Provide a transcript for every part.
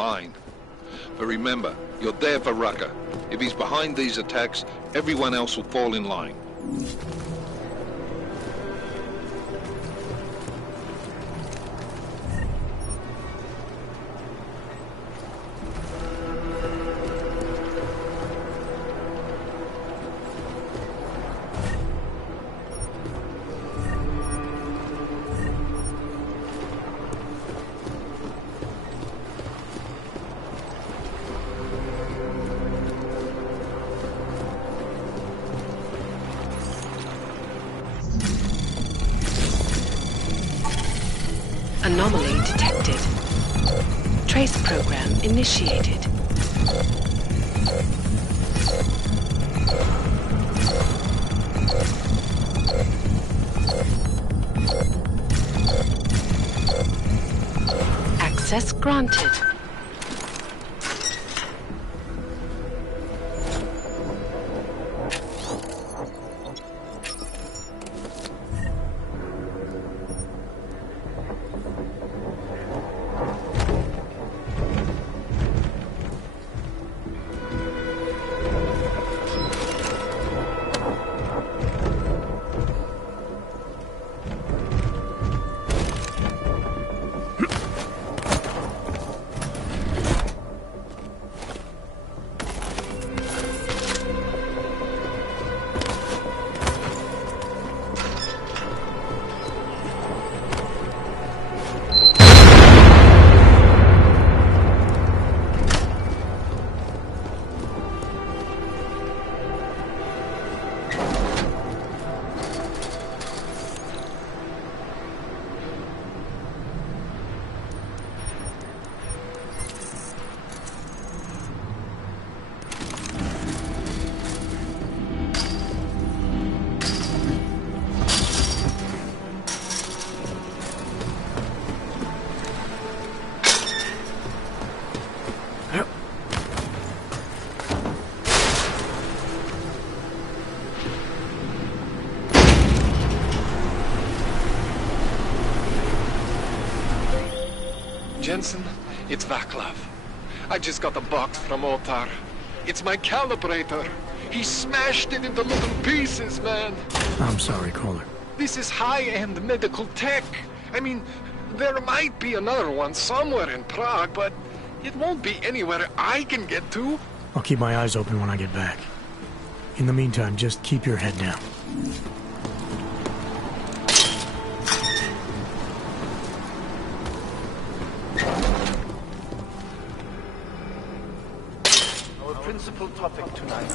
fine. But remember, you're there for Rucker. If he's behind these attacks, everyone else will fall in line. Anomaly detected. Trace program initiated. Access granted. Jensen, it's Vaclav. I just got the box from Otar. It's my calibrator. He smashed it into little pieces, man. I'm sorry, caller. This is high-end medical tech. I mean, there might be another one somewhere in Prague, but it won't be anywhere I can get to. I'll keep my eyes open when I get back. In the meantime, just keep your head down. Our principal topic tonight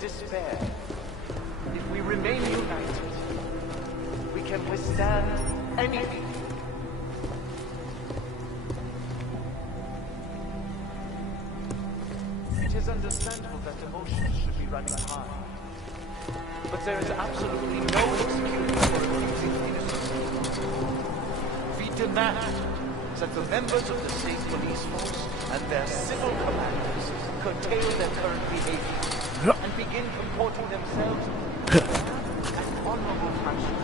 Despair. If we remain united, we can withstand anything. It is understandable that emotions should be running high, but there is absolutely no excuse for abusing innocence. We demand that the members of the state police force and their civil commanders curtail their current behavior and begin comporting themselves in an honorable fashion.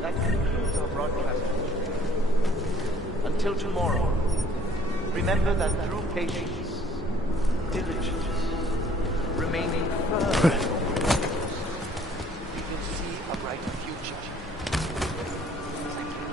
That concludes our broadcast. Until tomorrow. Remember that through patience, diligence, remaining firm and open, we will see a brighter future. Thank you.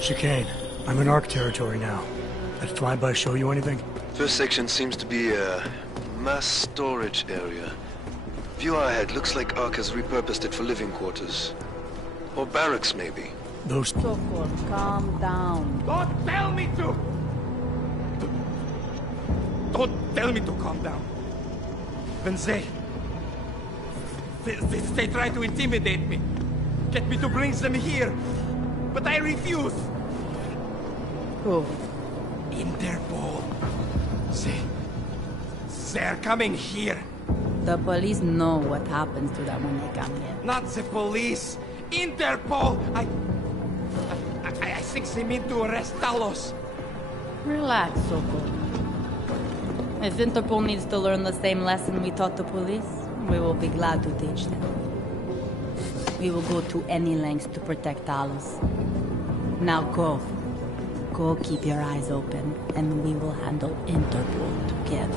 Chicane, I'm in ARC territory now. That flyby show you anything? First section seems to be a mass storage area. View ahead, looks like ARC has repurposed it for living quarters. Or barracks, maybe. Those... Sokol, calm down. Don't tell me to! Don't tell me to calm down. When they try to intimidate me. Get me to bring them here. But I refuse. Who? Interpol. They're coming here. The police know what happens to them when they come here. Not the police. Interpol. I think they mean to arrest Talos. Relax, Sokol. If Interpol needs to learn the same lesson we taught the police, we will be glad to teach them. We will go to any lengths to protect Talos. Now go. Go keep your eyes open, and we will handle Interpol together.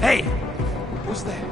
Hey! Who's there?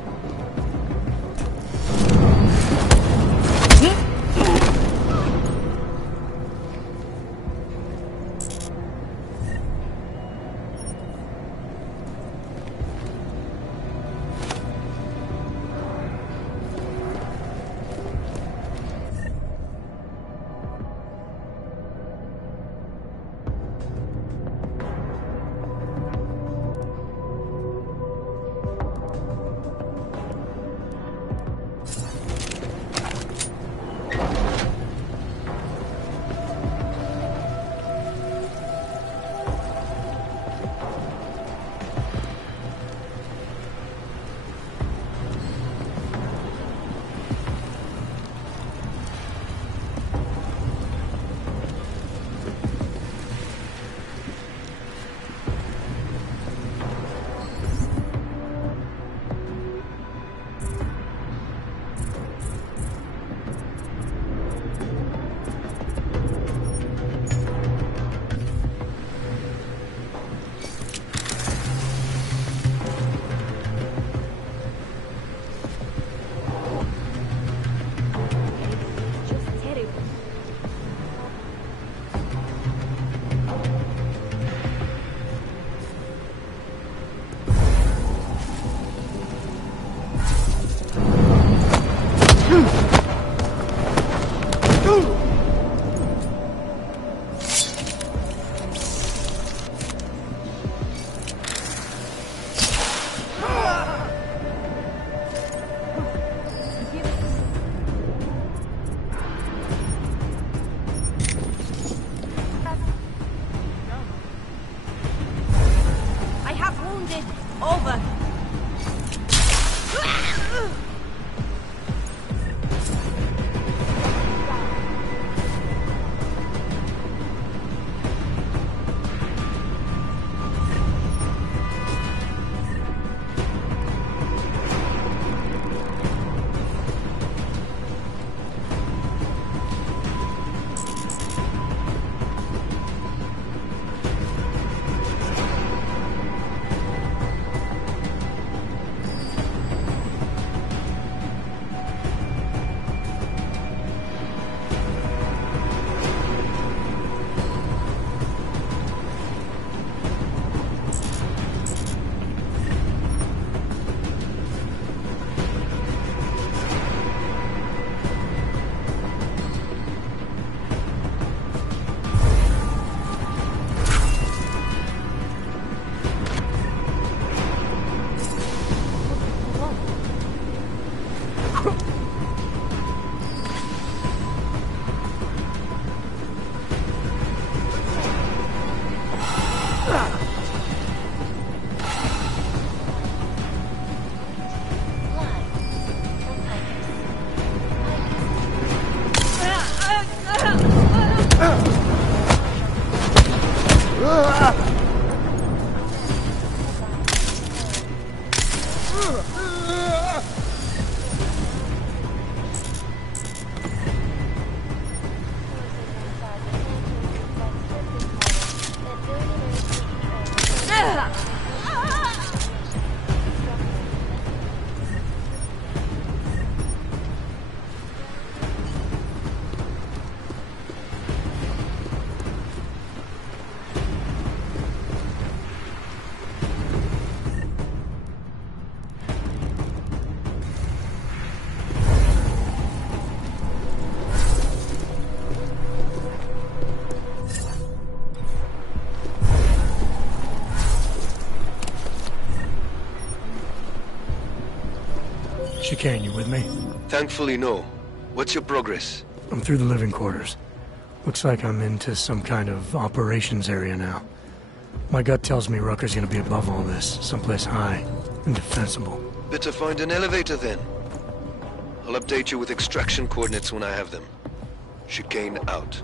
Chicane, you with me? Thankfully, no. What's your progress? I'm through the living quarters. Looks like I'm into some kind of operations area now. My gut tells me Rucker's gonna be above all this, someplace high and defensible. Better find an elevator then. I'll update you with extraction coordinates when I have them. Chicane out.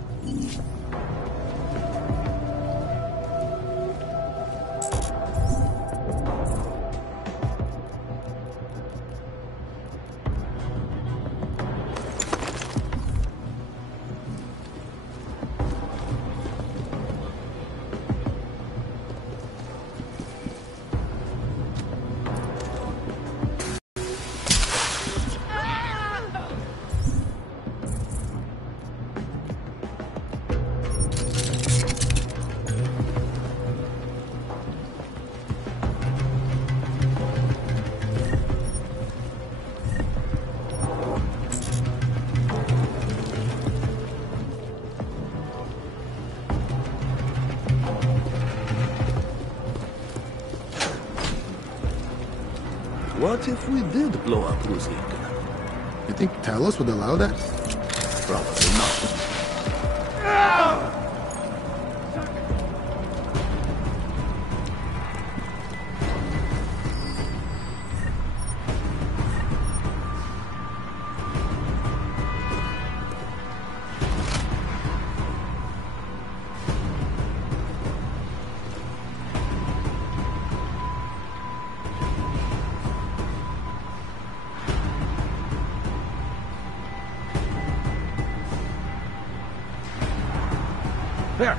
What if we did blow up Uzik? You think Talos would allow that? Probably not. There.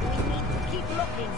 We need to keep looking.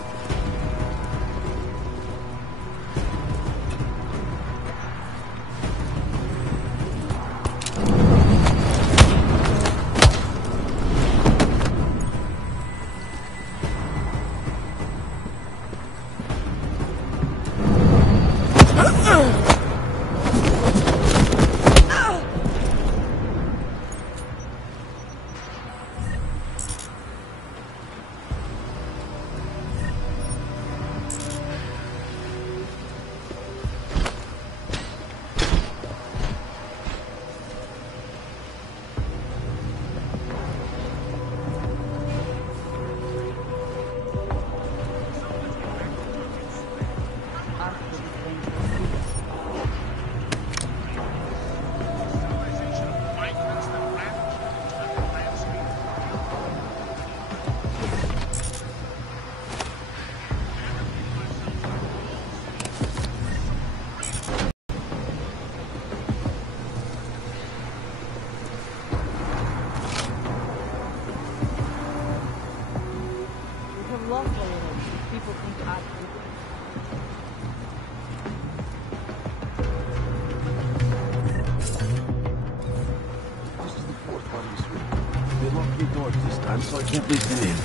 So I can't leave them in.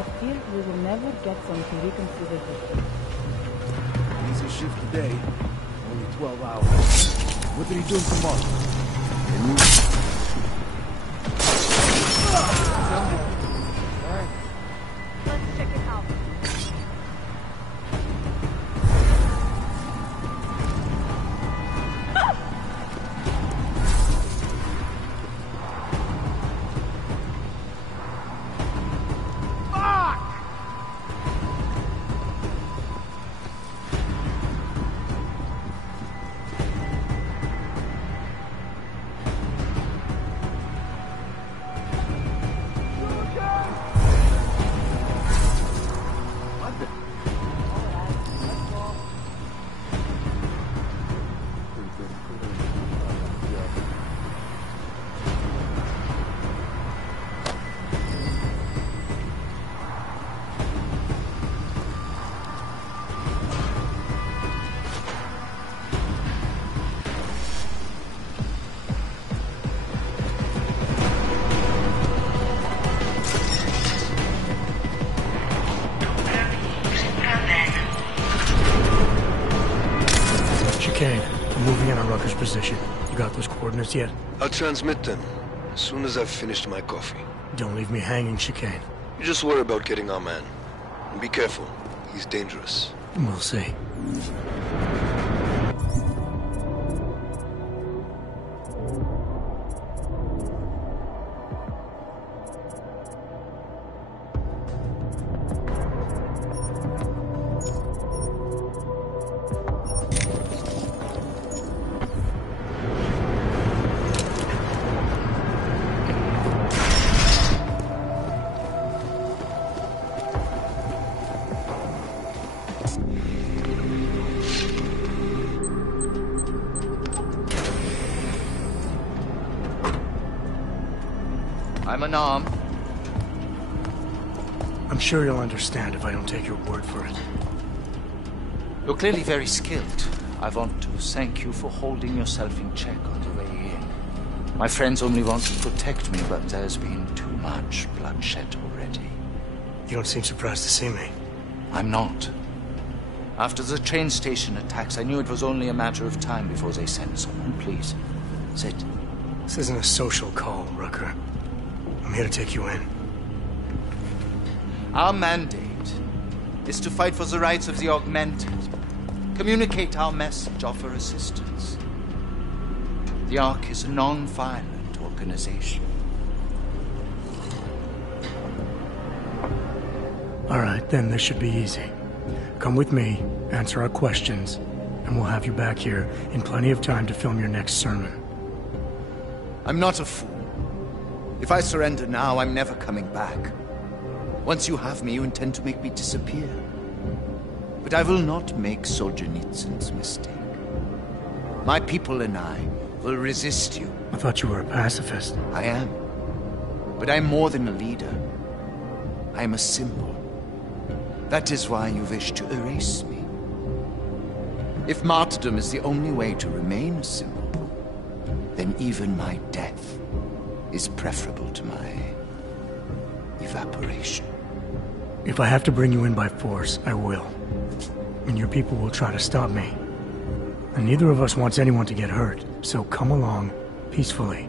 I fear we will never get some to reconsider history. Easy shift today. Only 12 hours. What are you doing tomorrow? Can you... Let's check it out. Chicane, I'm moving in on Rucker's position. You got those coordinates yet? I'll transmit them as soon as I've finished my coffee. Don't leave me hanging, Chicane. You just worry about getting our man. And be careful. He's dangerous. We'll see. I'm unarmed. I'm sure you'll understand if I don't take your word for it. You're clearly very skilled. I want to thank you for holding yourself in check on the way in. My friends only want to protect me, but there's been too much bloodshed already. You don't seem surprised to see me. I'm not. After the train station attacks, I knew it was only a matter of time before they sent someone. Please, sit. This isn't a social call, Rucker. I'm here to take you in. Our mandate is to fight for the rights of the augmented. Communicate our message, offer assistance. The Ark is a non-violent organization. All right, then this should be easy. Come with me, answer our questions, and we'll have you back here in plenty of time to film your next sermon. I'm not a fool. If I surrender now, I'm never coming back. Once you have me, you intend to make me disappear. But I will not make Solzhenitsyn's mistake. My people and I will resist you. I thought you were a pacifist. I am. But I'm more than a leader. I am a symbol. That is why you wish to erase me. If martyrdom is the only way to remain a symbol, then even my death is preferable to my evaporation. If I have to bring you in by force, I will. And your people will try to stop me. And neither of us wants anyone to get hurt, so come along peacefully.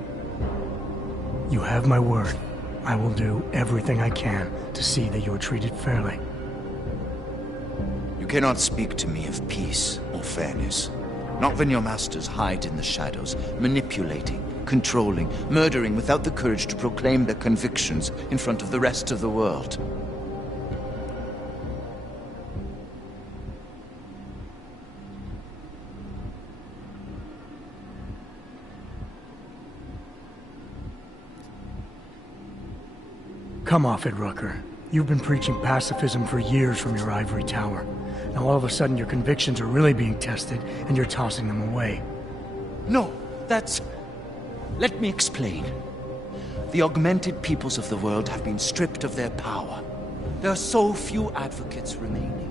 You have my word. I will do everything I can to see that you are treated fairly. You cannot speak to me of peace or fairness. Not when your masters hide in the shadows, manipulating, controlling, murdering without the courage to proclaim their convictions in front of the rest of the world. Come off it, Rucker. You've been preaching pacifism for years from your ivory tower. Now all of a sudden your convictions are really being tested, and you're tossing them away. No, that's... Let me explain. The augmented peoples of the world have been stripped of their power. There are so few advocates remaining.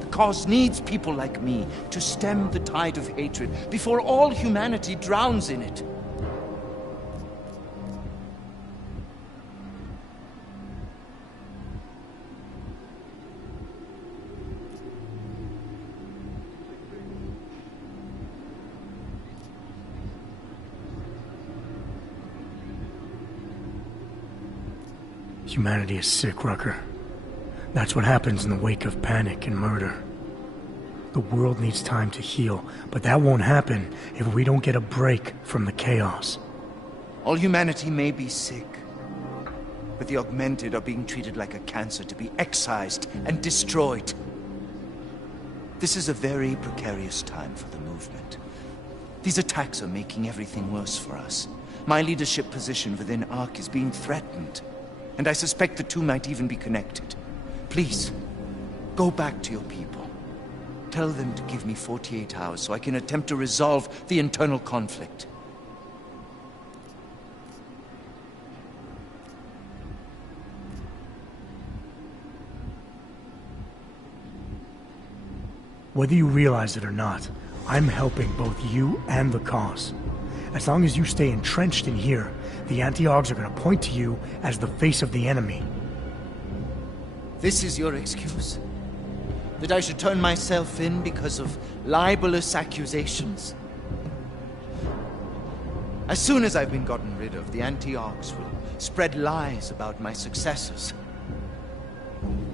The cause needs people like me to stem the tide of hatred before all humanity drowns in it. Humanity is sick, Rucker. That's what happens in the wake of panic and murder. The world needs time to heal, but that won't happen if we don't get a break from the chaos. All humanity may be sick, but the augmented are being treated like a cancer to be excised and destroyed. This is a very precarious time for the movement. These attacks are making everything worse for us. My leadership position within ARC is being threatened, and I suspect the two might even be connected. Please, go back to your people. Tell them to give me 48 hours so I can attempt to resolve the internal conflict. Whether you realize it or not, I'm helping both you and the cause. As long as you stay entrenched in here, the anti-Augs are going to point to you as the face of the enemy. This is your excuse? That I should turn myself in because of libelous accusations? As soon as I've been gotten rid of, the anti-Augs will spread lies about my successors.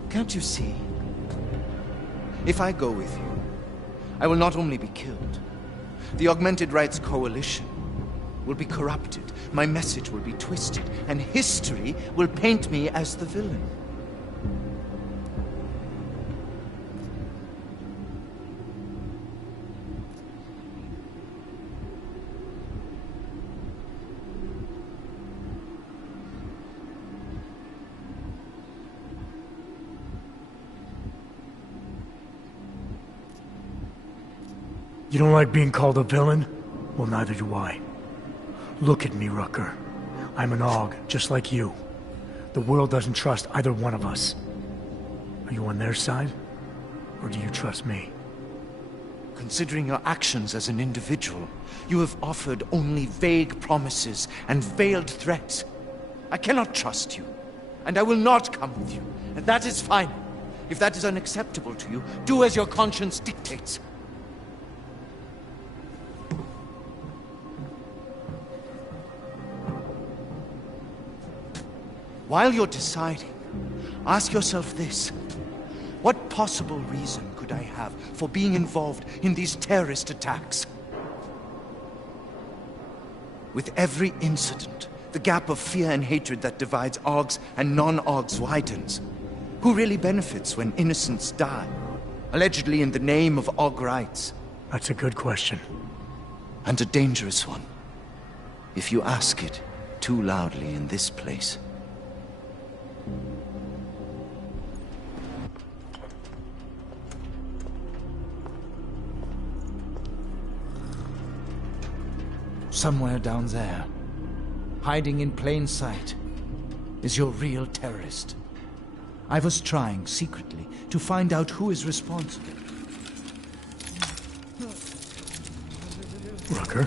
Can't you see? If I go with you, I will not only be killed, the Augmented Rights Coalition will be corrupted, my message will be twisted, and history will paint me as the villain. You don't like being called a villain? Well, neither do I. Look at me, Rucker. I'm an Aug, just like you. The world doesn't trust either one of us. Are you on their side? Or do you trust me? Considering your actions as an individual, you have offered only vague promises and veiled threats. I cannot trust you, and I will not come with you, and that is fine. If that is unacceptable to you, do as your conscience dictates. While you're deciding, ask yourself this. What possible reason could I have for being involved in these terrorist attacks? With every incident, the gap of fear and hatred that divides Augs and non-Augs widens. Who really benefits when innocents die? Allegedly in the name of Aug rights. That's a good question. And a dangerous one. If you ask it too loudly in this place. Somewhere down there, hiding in plain sight, is your real terrorist. I was trying secretly to find out who is responsible. Rucker?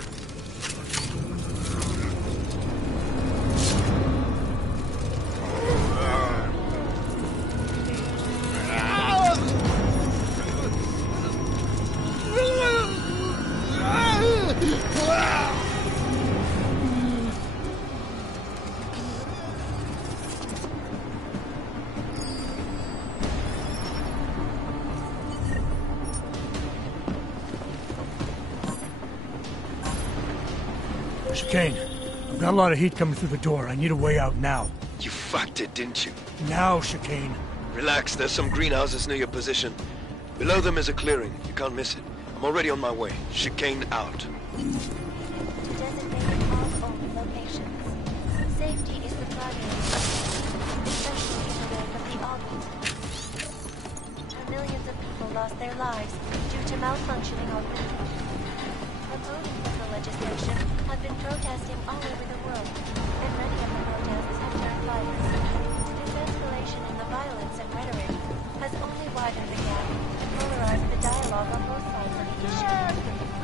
Chicane, I've got a lot of heat coming through the door. I need a way out now. You fucked it, didn't you? Now, Chicane. Relax, there's some greenhouses near your position. Below them is a clearing. You can't miss it. I'm already on my way. Chicane out. Designated all-open locations. Safety is the primary concern, especially in the wake of the augment. Millions of people lost their lives due to malfunctioning augments. Opponents of the legislation have been protesting all over the world, and many of the protests have turned violent. This escalation in the violence and rhetoric has only widened the gap and polarized the dialogue on both sides of the issue.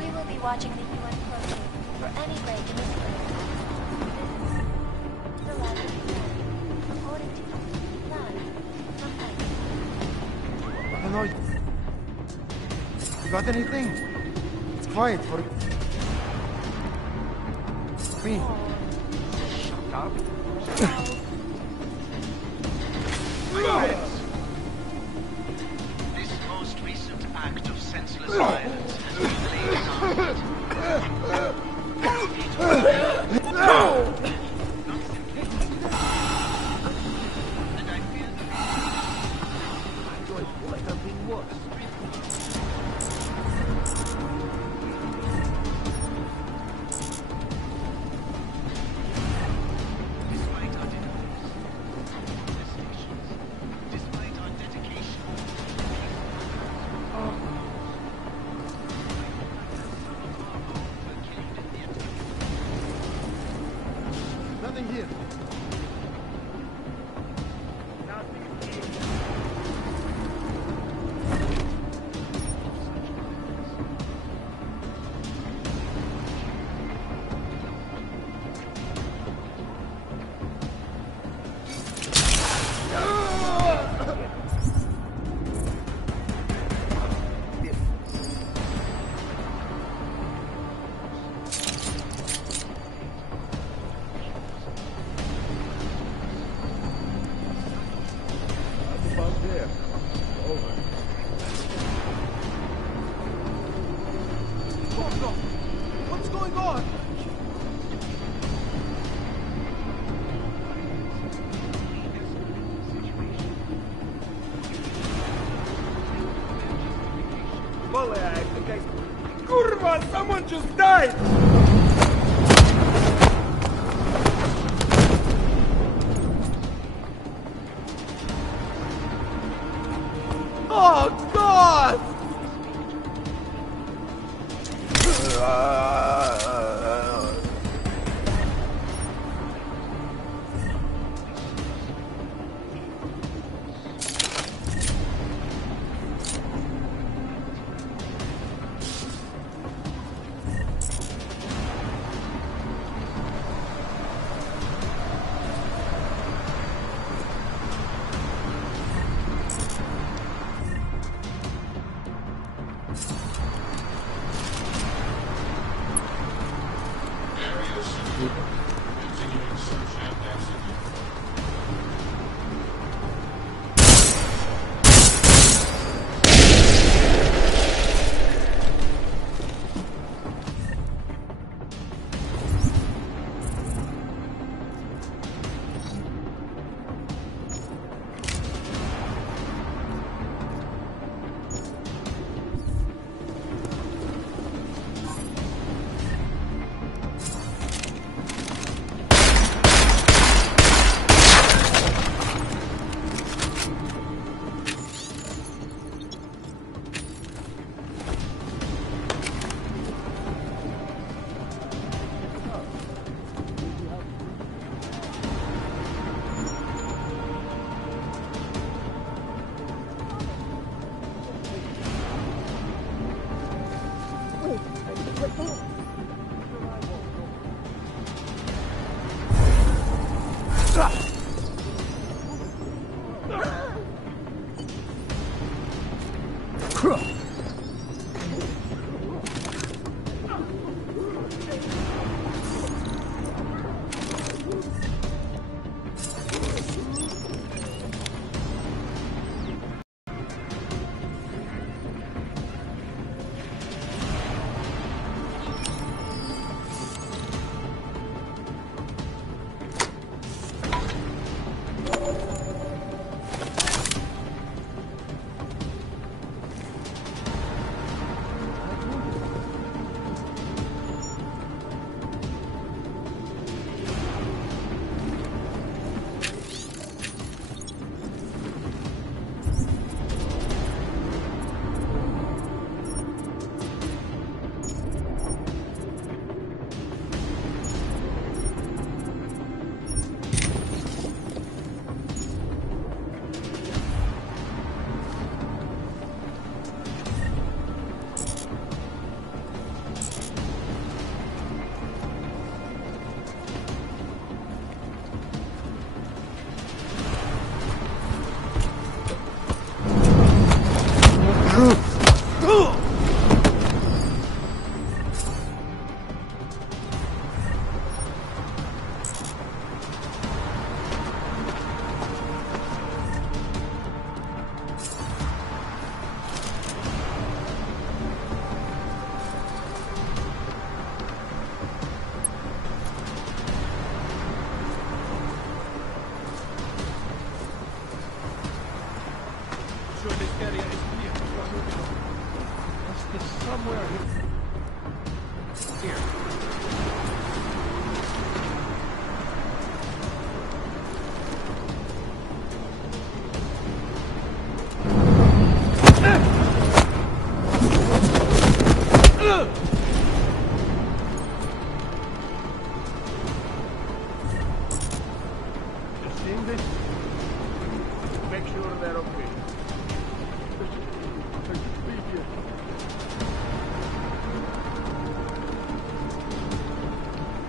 We will be watching the UN closely for any break in this plan. The last according to plan from I don't know. You got anything? It's quiet for me. Shut up. God, someone just died! Oh, God!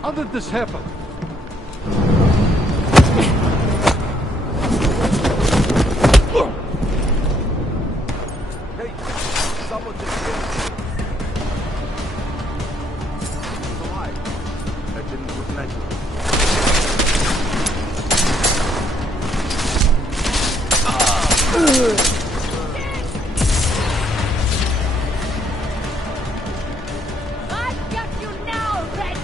How did this happen? Hey, someone just hit. He's alive. That didn't look natural. I've got you now, wretch!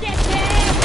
Get him!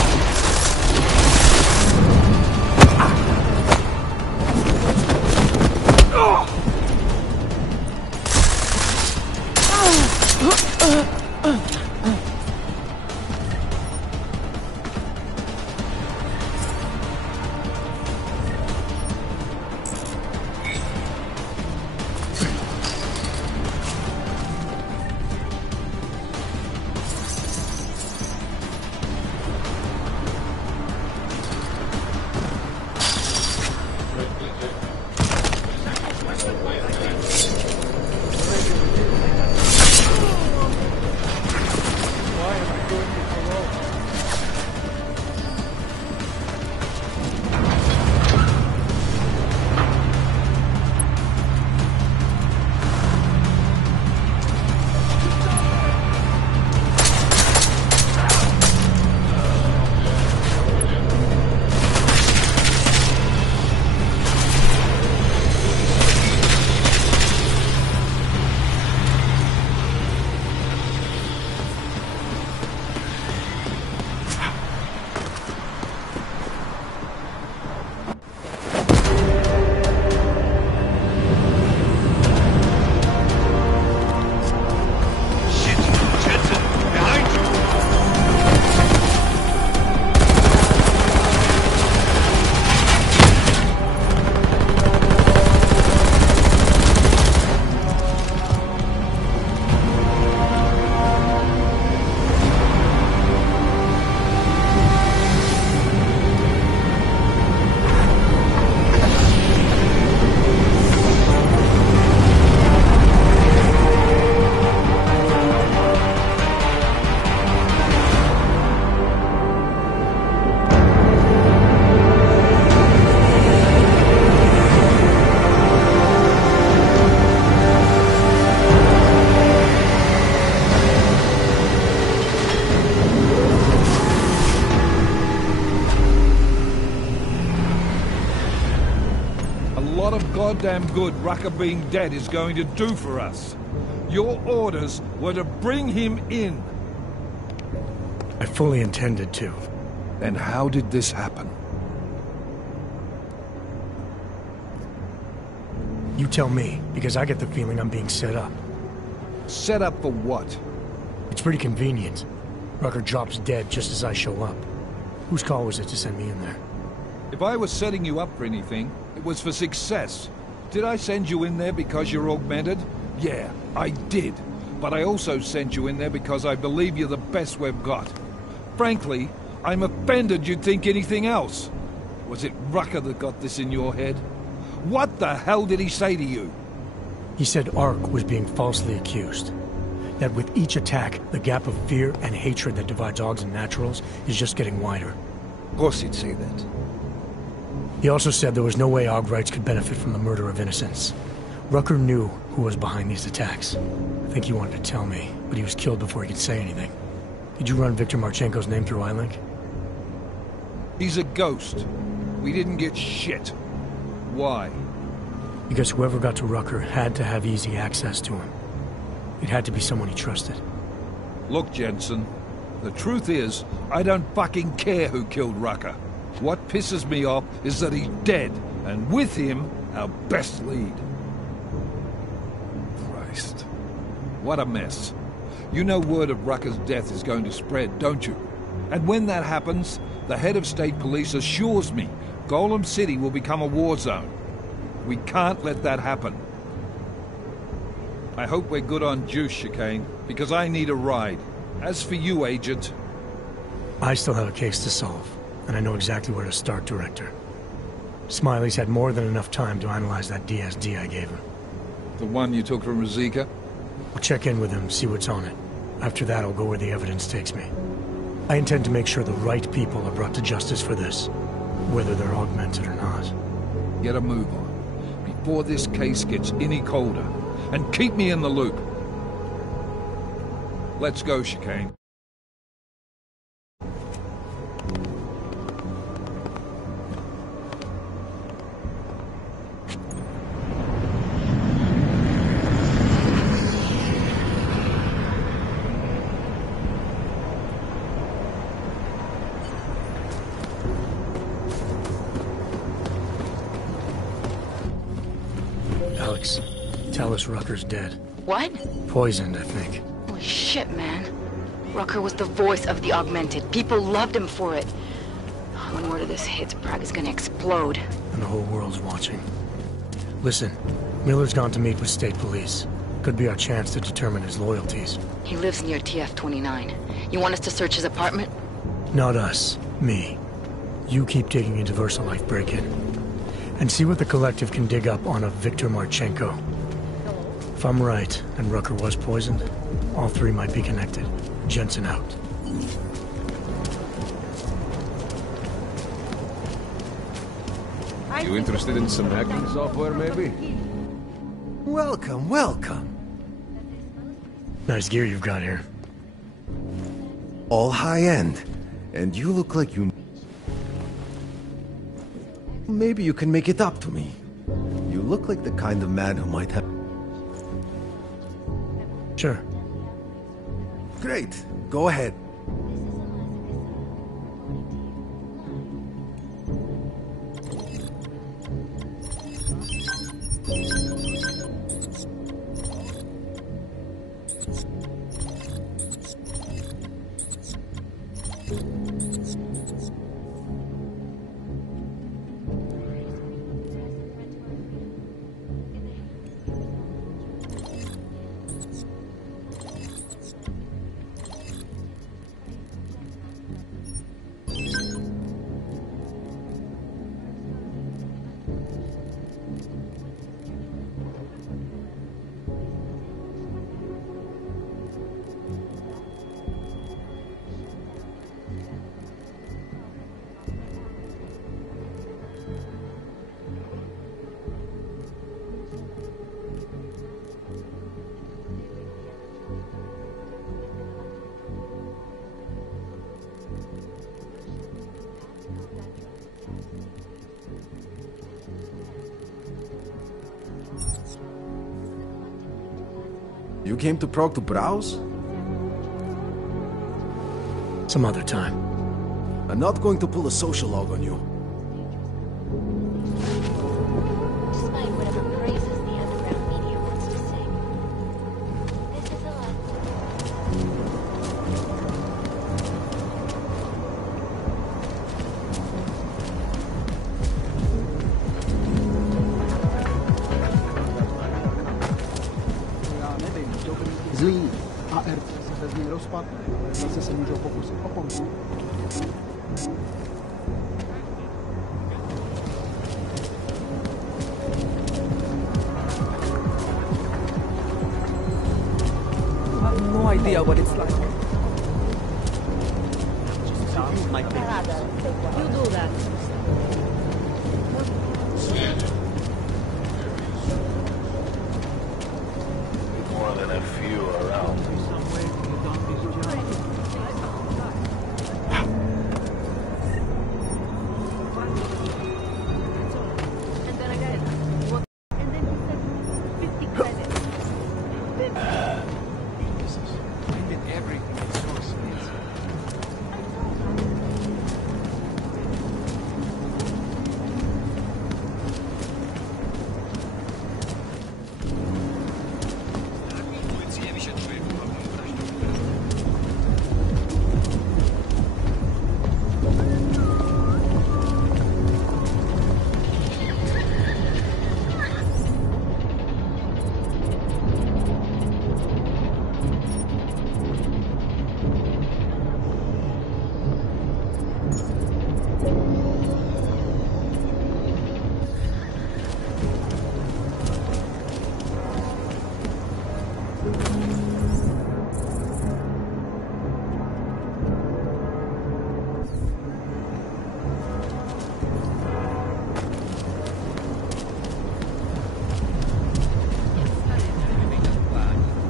goddamn good Rucker being dead is going to do for us. Your orders were to bring him in. I fully intended to. Then how did this happen? You tell me, because I get the feeling I'm being set up. Set up for what? It's pretty convenient. Rucker drops dead just as I show up. Whose call was it to send me in there? If I was setting you up for anything, it was for success. Did I send you in there because you're augmented? Yeah, I did. But I also sent you in there because I believe you're the best we've got. Frankly, I'm offended you'd think anything else. Was it Rucker that got this in your head? What the hell did he say to you? He said Ark was being falsely accused. That with each attack, the gap of fear and hatred that divides Augs and Naturals is just getting wider. Of course he'd say that. He also said there was no way Augrites could benefit from the murder of innocents. Rucker knew who was behind these attacks. I think he wanted to tell me, but he was killed before he could say anything. Did you run Viktor Marchenko's name through iLink? He's a ghost. We didn't get shit. Why? Because whoever got to Rucker had to have easy access to him. It had to be someone he trusted. Look, Jensen, the truth is, I don't fucking care who killed Rucker. What pisses me off is that he's dead, and with him, our best lead. Christ. What a mess. You know word of Rucker's death is going to spread, don't you? And when that happens, the head of state police assures me Golem City will become a war zone. We can't let that happen. I hope we're good on juice, Chicane, because I need a ride. As for you, Agent... I still have a case to solve, and I know exactly where to start, Director. Smiley's had more than enough time to analyze that DSD I gave him. The one you took from Razika? I'll check in with him, see what's on it. After that, I'll go where the evidence takes me. I intend to make sure the right people are brought to justice for this, whether they're augmented or not. Get a move on, before this case gets any colder. And keep me in the loop. Let's go, Chicane. Alex, tell us Rucker's dead. What? Poisoned, I think. Holy shit, man. Rucker was the voice of the Augmented. People loved him for it. When word of this hits, Prague is gonna explode. And the whole world's watching. Listen, Miller's gone to meet with state police. Could be our chance to determine his loyalties. He lives near TF-29. You want us to search his apartment? Not us. Me. You keep digging into VersaLife break-in. And see what the Collective can dig up on a Viktor Marchenko. If I'm right, and Rucker was poisoned, all three might be connected. Jensen out. You interested in some hacking software, maybe? Welcome, welcome. Nice gear you've got here. All high-end. And you look like you... Maybe you can make it up to me. You look like the kind of man who might have... Sure. Great. Go ahead. You came to Prague to browse? Some other time. I'm not going to pull a social log on you. Despite whatever praises the underground media wants to sing, this is a lot. Zlý. ARC se bez něj rozpad, ale zase se můžou pokusit o pomstu. I have no idea what it's like. Just sounds like You do that. More than a few around.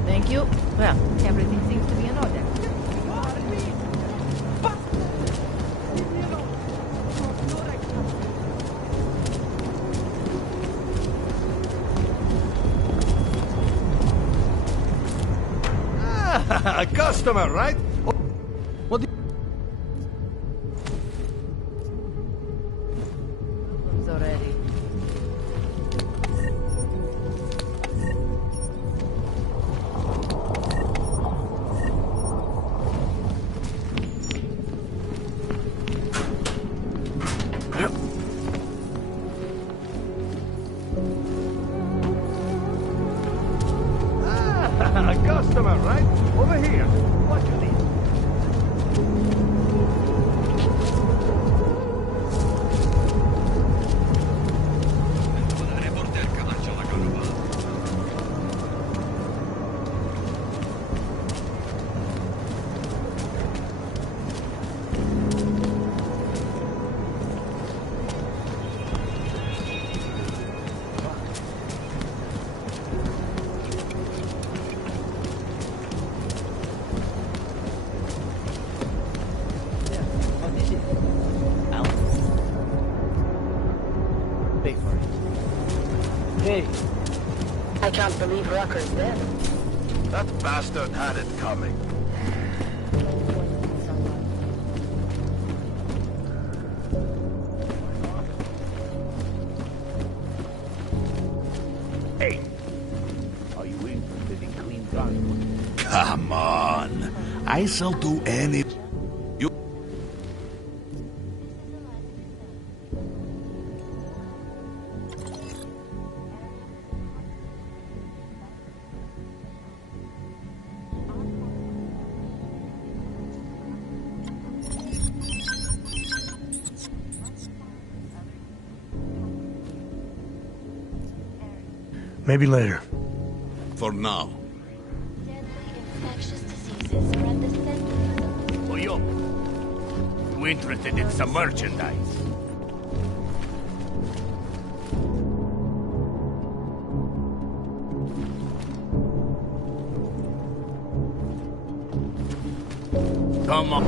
Thank you. Well, everything seems to be in order. A customer, right? What do It's already. A customer, right? Over here. What you need? Pay for it. Hey. I can't believe Rucker's dead. That bastard had it coming. Hey, are you interested in clean transport? Come on. I shall do any... You... Maybe later. For now. Infectious diseases are at the center. Oh, yo. You interested in some merchandise? Come on.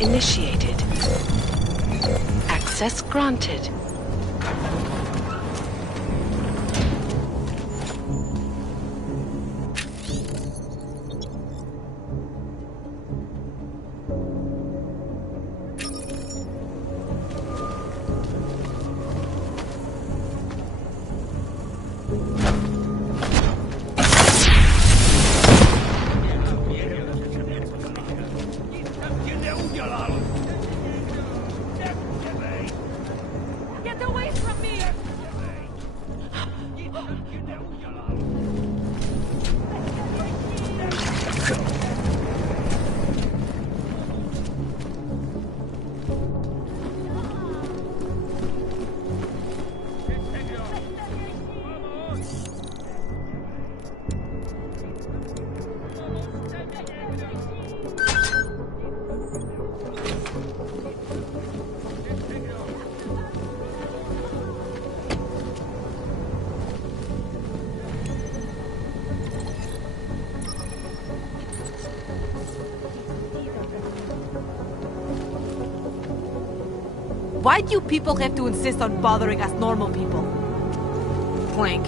initiated. Access granted. Get away from me! Why do you people have to insist on bothering us normal people? Clank.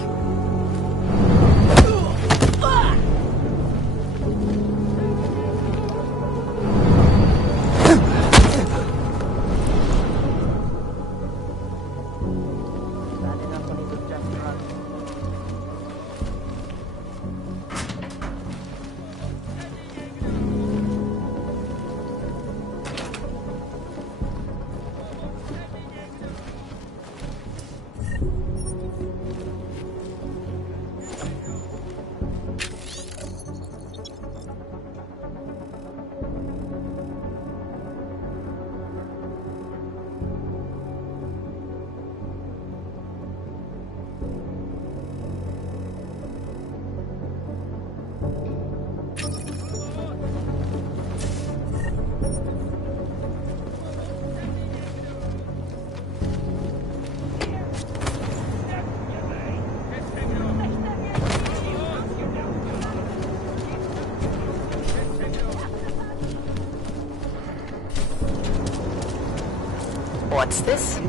What's this?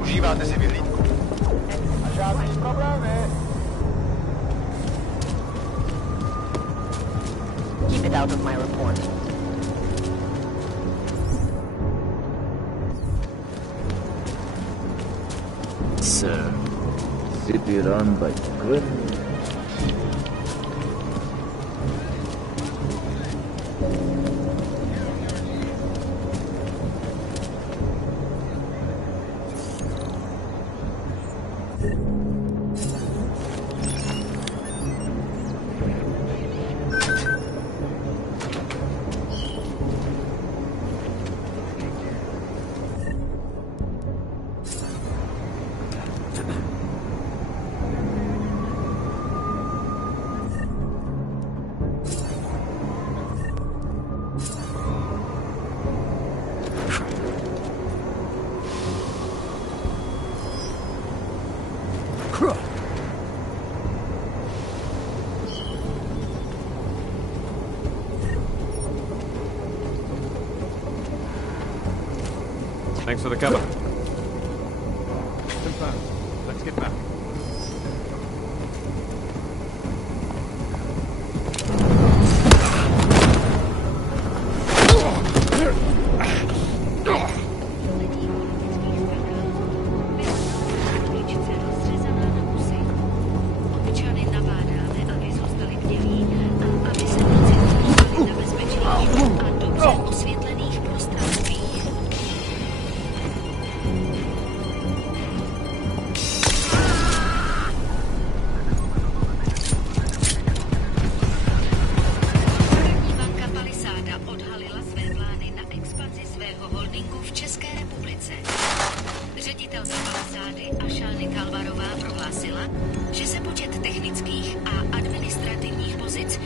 Užíváte si vyhlídku. A žádný problémy. Keep it out of my report. Sir, city run by criminals. Thanks for the cover. Confirmed. Let's get back. Že se počet technických a administrativních pozic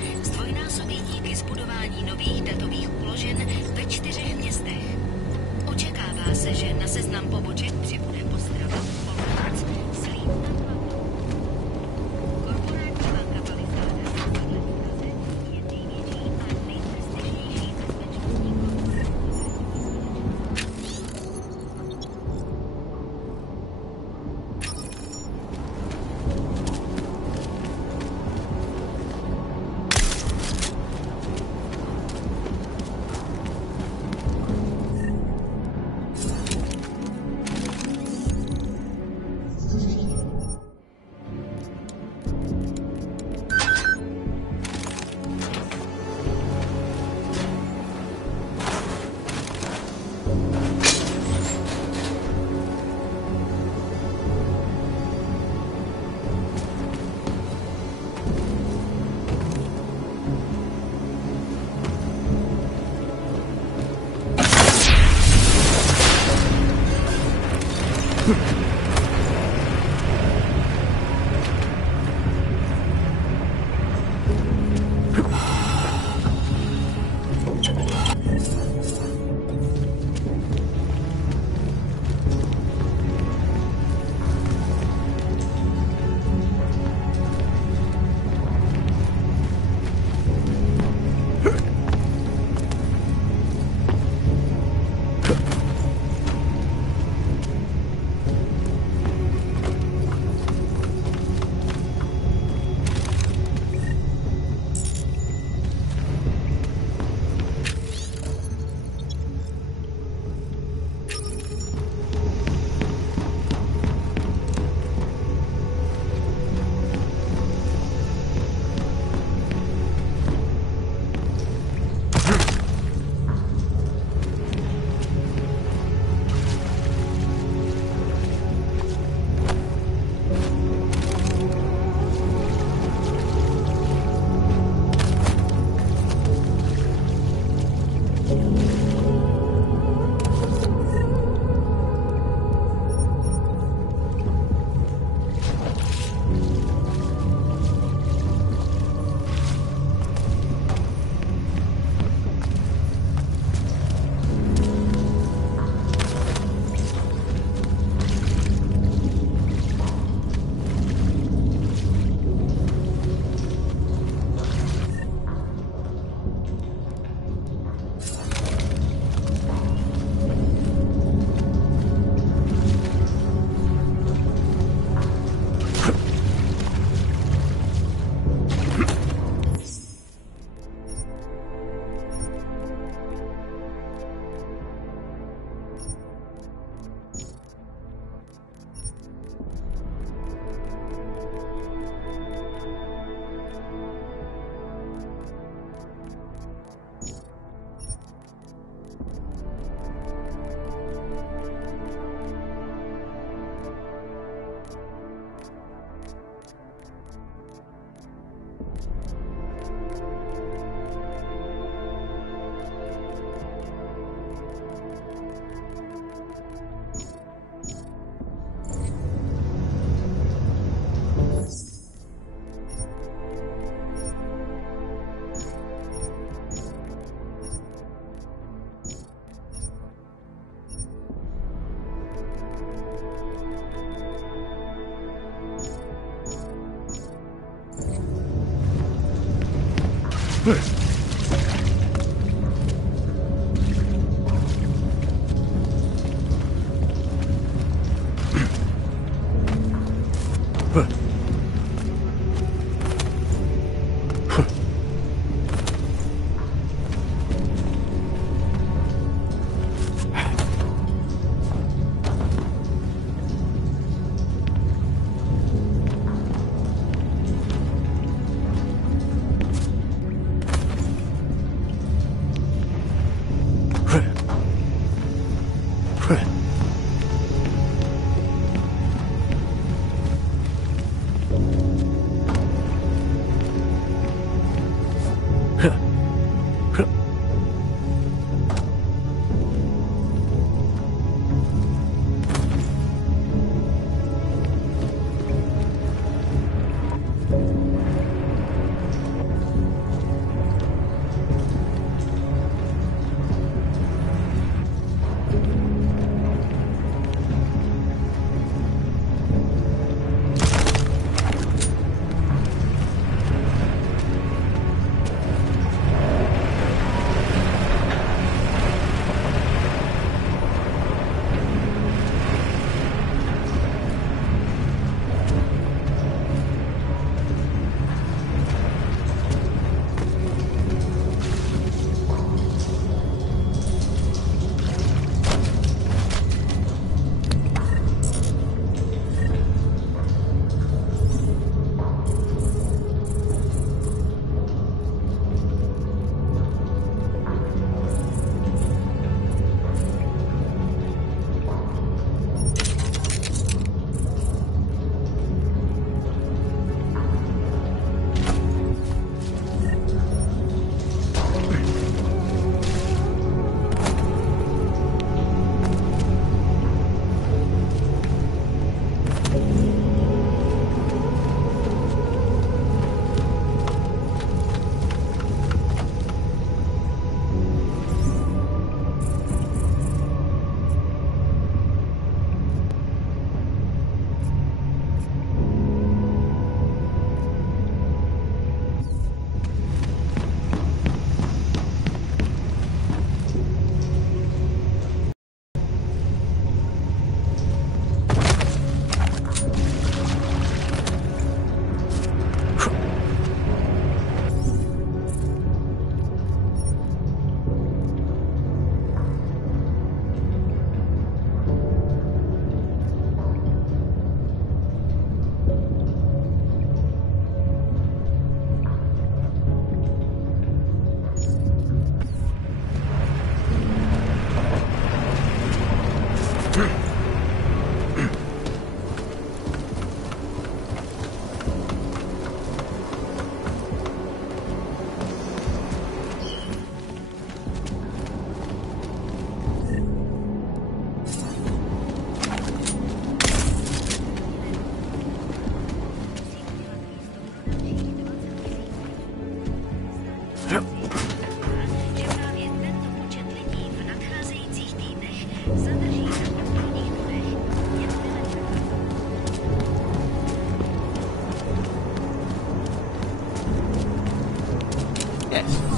Yes,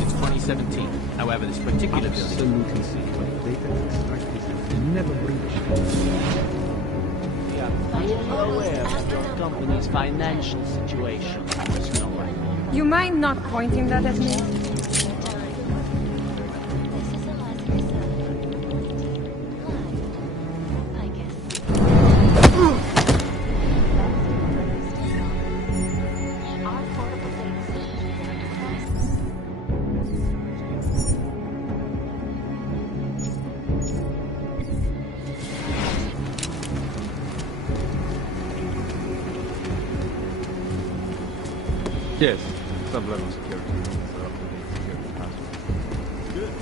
since 2017. However, this particular absolutely secret data extracted and never breached. We are fully aware of your company's financial situation, Snow White. You mind not pointing that at me? Yes, sub-level security. So up-to-date security password. Good.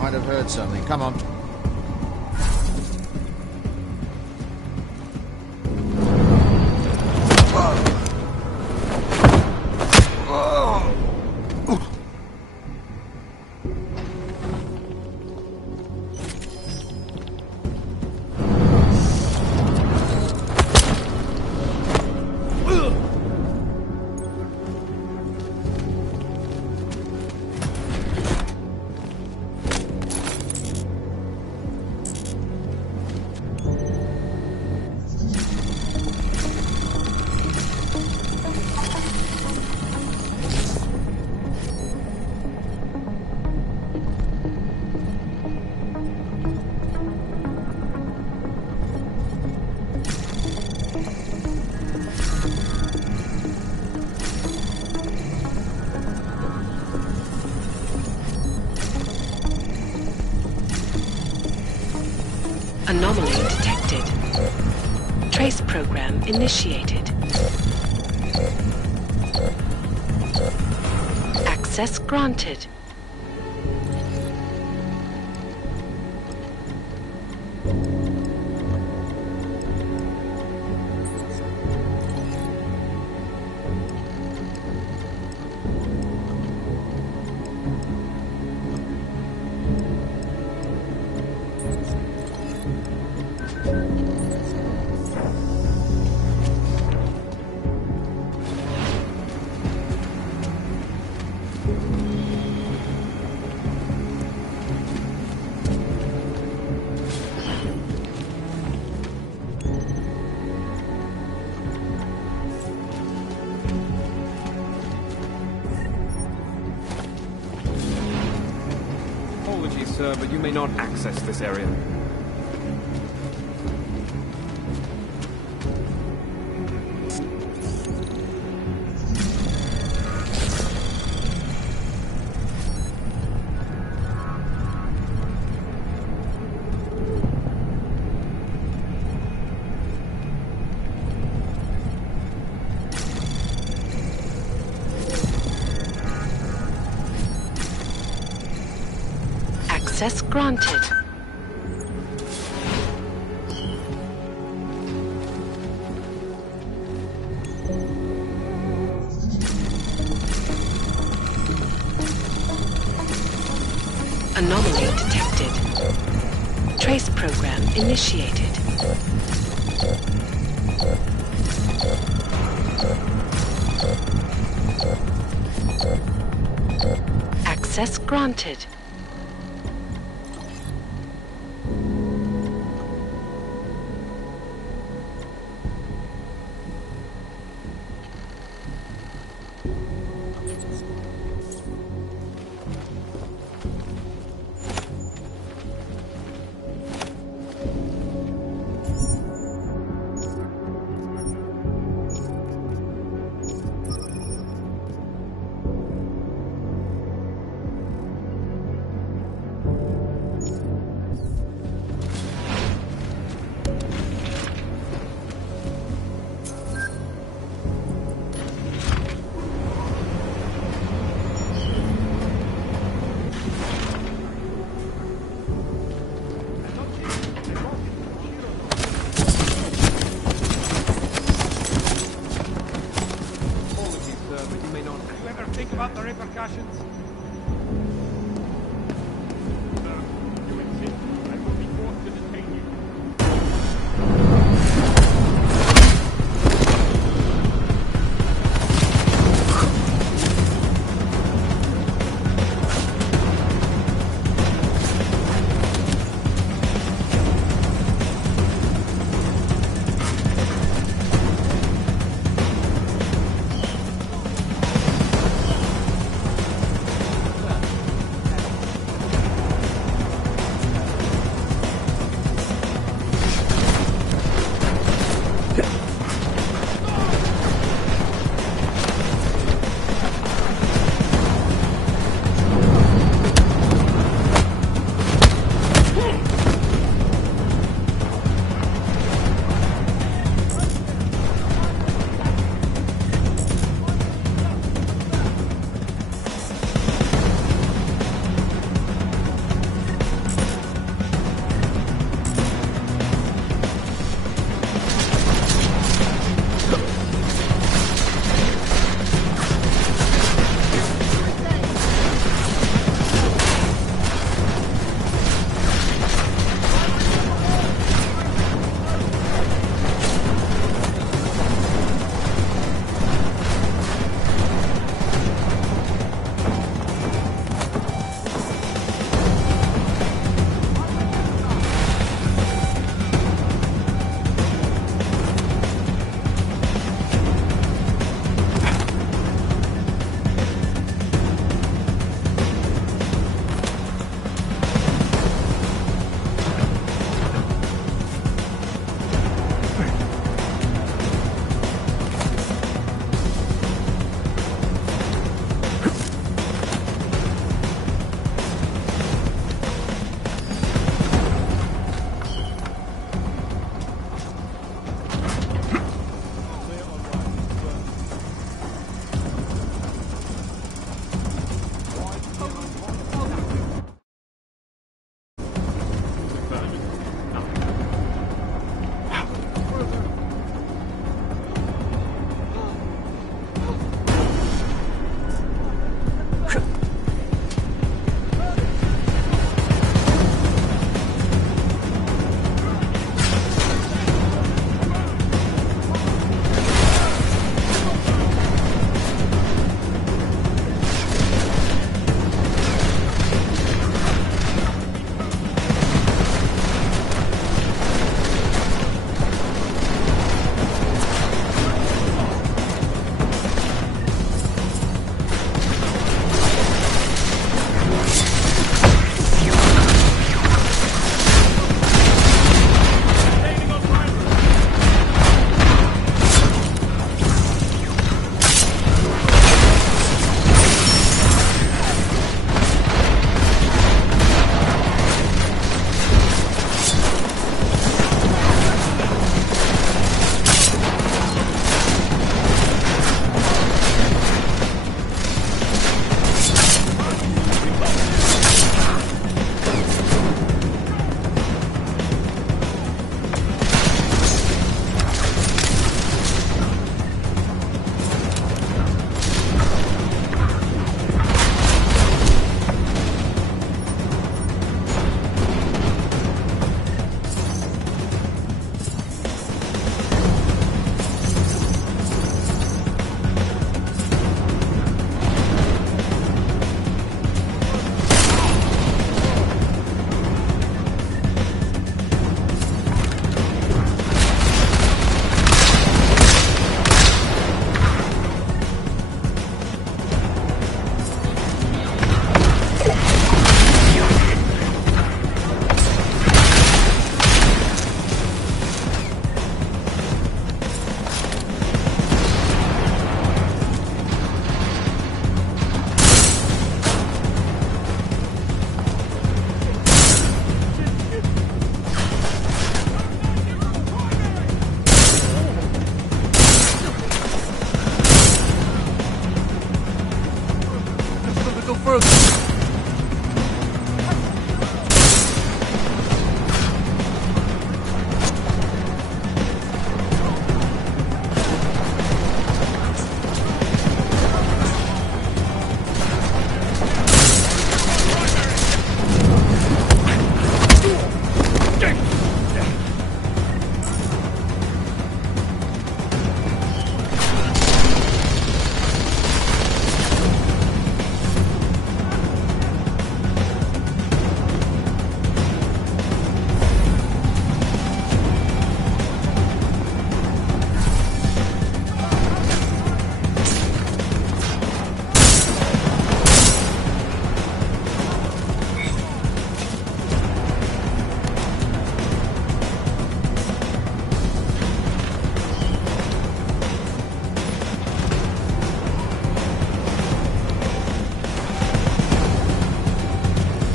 Might have heard something. Come on. Anomaly detected. Trace program initiated. Access granted. Apologies, sir, but you may not access this area. Access granted. Anomaly detected. Trace program initiated. Access granted. Think about the repercussions. You insist, I will be forced to detain you.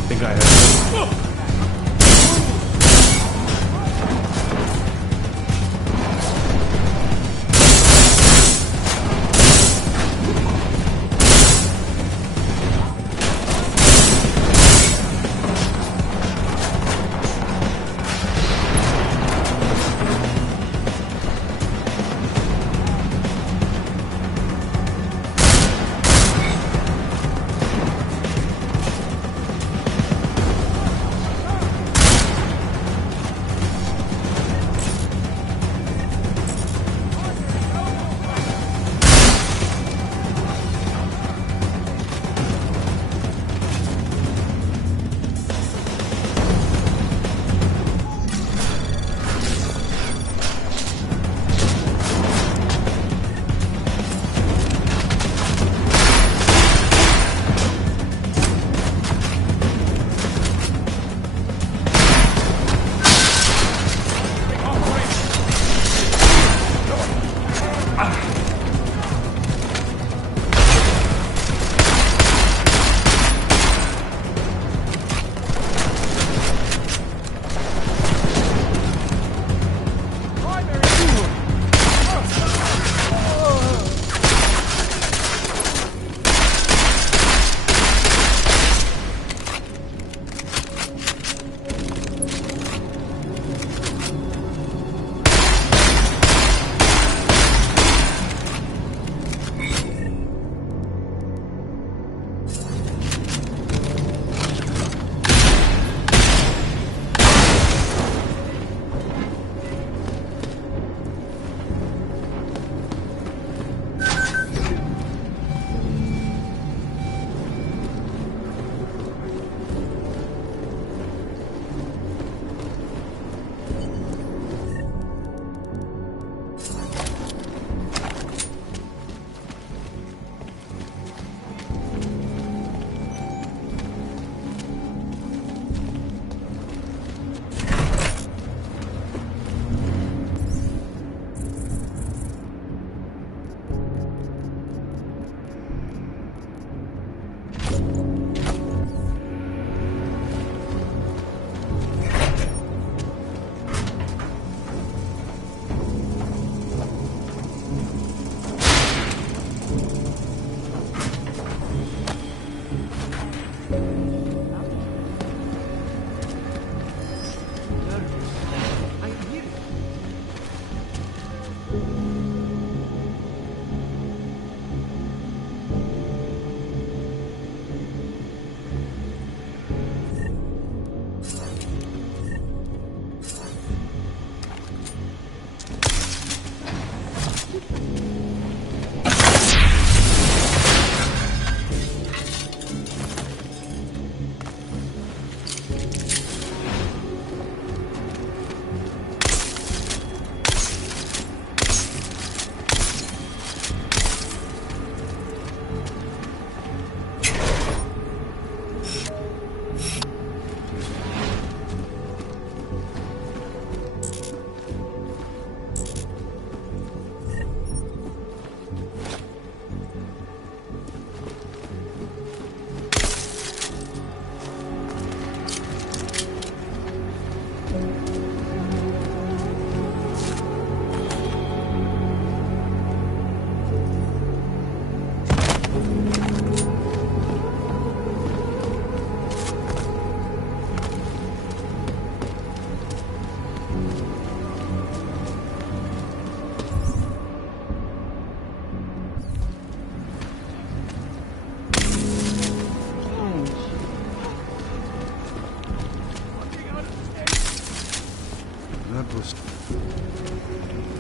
Think I heard.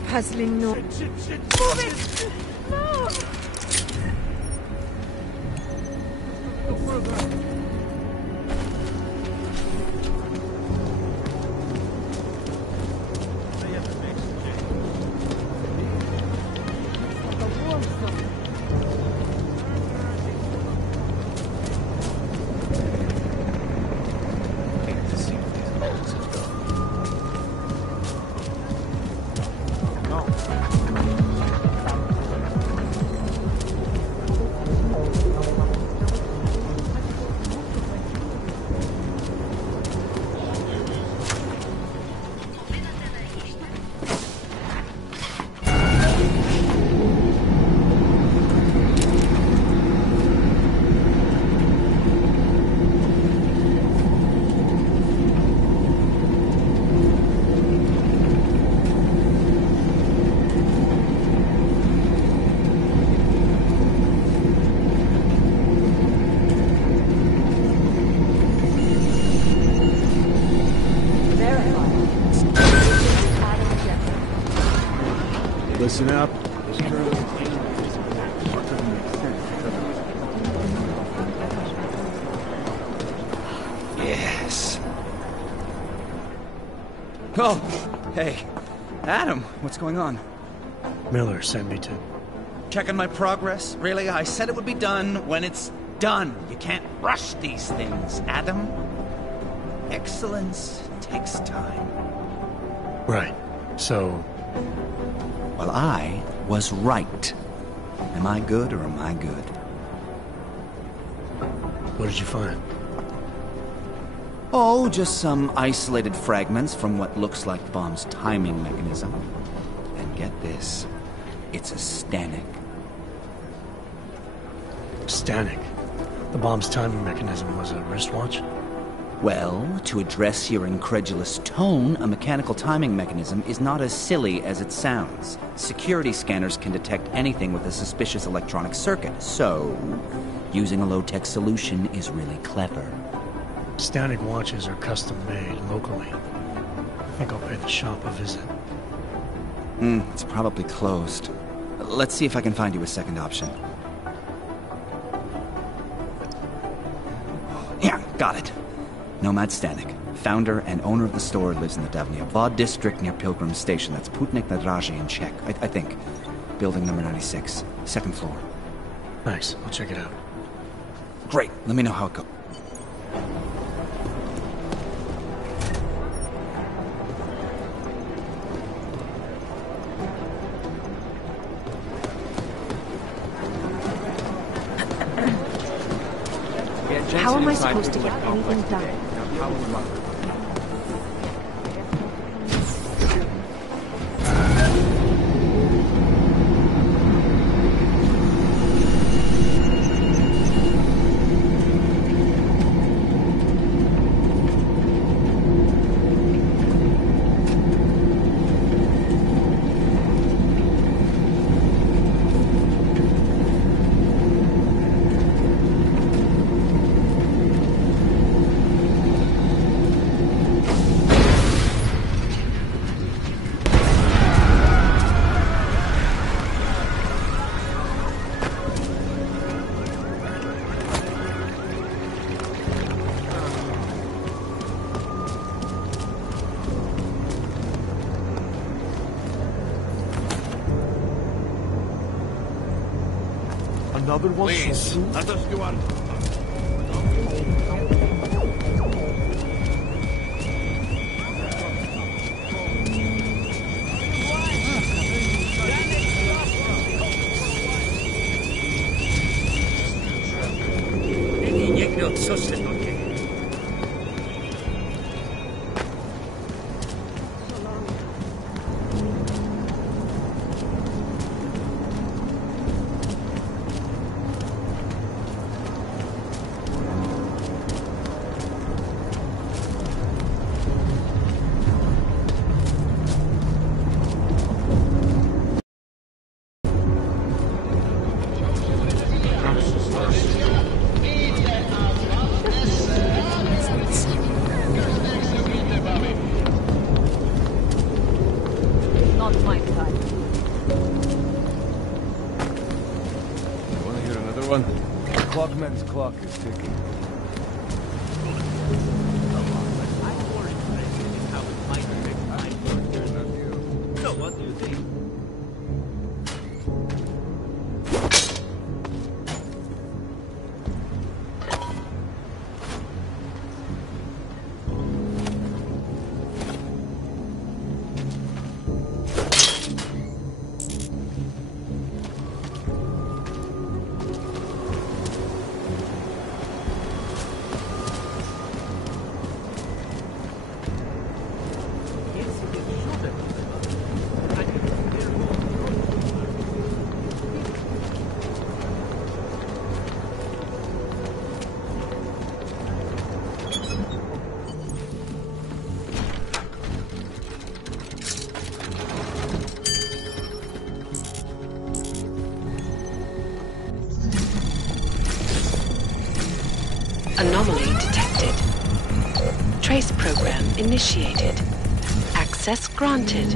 Puzzling no. Move it! No! No further. Listen up. Yes. Oh, hey. Adam, what's going on? Miller sent me to... Checking my progress? Really? I said it would be done when it's done. You can't rush these things, Adam. Excellence takes time. Right. So... Well, I was right. Am I good or am I good? What did you find? Oh, just some isolated fragments from what looks like the bomb's timing mechanism. And get this, it's a Stanek. Stanek? The bomb's timing mechanism was a wristwatch? Well, to address your incredulous tone, a mechanical timing mechanism is not as silly as it sounds. Security scanners can detect anything with a suspicious electronic circuit, so using a low-tech solution is really clever. Stanek watches are custom-made locally. I think I'll pay the shop a visit. It's probably closed. Let's see if I can find you a second option. Yeah, got it. Nomad Stanek. Founder and owner of the store, lives in the Davnia Vod district near Pilgrim Station. That's Putnik Nadraji in Czech, I think. Building number 96, second floor. Nice, I'll check it out. Great, let me know how it goes. How am I supposed to get anything done? Another one? Please, let us go on. Not my time. You wanna hear another one? Clockman's clock is ticking. So what do you think? Anomaly detected. Trace program initiated. Access granted.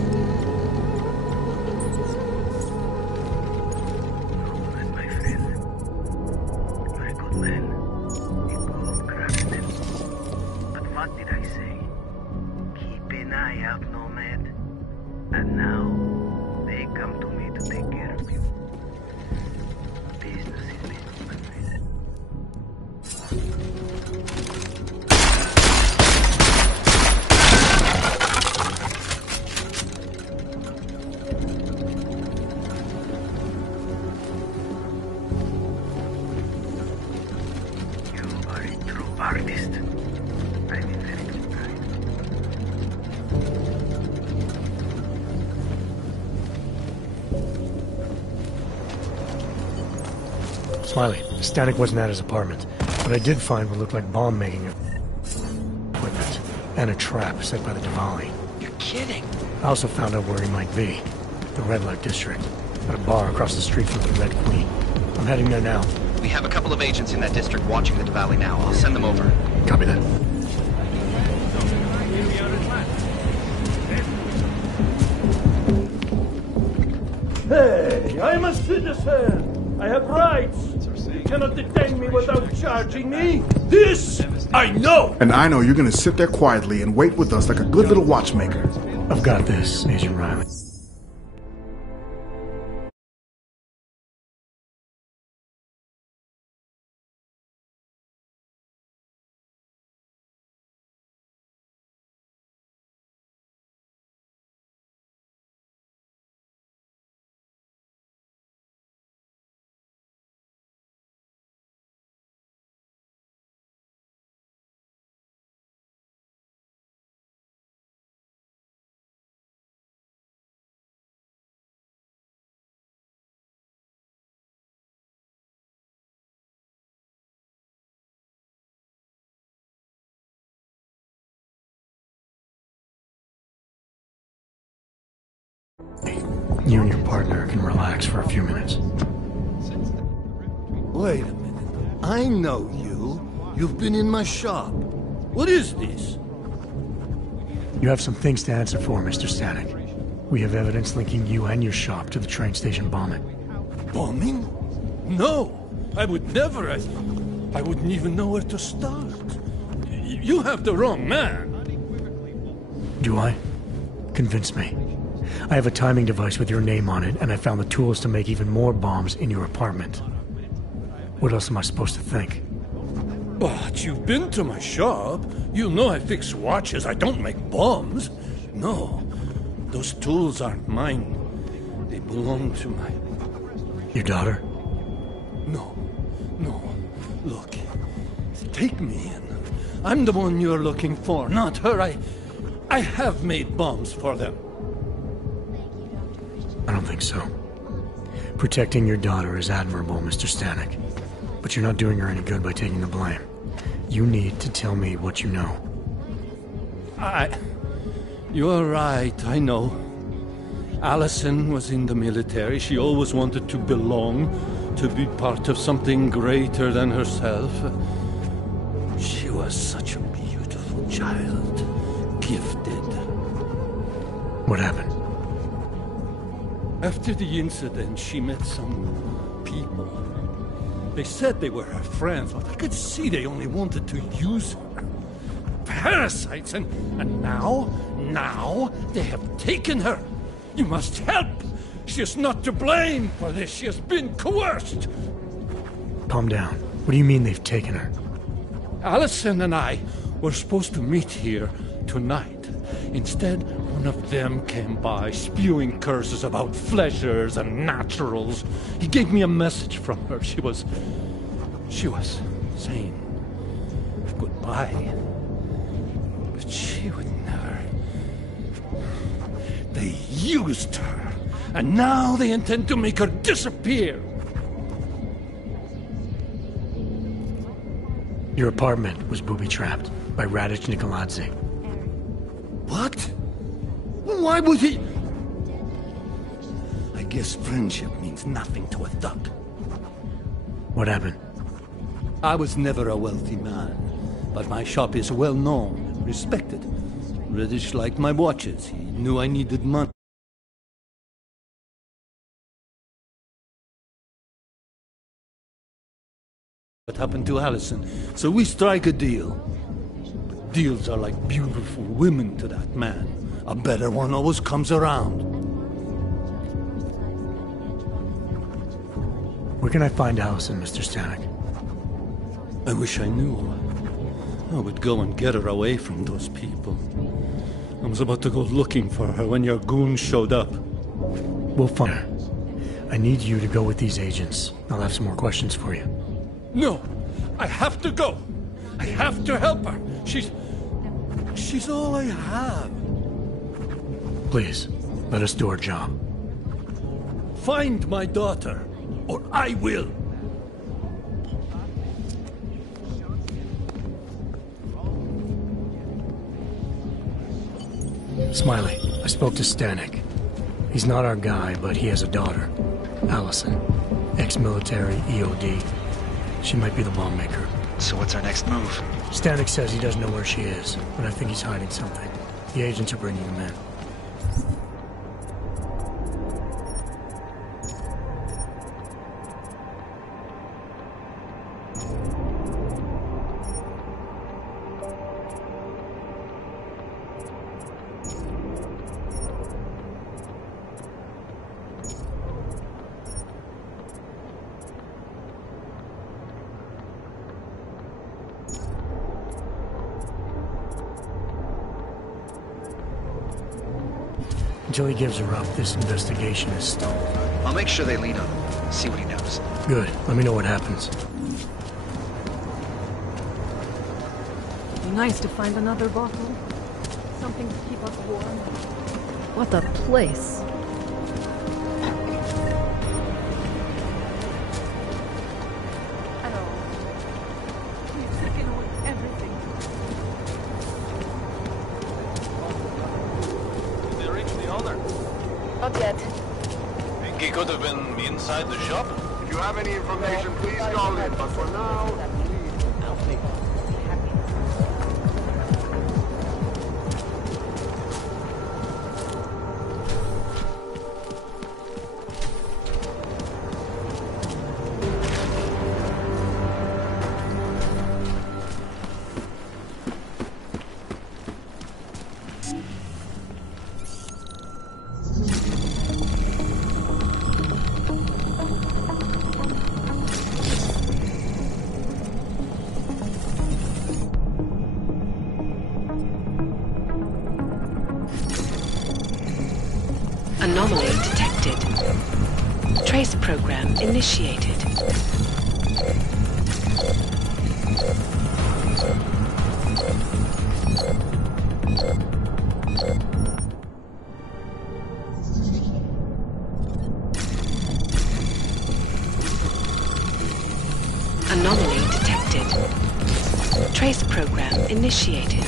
What did I say? Keep an eye out, Nomad. And now, they come to me to take care of you. Business is business, my friend. You are a true artist. I'm in very good time. Smiley, Stanek wasn't at his apartment, but I did find what looked like bomb-making equipment and a trap set by the Diwali. You're kidding. I also found out where he might be, the Red Light District, at a bar across the street from the Red Queen. I'm heading there now. We have a couple of agents in that district watching the Diwali now. I'll send them over. Copy that. Hey, I'm a citizen. I have rights. You cannot detain me without charging me. This I know. And I know you're gonna sit there quietly and wait with us like a good little watchmaker. I've got this, Agent Riley. You and your partner can relax for a few minutes. Wait a minute. I know you. You've been in my shop. What is this? You have some things to answer for, Mr. Stanek. We have evidence linking you and your shop to the train station bombing. Bombing? No, I would never. I wouldn't even know where to start. You have the wrong man. Do I? Convince me. I have a timing device with your name on it, and I found the tools to make even more bombs in your apartment. What else am I supposed to think? But you've been to my shop. You know I fix watches. I don't make bombs. No, those tools aren't mine. They belong to my... Your daughter? No. Look, take me in. I'm the one you're looking for, not her. I have made bombs for them. I don't think so. Protecting your daughter is admirable, Mr. Stanek. But you're not doing her any good by taking the blame. You need to tell me what you know. You're right, I know. Allison was in the military. She always wanted to belong, to be part of something greater than herself. She was such a beautiful child. Gifted. What happened? After the incident, she met some people. They said they were her friends, but I could see they only wanted to use her. Parasites, and now they have taken her. You must help. She is not to blame for this. She has been coerced. Calm down. What do you mean they've taken her? Allison and I were supposed to meet here tonight. Instead, one of them came by, spewing curses about fleshers and naturals. He gave me a message from her. She was saying goodbye. But she would never. They used her, and now they intend to make her disappear. Your apartment was booby-trapped by Radic Nikoladze. What? Why would he? I guess friendship means nothing to a duck. What happened? I was never a wealthy man, but my shop is well known, respected. Radic liked my watches. He knew I needed money. What happened to Allison? So we strike a deal. Deals are like beautiful women to that man. A better one always comes around. Where can I find Allison, Mr. Stanek? I wish I knew. I would go and get her away from those people. I was about to go looking for her when your goons showed up. We'll find her. I need you to go with these agents. I'll have some more questions for you. No! I have to go! I have to help her! She's all I have. Please, let us do our job. Find my daughter, or I will! Smiley, I spoke to Stanek. He's not our guy, but he has a daughter, Allison. Ex-military, EOD. She might be the bomb maker. So what's our next move? Stanek says he doesn't know where she is, but I think he's hiding something. The agents are bringing him in. Until he gives her up, this investigation is stalled. I'll make sure they lean on him. See what he knows. Good. Let me know what happens. Be nice to find another bottle. Something to keep us warm. What a place. Hello. We've taken away everything. Did they reach the owner? Not yet. Think he could have been inside the shop? If you have any information, please call in. But for now, Anomaly detected. Trace program initiated. Anomaly detected. Trace program initiated.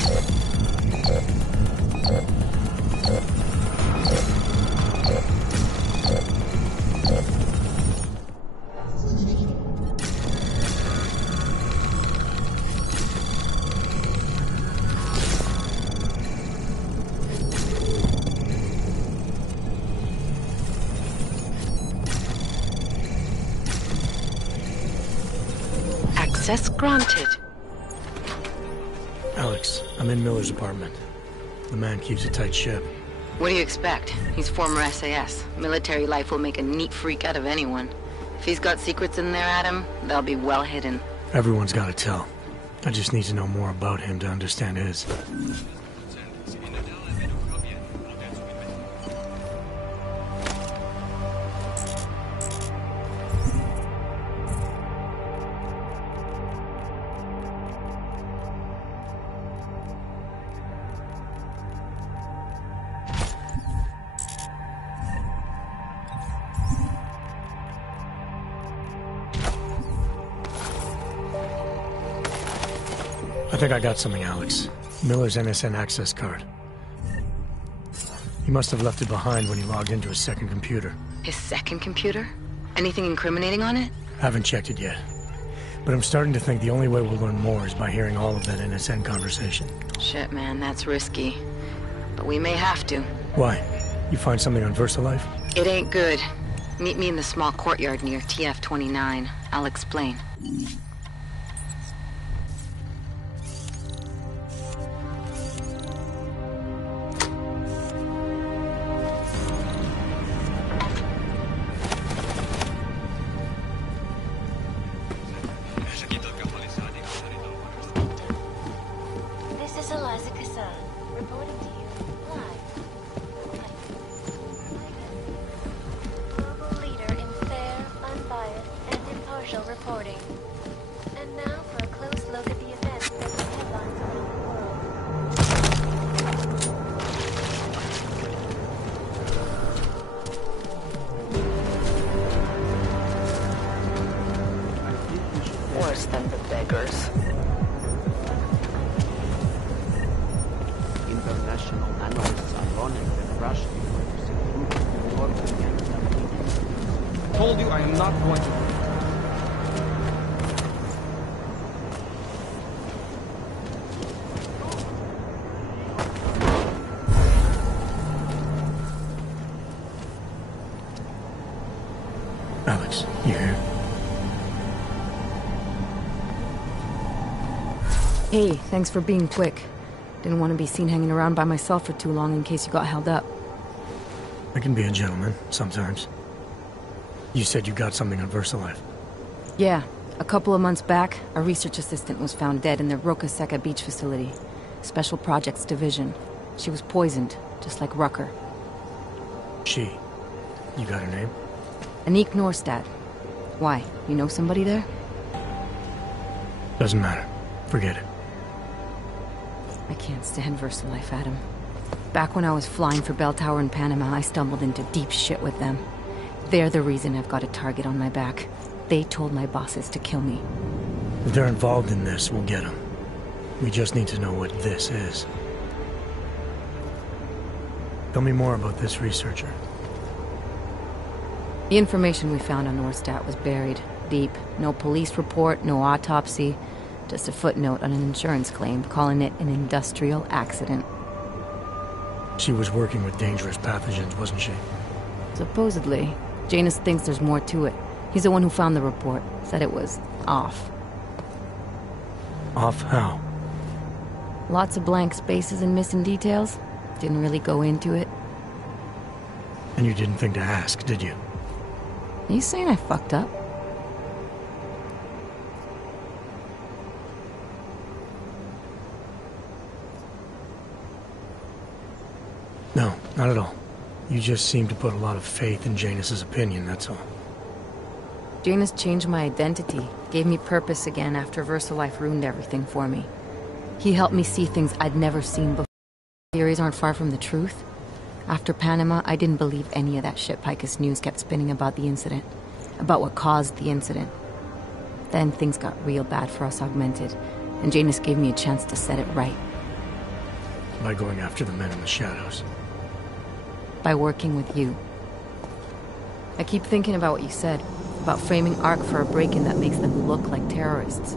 Access granted. Alex, I'm in Miller's apartment. The man keeps a tight ship. What do you expect? He's former SAS. Military life will make a neat freak out of anyone. If he's got secrets in there, Adam, they'll be well hidden. Everyone's got to tell. I just need to know more about him to understand his. I think I got something, Alex. Miller's NSN access card. He must have left it behind when he logged into his second computer. His second computer? Anything incriminating on it? Haven't checked it yet. But I'm starting to think the only way we'll learn more is by hearing all of that NSN conversation. Shit, man, that's risky. But we may have to. Why? You find something on VersaLife? It ain't good. Meet me in the small courtyard near TF-29. I'll explain. Jessica San, reporting to you live. Global leader in fair, unbiased, and impartial reporting. And now for a close look at the events making headlines around the world. Worse than the beggars. International analysts are running the crash reports in New York against them. Told you I am not going to. Alex, you here? Hey, thanks for being quick. Didn't want to be seen hanging around by myself for too long in case you got held up. I can be a gentleman, sometimes. You said you got something on VersaLife. Yeah, a couple of months back, a research assistant was found dead in the Roca Seca beach facility. Special Projects Division. She was poisoned, just like Rucker. She. You got her name? Anique Norstad. Why, you know somebody there? Doesn't matter. Forget it. I can't stand VersaLife, Adam. Back when I was flying for Bell Tower in Panama, I stumbled into deep shit with them. They're the reason I've got a target on my back. They told my bosses to kill me. If they're involved in this, we'll get them. We just need to know what this is. Tell me more about this researcher. The information we found on Norstad was buried deep. No police report, no autopsy. Just a footnote on an insurance claim, calling it an industrial accident. She was working with dangerous pathogens, wasn't she? Supposedly. Janus thinks there's more to it. He's the one who found the report. Said it was off. Off how? Lots of blank spaces and missing details. Didn't really go into it. And you didn't think to ask, did you? Are you saying I fucked up? No, not at all. You just seem to put a lot of faith in Janus's opinion, that's all. Janus changed my identity, gave me purpose again after VersaLife ruined everything for me. He helped me see things I'd never seen before. Theories aren't far from the truth. After Panama, I didn't believe any of that shit Picus News kept spinning about the incident. About what caused the incident. Then things got real bad for us Augmented, and Janus gave me a chance to set it right. By going after the men in the shadows. By working with you. I keep thinking about what you said, about framing ARC for a break-in that makes them look like terrorists.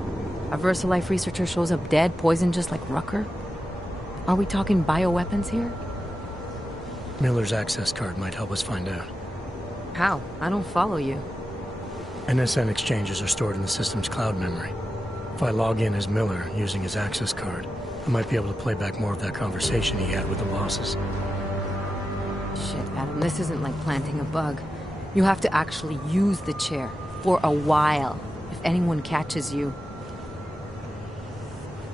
A VersaLife researcher shows up dead, poisoned just like Rucker? Are we talking bioweapons here? Miller's access card might help us find out. How? I don't follow you. NSN exchanges are stored in the system's cloud memory. If I log in as Miller using his access card, I might be able to play back more of that conversation he had with the bosses. Shit, Adam, this isn't like planting a bug. You have to actually use the chair. For a while. If anyone catches you.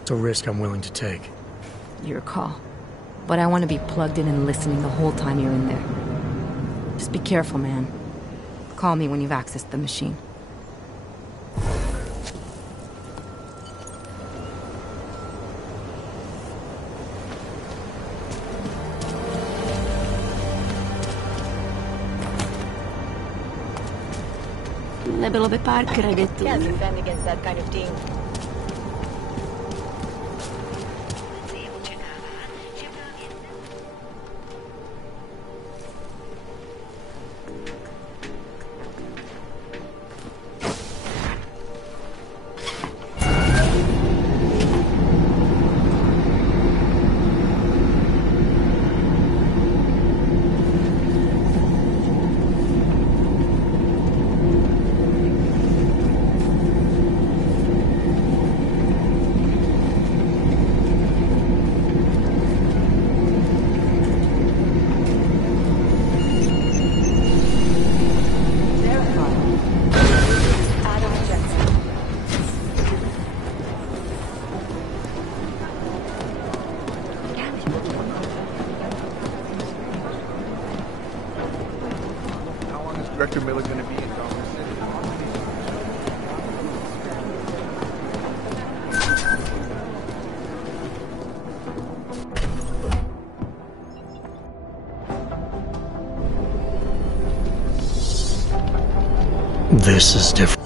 It's a risk I'm willing to take. Your call. But I want to be plugged in and listening the whole time you're in there. Just be careful, man. Call me when you've accessed the machine. Nebylo by pár kreditů. Can't defend against that kind of team. Director Miller going to be in Dawson City? This is different.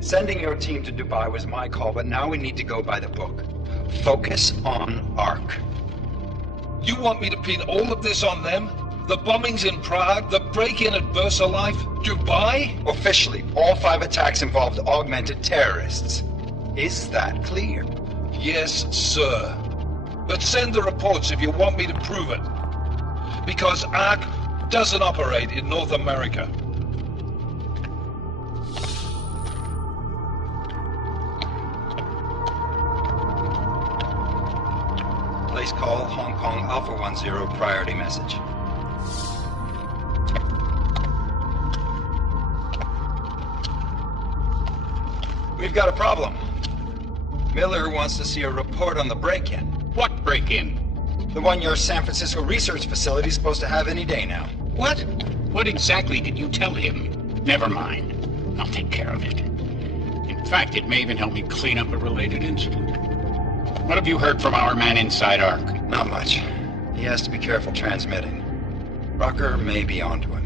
Sending your team to Dubai was my call, but now we need to go by the book. Focus on Ark. You want me to pin all of this on them? The bombings in Prague, the break-in at VersaLife, Dubai? Officially, all 5 attacks involved augmented terrorists. Is that clear? Yes, sir. But send the reports if you want me to prove it. Because ARC doesn't operate in North America. Place call Hong Kong Alpha 10 priority message. We've got a problem. Miller wants to see a report on the break-in. What break-in? The one your San Francisco research facility is supposed to have any day now. What? What exactly did you tell him? Never mind. I'll take care of it. In fact, it may even help me clean up a related incident. What have you heard from our man inside ARC? Not much. He has to be careful transmitting. Rucker may be onto him.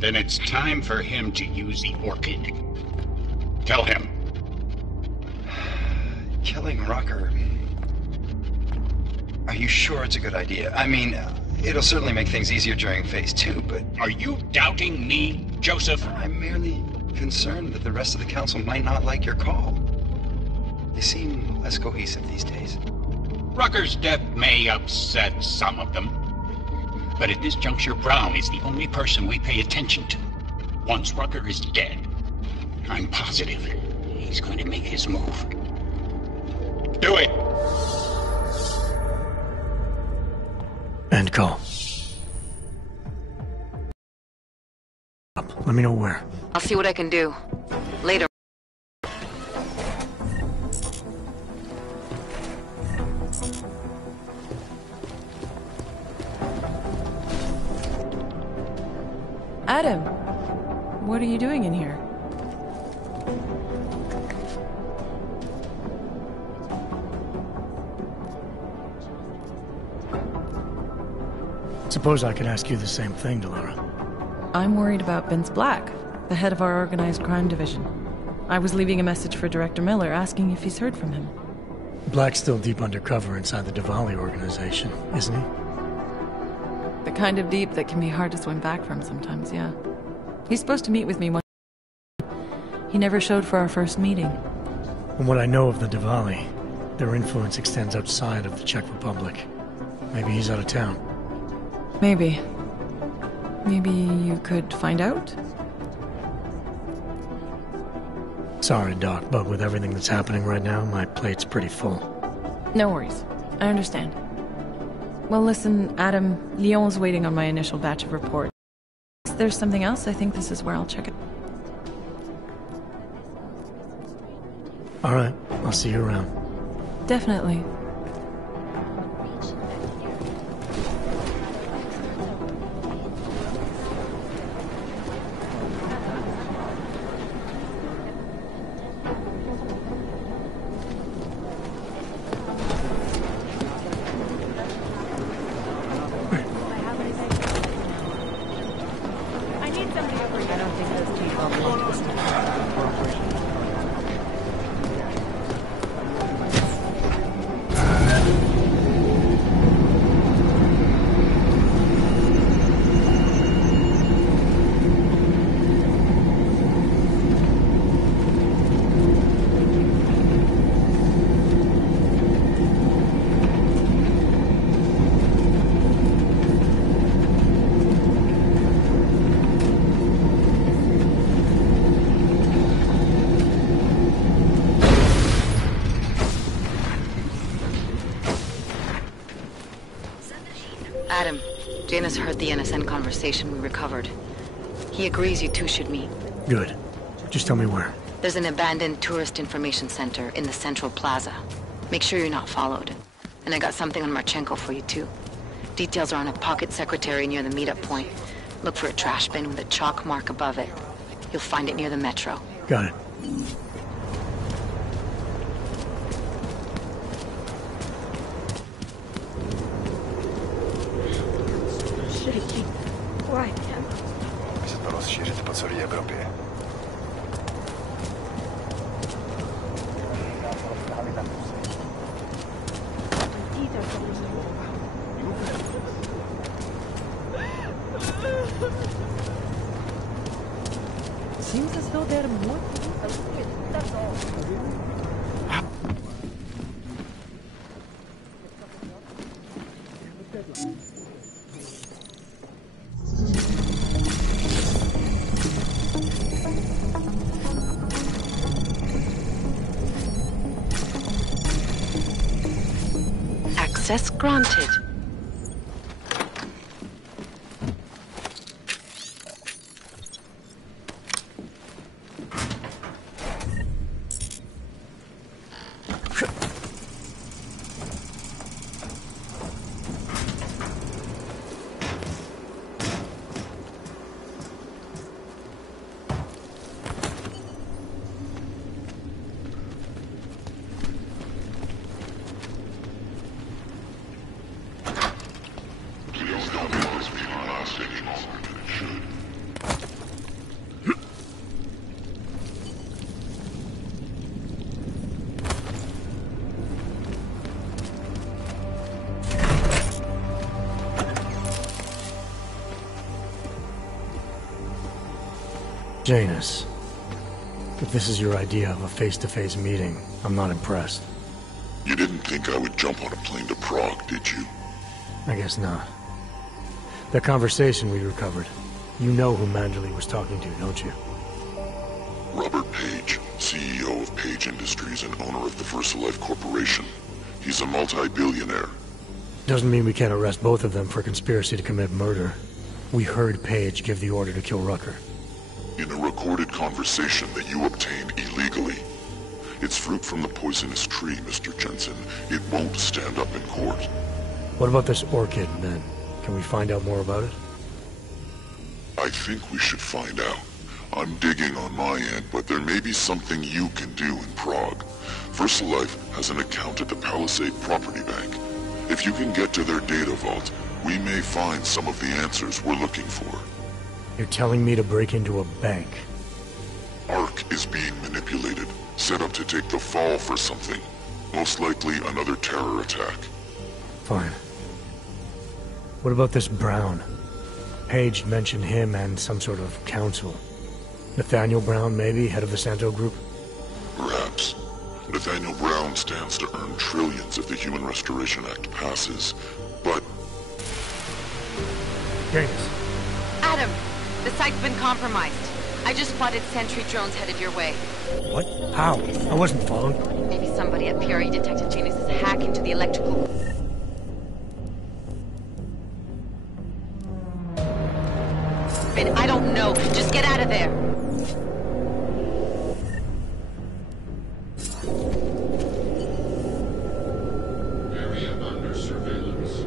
Then it's time for him to use the Orchid. Tell him. Killing Rucker... Are you sure it's a good idea? I mean, it'll certainly make things easier during Phase 2, but... Are you doubting me, Joseph? I'm merely concerned that the rest of the Council might not like your call. They seem less cohesive these days. Rucker's death may upset some of them. But at this juncture, Brown is the only person we pay attention to. Once Rucker is dead, I'm positive he's going to make his move. Do it! End call. Let me know where. I'll see what I can do. Later. Adam, what are you doing in here? Suppose I could ask you the same thing, Delora. I'm worried about Vince Black, the head of our organized crime division. I was leaving a message for Director Miller asking if he's heard from him. Black's still deep undercover inside the Diwali organization, isn't he? The kind of deep that can be hard to swim back from sometimes, yeah. He's supposed to meet with me one. He never showed for our first meeting. From what I know of the Diwali, their influence extends outside of the Czech Republic. Maybe he's out of town. Maybe. Maybe you could find out? Sorry, Doc, but with everything that's happening right now, my plate's pretty full. No worries. I understand. Well, listen, Adam, Lyon's waiting on my initial batch of reports. If there's something else, I think this is where I'll check it. All right, I'll see you around. Definitely. Adam, Janus heard the NSN conversation we recovered. He agrees you two should meet. Good. Just tell me where. There's an abandoned tourist information center in the central plaza. Make sure you're not followed. And I got something on Marchenko for you too. Details are on a pocket secretary near the meetup point. Look for a trash bin with a chalk mark above it. You'll find it near the metro. Got it. Shaky. Quiet, man. By se to rozšířit po celé Evropě. seems as though they're more a little bit, that's all. Access granted. Janus, if this is your idea of a face-to-face meeting, I'm not impressed. You didn't think I would jump on a plane to Prague, did you? I guess not. That conversation we recovered, you know who Manderley was talking to, don't you? Robert Page, CEO of Page Industries and owner of the VersaLife Corporation. He's a multi-billionaire. Doesn't mean we can't arrest both of them for conspiracy to commit murder. We heard Page give the order to kill Rucker. In a recorded conversation that you obtained illegally. It's fruit from the poisonous tree, Mr. Jensen. It won't stand up in court. What about this orchid, then? Can we find out more about it? I think we should find out. I'm digging on my end, but there may be something you can do in Prague. VersaLife has an account at the Palisade Property Bank. If you can get to their data vault, we may find some of the answers we're looking for. You're telling me to break into a bank? Ark is being manipulated, set up to take the fall for something. Most likely another terror attack. Fine. What about this Brown? Page mentioned him and some sort of council. Nathaniel Brown, maybe, head of the Santo Group? Perhaps. Nathaniel Brown stands to earn trillions if the Human Restoration Act passes, but... Janus. Adam! The site's been compromised. I just spotted sentry drones headed your way. What? How? I wasn't followed. Maybe somebody at PRE detected Janus's hack into the electrical... I don't know. Just get out of there. Area under surveillance.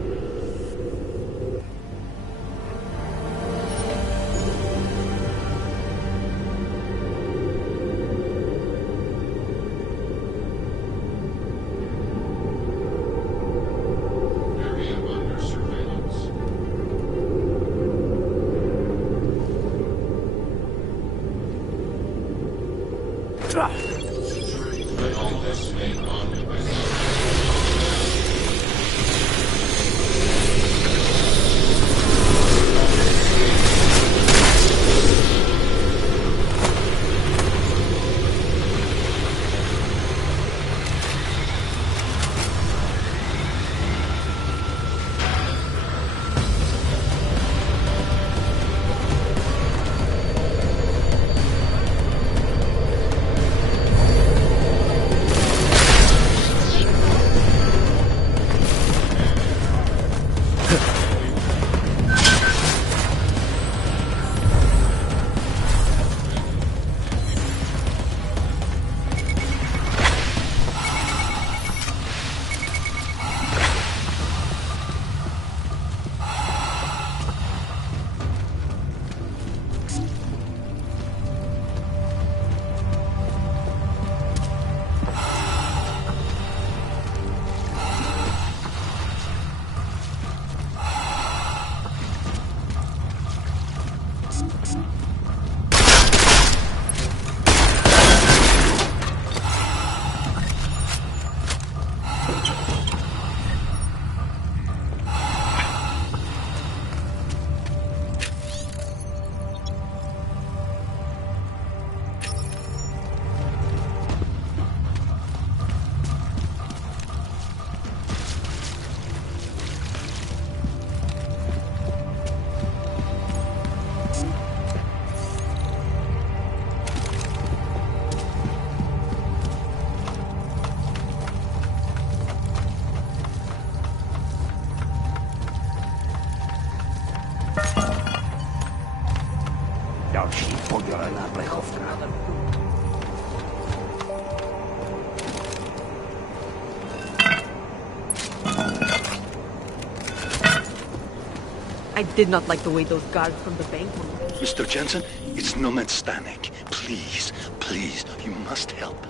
I did not like the way those guards from the bank were. Mr. Jensen, it's Nomad Stanek. Please, please, you must help.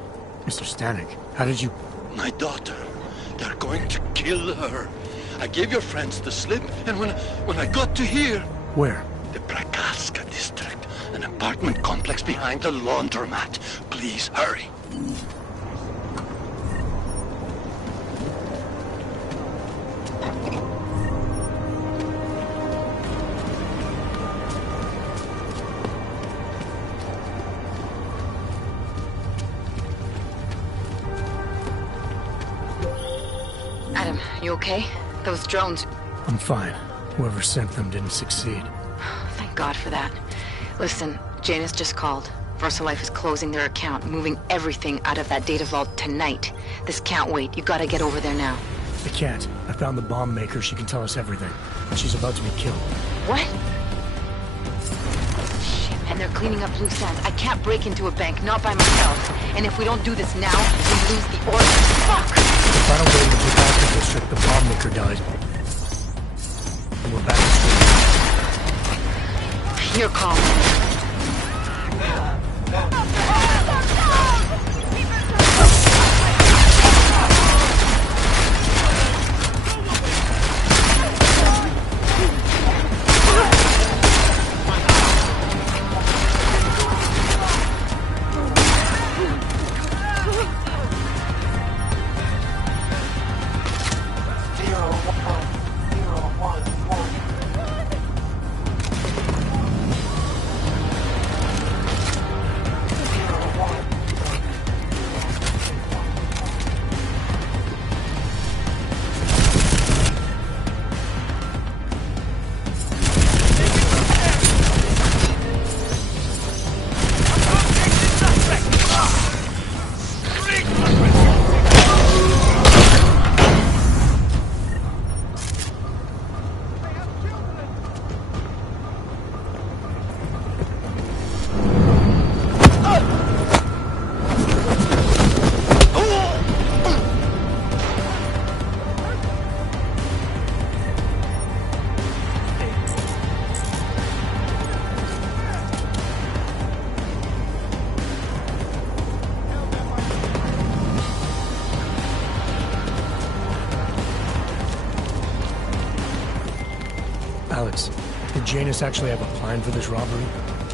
Mr. Stanek, how did you... My daughter. They're going to kill her. I gave your friends the slip, and when I got to here... Where? The Prakaska district. An apartment complex behind the laundromat. Please, hurry. Adam, you okay? Those drones... I'm fine. Whoever sent them didn't succeed. Thank God for that. Listen, Janus just called. VersaLife is closing their account, moving everything out of that data vault tonight. This can't wait. You gotta get over there now. I can't. I found the bomb maker. She can tell us everything. And she's about to be killed. What? Shit, man, they're cleaning up loose ends. I can't break into a bank, not by myself. And if we don't do this now, we lose the order. Fuck! If I don't go to the Prakaska district, the bomb maker dies. And we're back to school. Your call. Alex, did Janus actually have a plan for this robbery?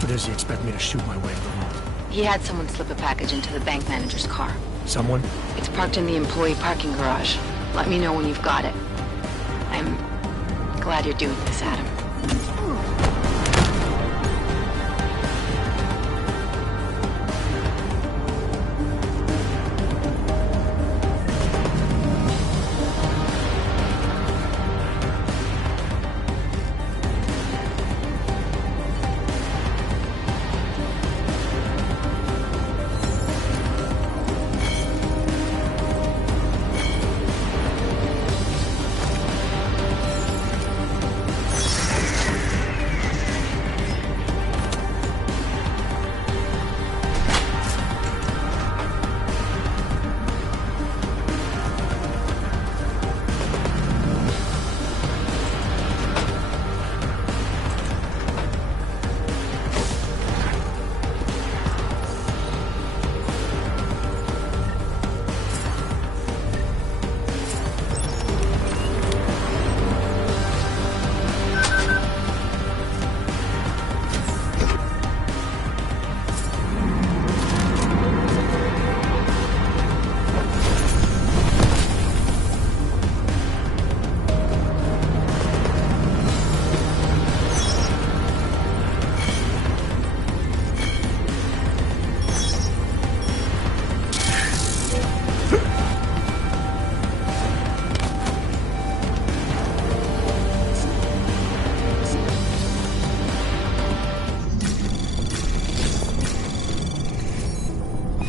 Or does he expect me to shoot my way to the vault? He had someone slip a package into the bank manager's car. Someone? It's parked in the employee parking garage. Let me know when you've got it. I'm glad you're doing this, Adam.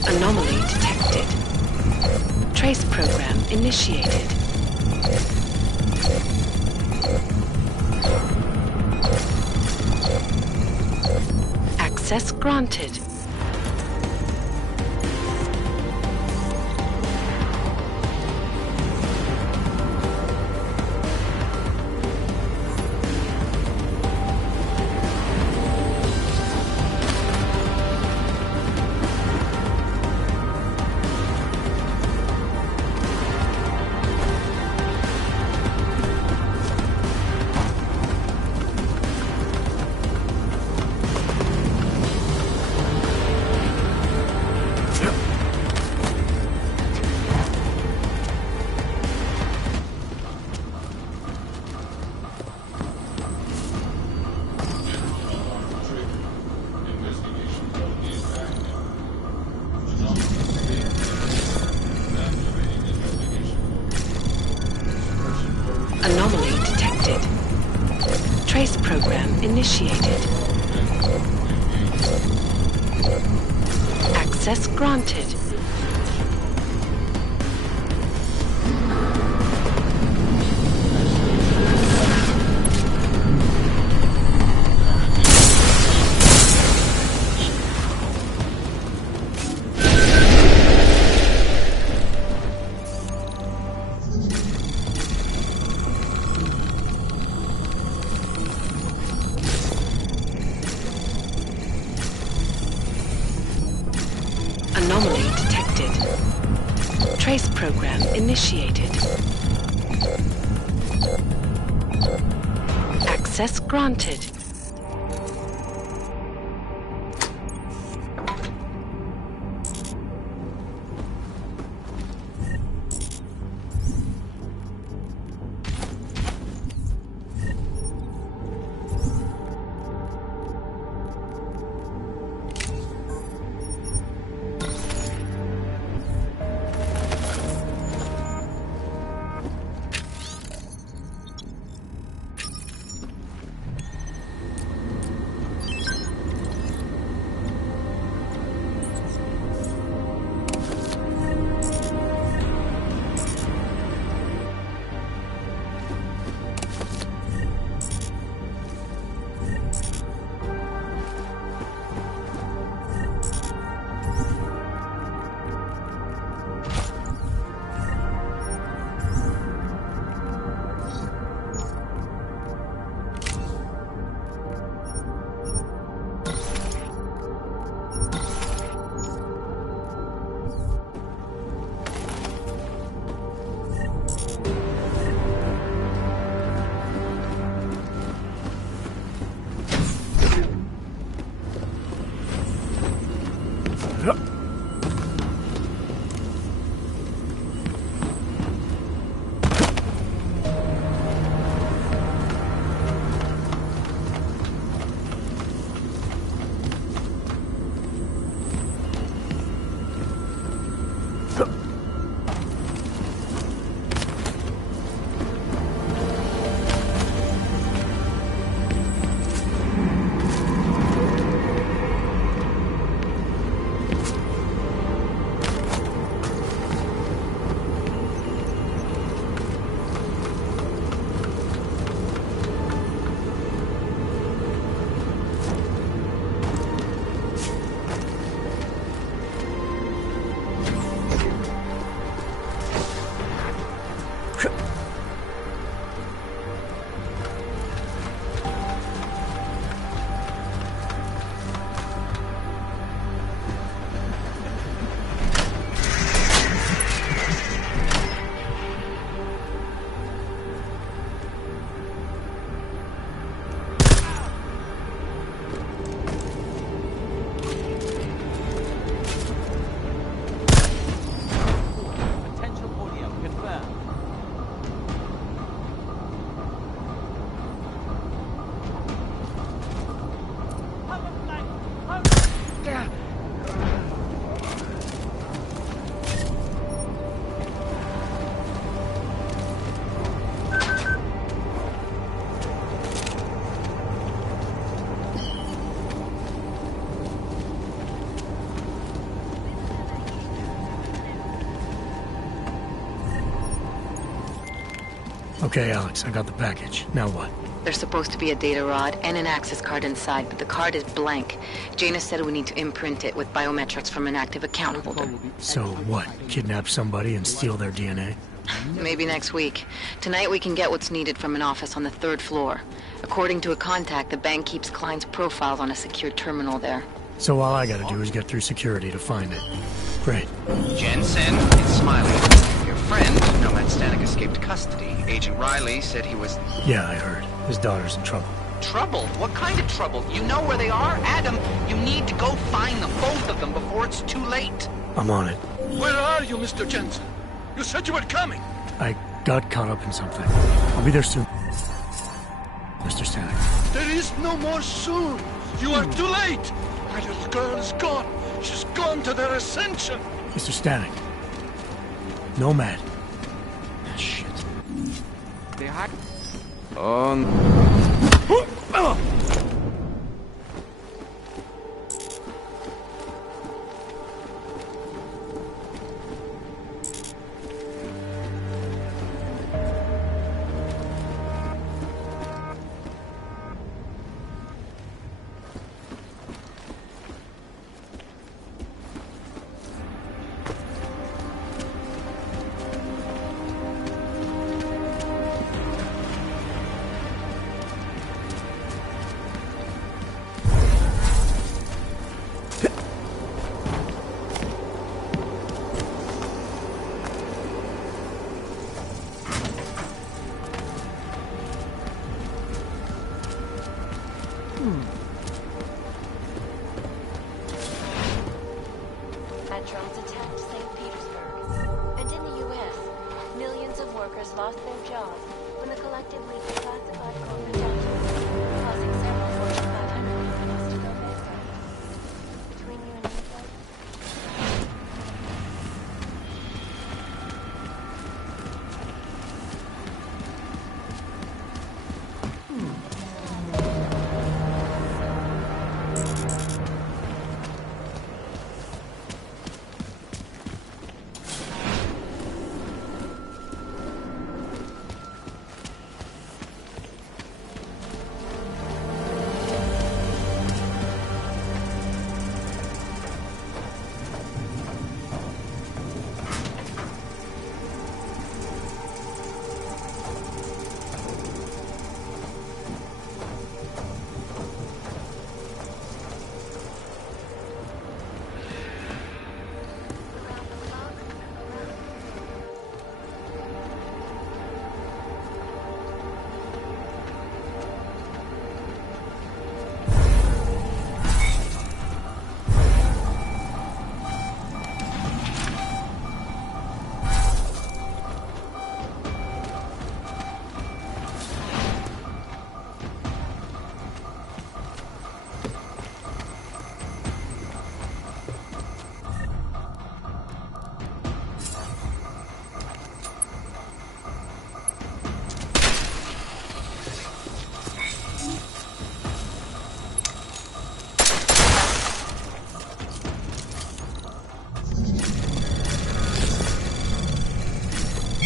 Anomaly detected. Trace program initiated. Access granted. Anomaly detected. Trace program initiated. Access granted. Anomaly detected. Trace program initiated. Access granted. Okay, Alex, I got the package. Now what? There's supposed to be a data rod and an access card inside, but the card is blank. Janus said we need to imprint it with biometrics from an active account holder. So what? Kidnap somebody and steal their DNA? Maybe next week. Tonight we can get what's needed from an office on the 3rd floor. According to a contact, the bank keeps clients' profiles on a secure terminal there. So all I gotta do is get through security to find it. Great. Jensen, it's Smiley. Your friend, Nomad Stanek, escaped custody. Agent Riley said he was... Yeah, I heard. His daughter's in trouble. Trouble? What kind of trouble? You know where they are? Adam, you need to go find them, both of them, before it's too late. I'm on it. Where are you, Mr. Jensen? You said you were coming. I got caught up in something. I'll be there soon, Mr. Stanek. There is no more soon. You are too late. My little girl is gone. She's gone to their ascension. Mr. Stanek. Nomad. Ah, shit. They hide. Drones attacked St. Petersburg. And in the U.S., millions of workers lost their jobs when the collective leak of classified corporate documents, causing several Fortune 500 companies to go bankrupt. Between you and me, folks?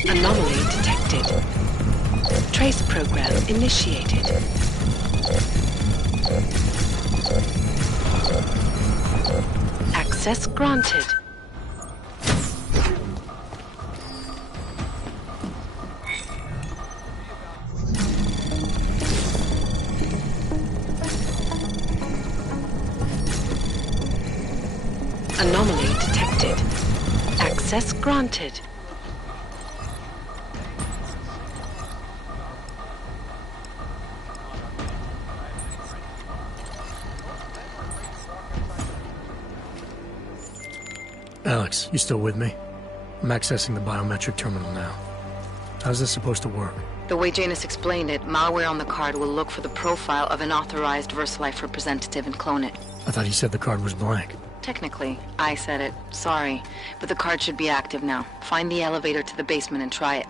Anomaly detected. Trace program initiated. Access granted. Anomaly detected. Access granted. Alex, you still with me? I'm accessing the biometric terminal now. How's this supposed to work? The way Janus explained it, malware on the card will look for the profile of an authorized VersaLife representative and clone it. I thought he said the card was blank. Technically, I said it. Sorry. But the card should be active now. Find the elevator to the basement and try it.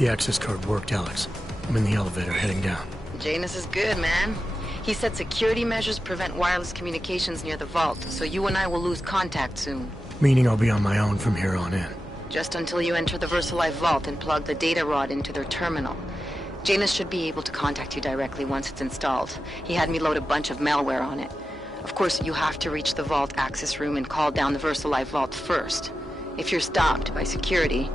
The access card worked, Alex. I'm in the elevator heading down. Janus is good, man. He said security measures prevent wireless communications near the vault, so you and I will lose contact soon. Meaning I'll be on my own from here on in. Just until you enter the VersaLife vault and plug the data rod into their terminal. Janus should be able to contact you directly once it's installed. He had me load a bunch of malware on it. Of course, you have to reach the vault access room and call down the VersaLife vault first. If you're stopped by security...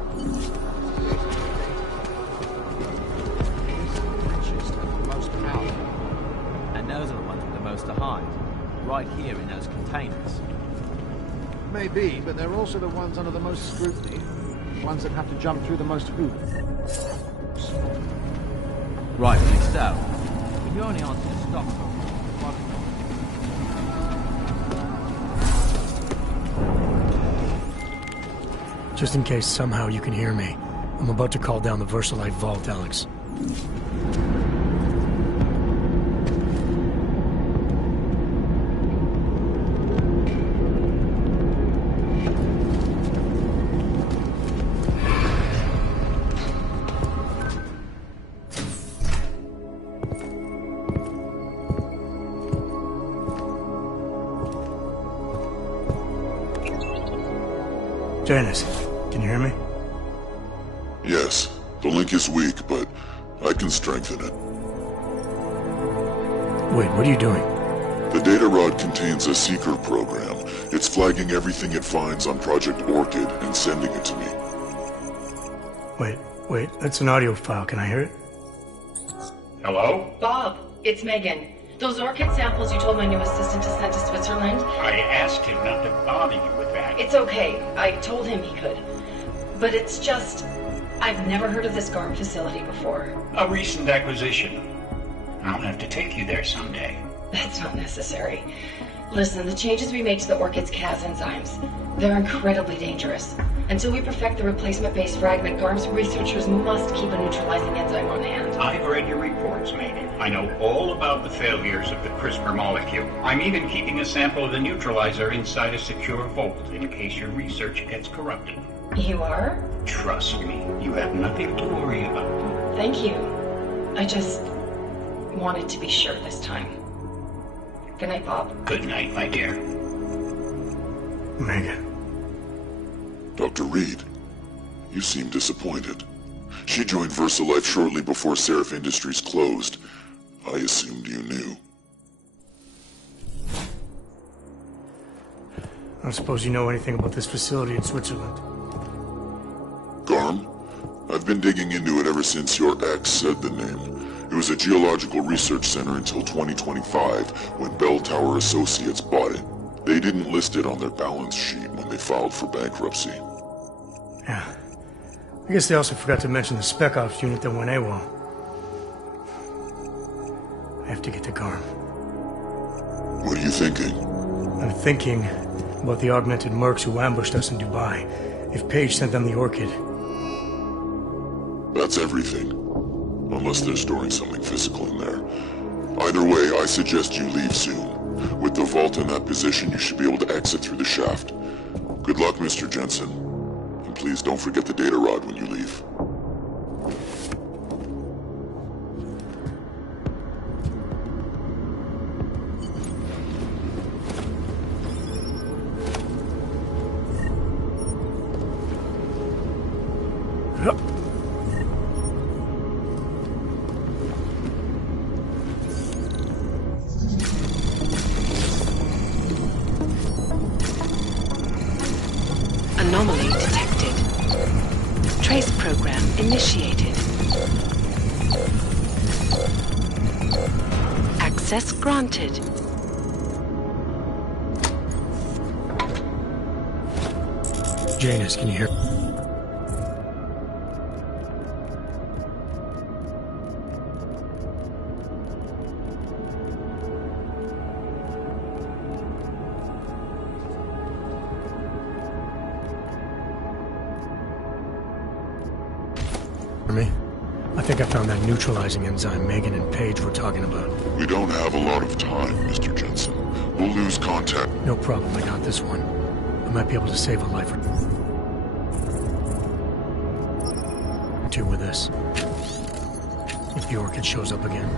And those are the ones with the most to hide. Right here in those containers. Maybe, but they're also the ones under the most scrutiny. The ones that have to jump through the most hoops. Rightfully so. If you only answer to stop them, Just in case somehow you can hear me, I'm about to call down the VersaLife vault, Alex. Janus, can you hear me? Yes. The link is weak, but I can strengthen it. Wait, what are you doing? The data rod contains a secret program. It's flagging everything it finds on Project Orchid and sending it to me. Wait, that's an audio file. Can I hear it? Hello? Bob, it's Megan. Those orchid samples you told my new assistant to send to Switzerland? I asked him not to bother you with that. It's okay. I told him he could. But it's just... I've never heard of this GARM facility before. A recent acquisition. I'll have to take you there someday. That's not necessary. Listen, the changes we make to the orchid's Cas enzymes, they're incredibly dangerous. Until we perfect the replacement-based fragment, GARM's researchers must keep a neutralizing enzyme on hand. I've read your reports, Megan. I know all about the failures of the CRISPR molecule. I'm even keeping a sample of the neutralizer inside a secure vault in case your research gets corrupted. You are? Trust me, you have nothing to worry about. Thank you. I just wanted to be sure this time. Good night, Bob. Good night, my dear. Megan. Dr. Reed, you seem disappointed. She joined VersaLife shortly before Seraph Industries closed. I assumed you knew. I don't suppose you know anything about this facility in Switzerland. GARM? I've been digging into it ever since your ex said the name. It was a geological research center until 2025, when Bell Tower Associates bought it. They didn't list it on their balance sheet when they filed for bankruptcy. Yeah. I guess they also forgot to mention the Spec Ops unit that went AWOL. I have to get to GARM. What are you thinking? I'm thinking about the augmented mercs who ambushed us in Dubai. If Paige sent them the Orchid. That's everything. Unless they're storing something physical in there. Either way, I suggest you leave soon. With the vault in that position, you should be able to exit through the shaft. Good luck, Mr. Jensen. And please don't forget the data rod when you leave. Anomaly detected. Trace program initiated. Access granted. Janus, can you hear? Me? I think I found that neutralizing enzyme Megan and Paige were talking about. We don't have a lot of time, Mr. Jensen. We'll lose contact. No problem, I got this one. I might be able to save a life or p.2 with this. If the Orchid shows up again.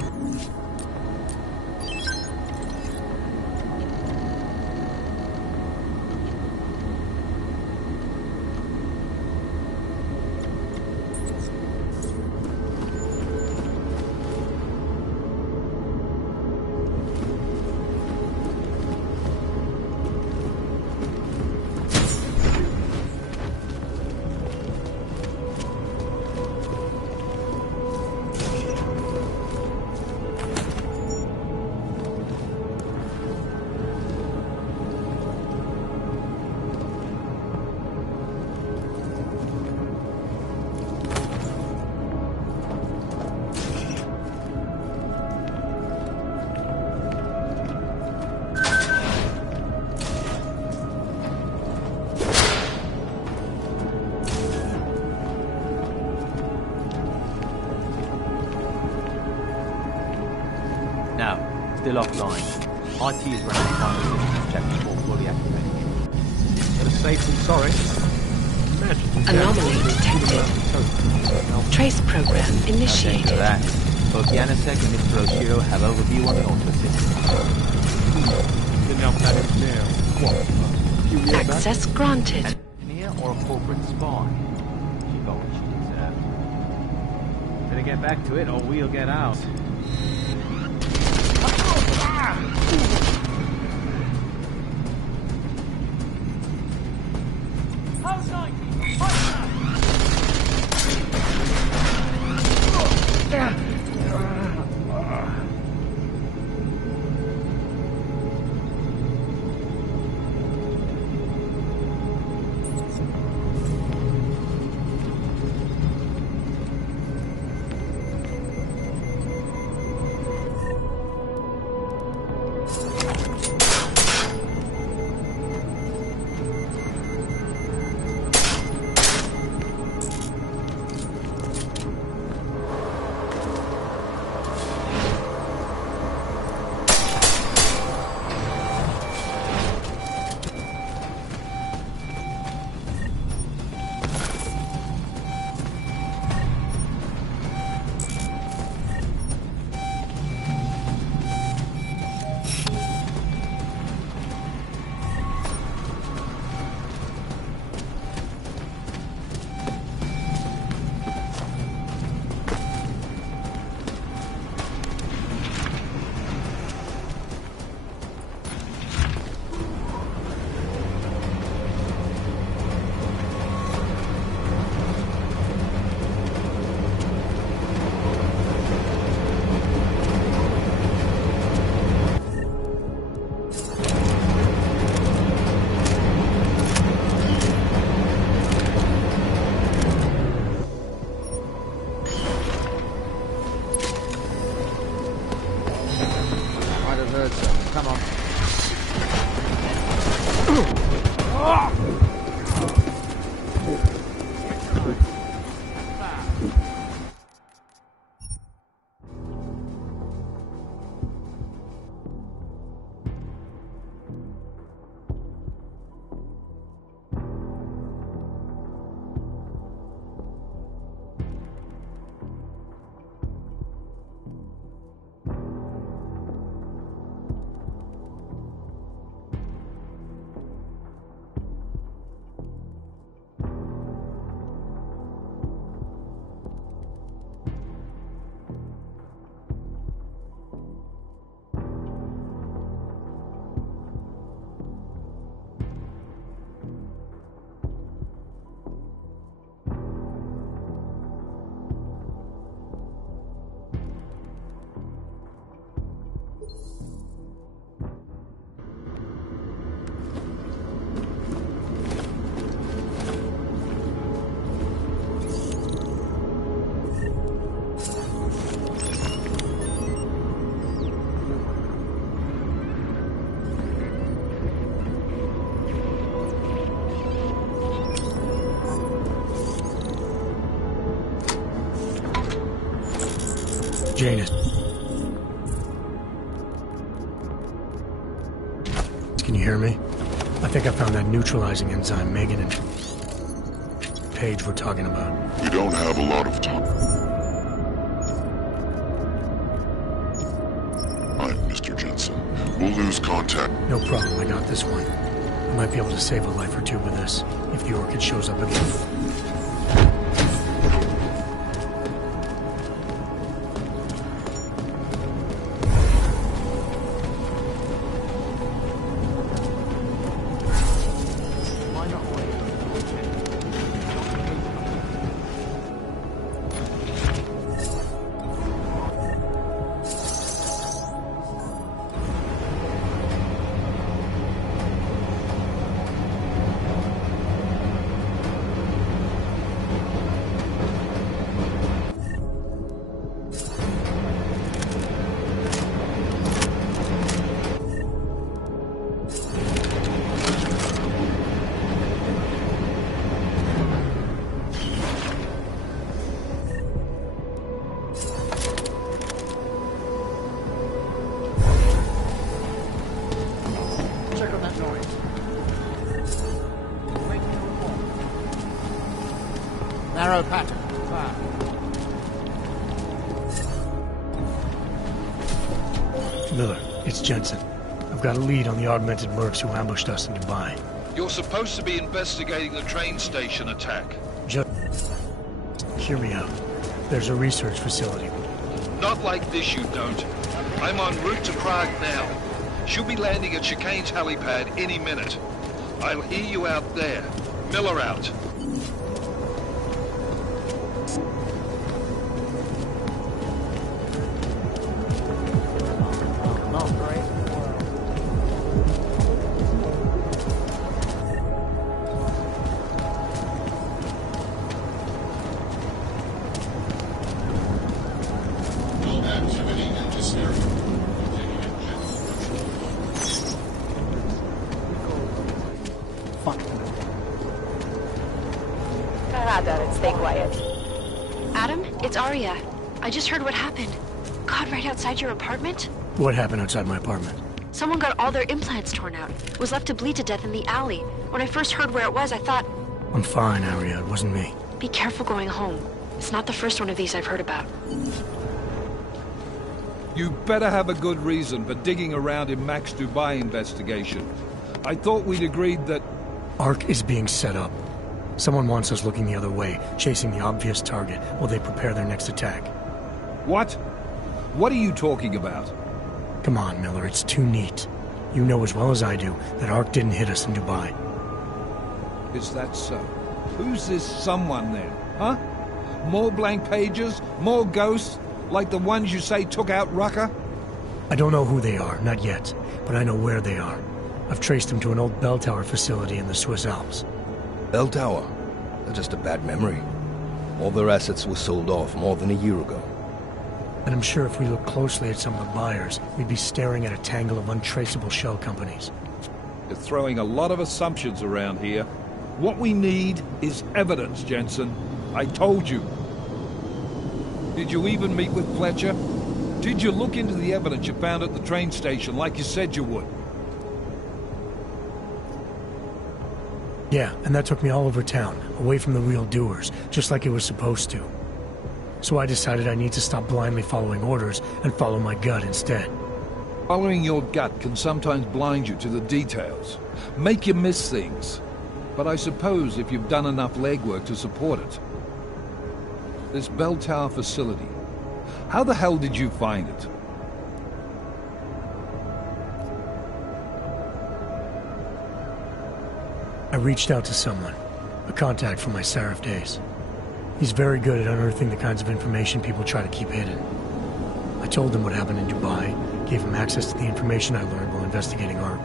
Still offline. IT is running a final systems check before fully activated. Better safe than sorry. Anomaly detected. Trace program initiated. For that, both Yanisek and Mr. Oshiro have overview on the Ultra system. Didn't help that engineer. What? Access granted. An engineer or a corporate spy? She got what she deserved. Better get back to it or we'll get out. Janus. Can you hear me? I think I found that neutralizing enzyme Megan and... page we're talking about? We don't have a lot of time. Mr. Jensen. We'll lose contact. No problem, I got this one. I might be able to save a life or two with this, if the Orchid shows up again. Narrow pattern. Miller, it's Jensen. I've got a lead on the augmented mercs who ambushed us in Dubai. You're supposed to be investigating the train station attack. Just hear me out. There's a research facility. Not like this, you don't. I'm en route to Prague now. She'll be landing at Chicane's helipad any minute. I'll hear you out there. Miller out. Stay quiet. Adam, it's Arya. I just heard what happened. God, right outside your apartment? What happened outside my apartment? Someone got all their implants torn out. Was left to bleed to death in the alley. When I first heard where it was, I thought... I'm fine, Arya. It wasn't me. Be careful going home. It's not the first one of these I've heard about. You better have a good reason for digging around in Mac's Dubai investigation. I thought we'd agreed that... ARC is being set up. Someone wants us looking the other way, chasing the obvious target while they prepare their next attack. What? What are you talking about? Come on, Miller, it's too neat. You know as well as I do that ARC didn't hit us in Dubai. Is that so? Who's this someone then, huh? More blank pages? More ghosts? Like the ones you say took out Rucker? I don't know who they are, not yet, but I know where they are. I've traced them to an old bell tower facility in the Swiss Alps. Bell Tower? That's just a bad memory. All their assets were sold off more than a year ago. And I'm sure if we look closely at some of the buyers, we'd be staring at a tangle of untraceable shell companies. You're throwing a lot of assumptions around here. What we need is evidence, Jensen. I told you. Did you even meet with Fletcher? Did you look into the evidence you found at the train station like you said you would? Yeah, and that took me all over town, away from the real doers, just like it was supposed to. So I decided I need to stop blindly following orders and follow my gut instead. Following your gut can sometimes blind you to the details, make you miss things. But I suppose if you've done enough legwork to support it. This bell tower facility, how the hell did you find it? I reached out to someone, a contact from my Seraph days. He's very good at unearthing the kinds of information people try to keep hidden. I told him what happened in Dubai, gave him access to the information I learned while investigating ARC.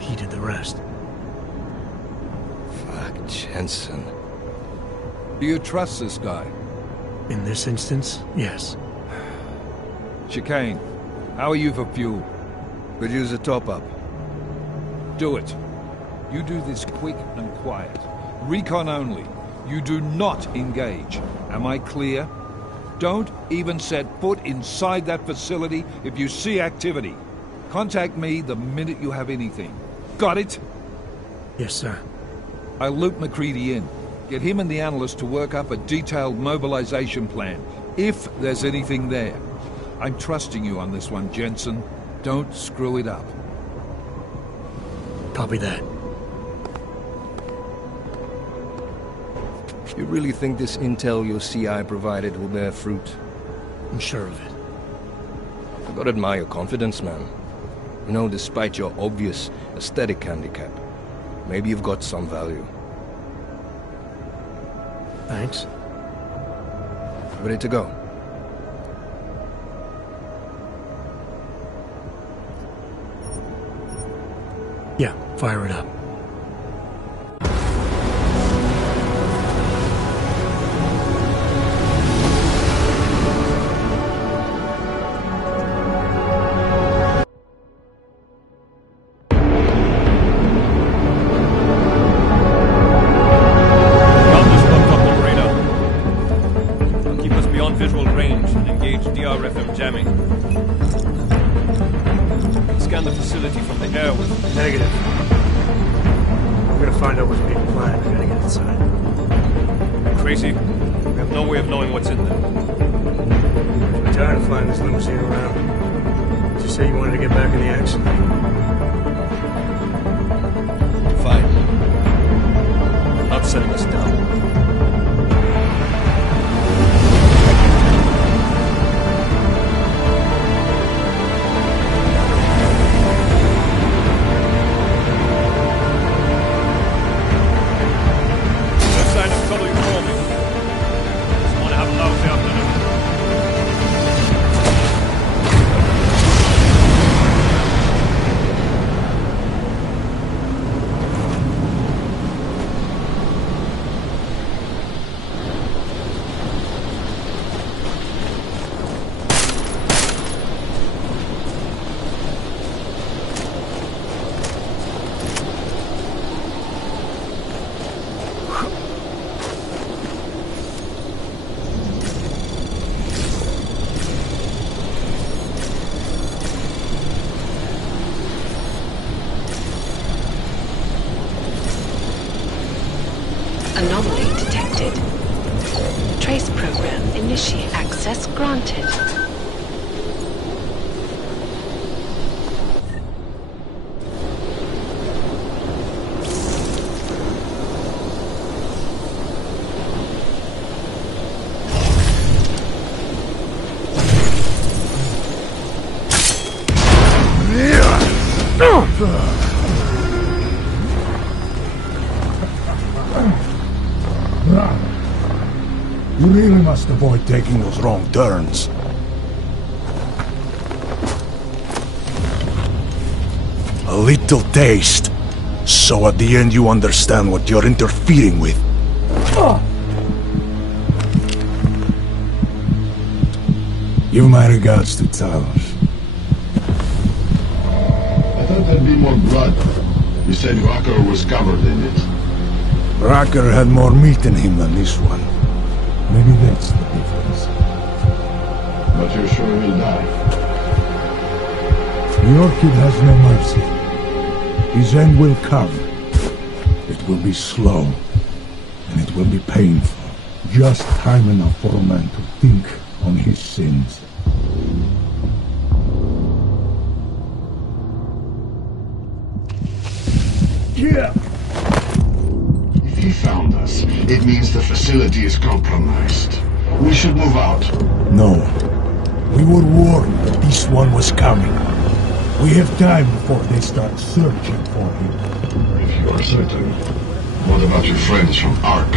He did the rest. Fuck, Jensen. Do you trust this guy? In this instance, yes. Chicane, how are you for fuel? Could use a top-up. Do it. You do this quick and quiet. Recon only. You do not engage. Am I clear? Don't even set foot inside that facility if you see activity. Contact me the minute you have anything. Got it? Yes, sir. I'll loop McCready in. Get him and the analyst to work up a detailed mobilization plan, if there's anything there. I'm trusting you on this one, Jensen. Don't screw it up. Copy that. You really think this intel your CI provided will bear fruit? I'm sure of it. I gotta admire your confidence, man. You know, despite your obvious aesthetic handicap, maybe you've got some value. Thanks. Ready to go? Yeah, fire it up. Anomaly detected. Trace program initiate. Access granted. You really must avoid taking those wrong turns. A little taste, so at the end you understand what you're interfering with. Give my regards to Talos. I thought there'd be more blood. You said Rucker was covered in it. Rucker had more meat in him than this one. Maybe that's the difference. But you're sure he'll die? The Orchid has no mercy. His end will come. It will be slow, and it will be painful. Just time enough for a man to think on his sins. Yeah! If he found us, it means the facility is compromised. We should move out. No. We were warned that this one was coming. We have time before they start searching for him. If you are certain, what about your friends from Ark?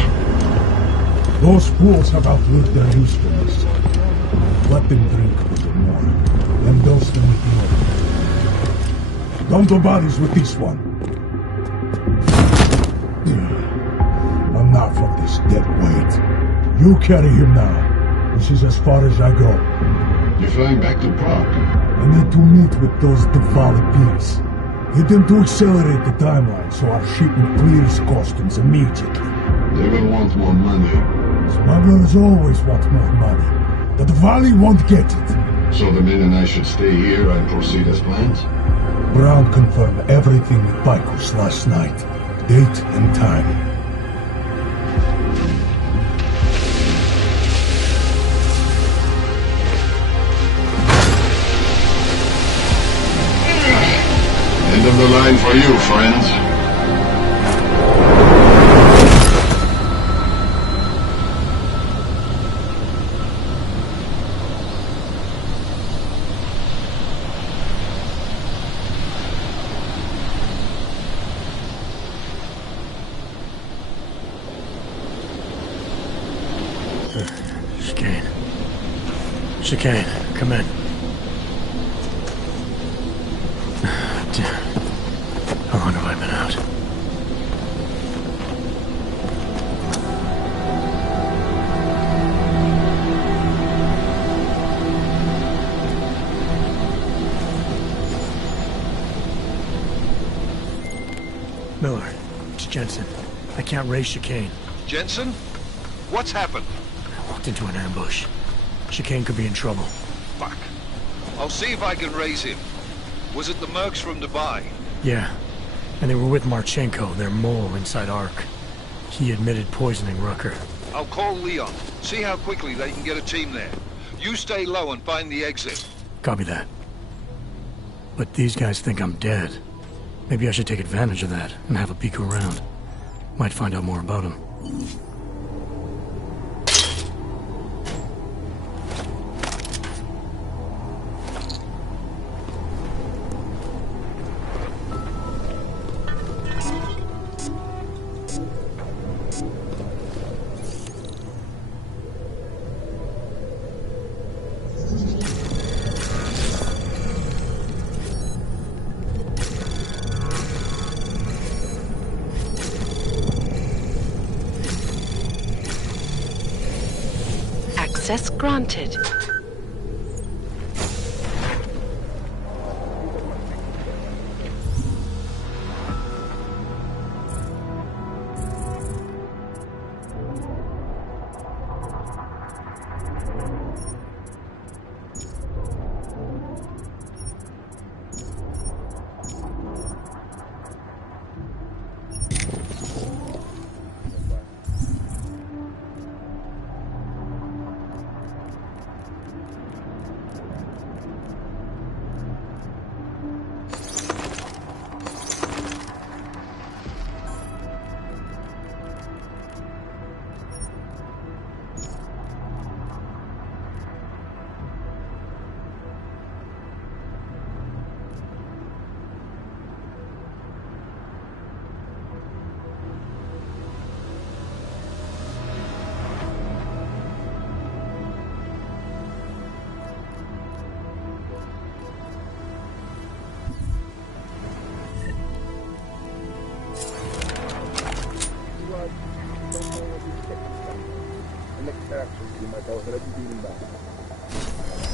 Those fools have outlived their usefulness. Let them drink with the morning, then dose them with the other. Dump the bodies with this one. Enough of this dead weight. You carry him now. This is as far as I go. You're flying back to Prague? I need to meet with those Diwali pigs. Get them to accelerate the timeline so our shipment clears customs immediately. They will want more money. Smugglers always want more money. The Diwali won't get it. So the men and I should stay here and proceed as planned? Brown confirmed everything with Picos last night. Date and time. End of the line for you, friends. Chicane, come in. How long have I been out? Miller, it's Jensen. I can't raise Chicane. Jensen? What's happened? I walked into an ambush. Chicane could be in trouble. Fuck. I'll see if I can raise him. Was it the mercs from Dubai? Yeah. And they were with Marchenko, their mole inside Ark. He admitted poisoning Rucker. I'll call Leon. See how quickly they can get a team there. You stay low and find the exit. Copy that. But these guys think I'm dead. Maybe I should take advantage of that and have a peek around. Might find out more about him. Access granted.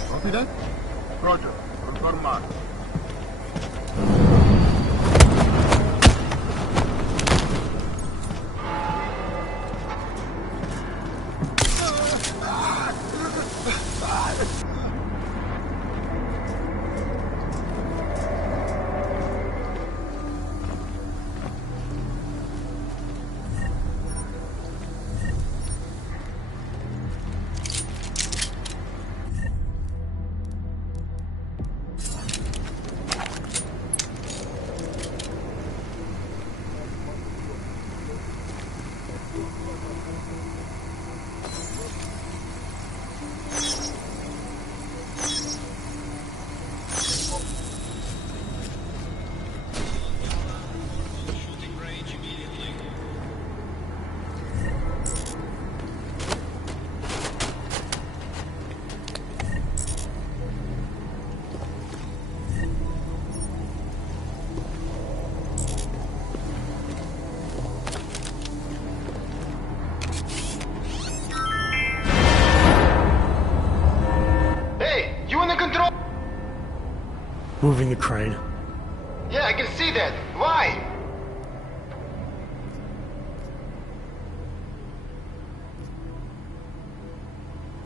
Confident? Roger. Conformar. Moving the crane. Yeah, I can see that. Why?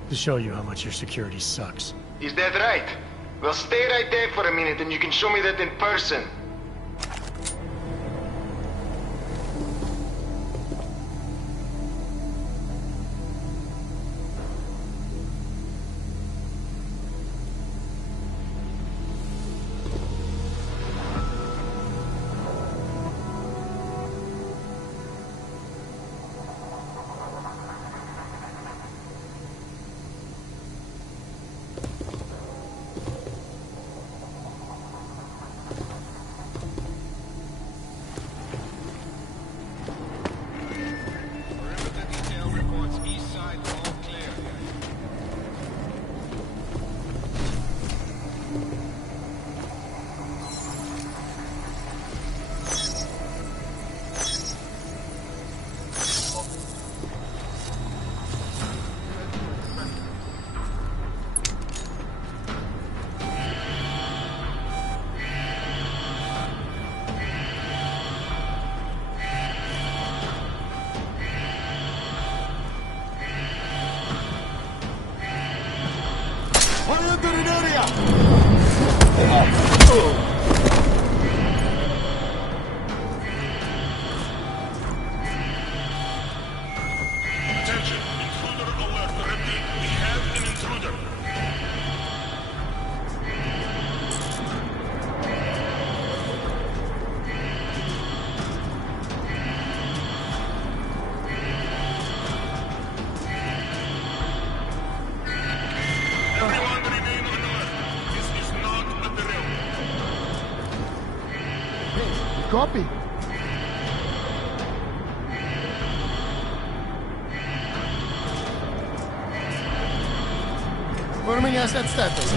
To show you how much your security sucks. Is that right? Well, stay right there for a minute and you can show me that in person. Copy. Поменяй от статус.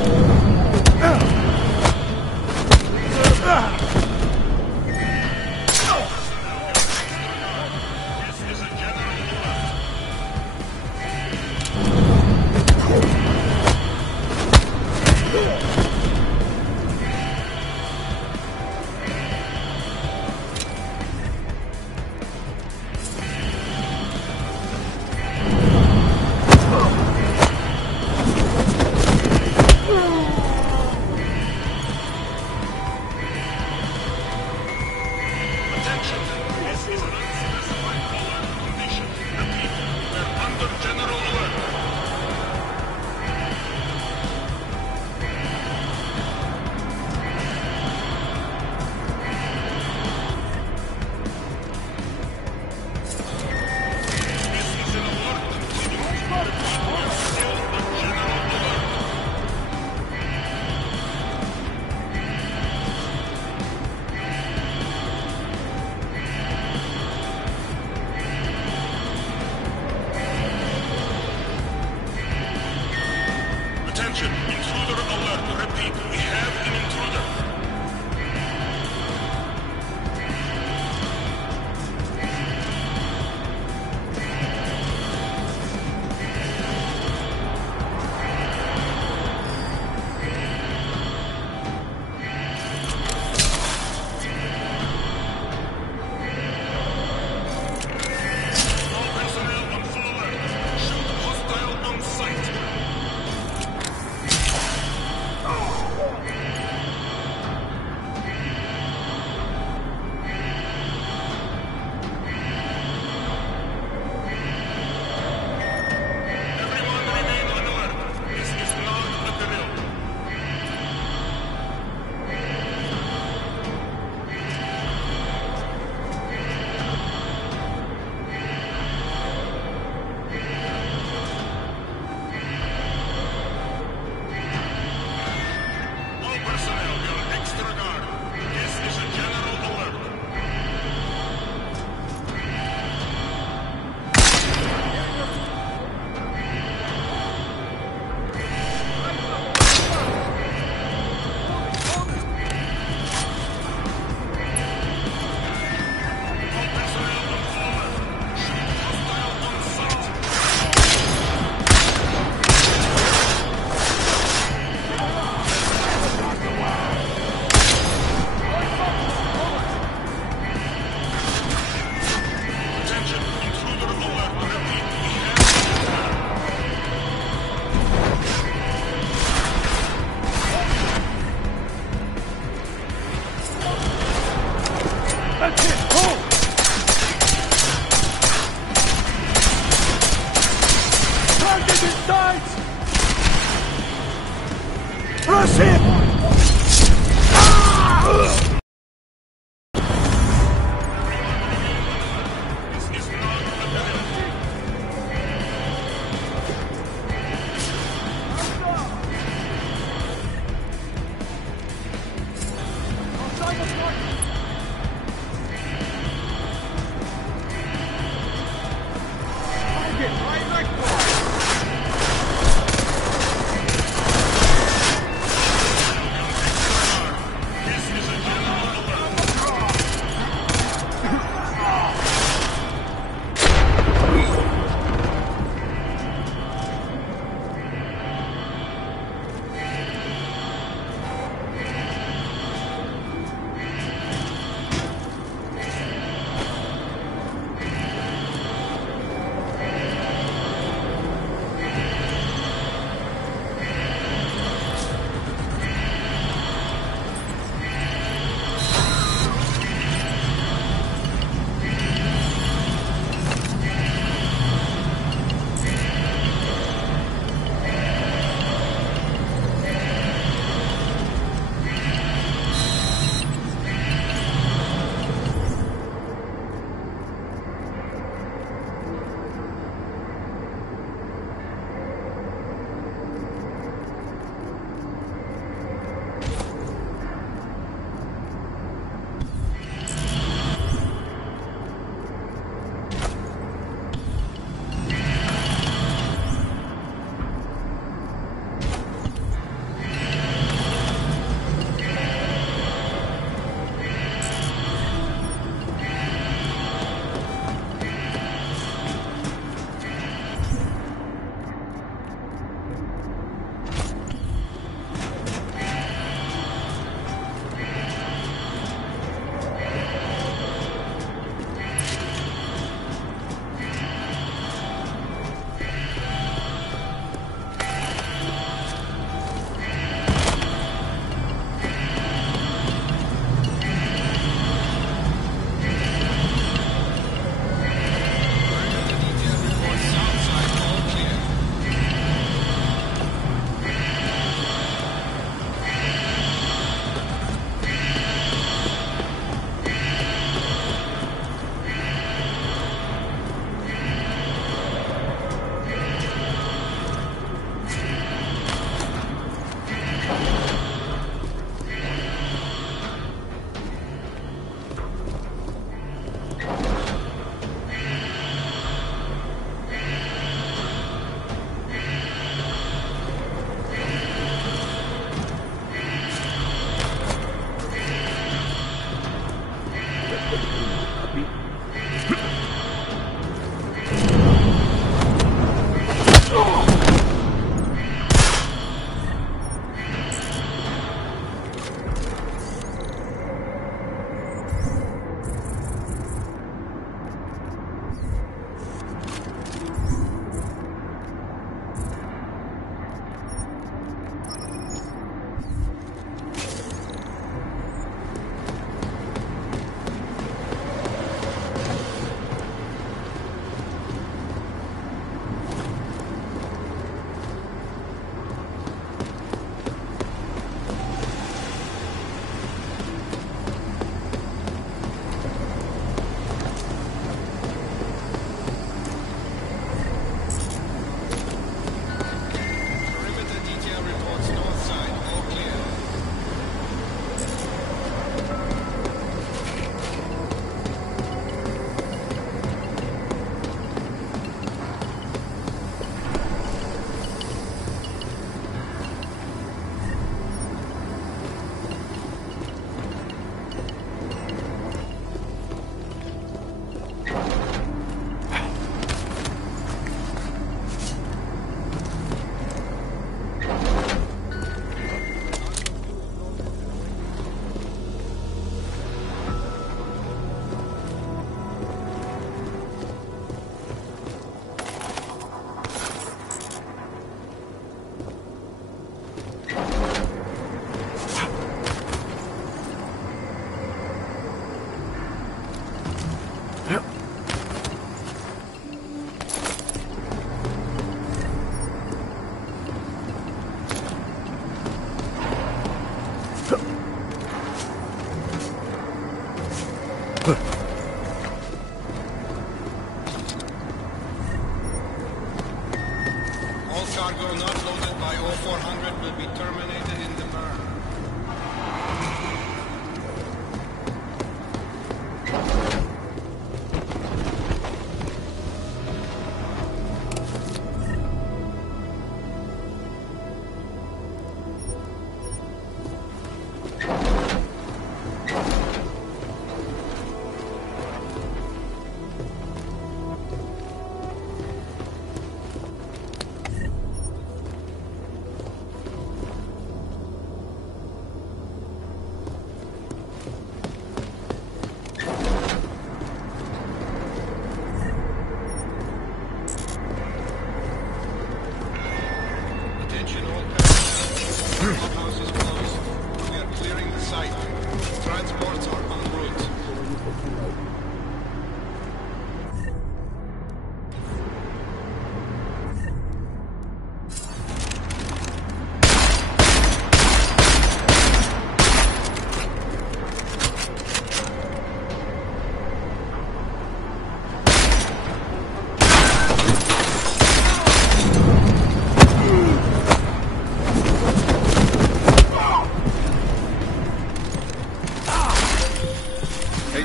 Transports are en route.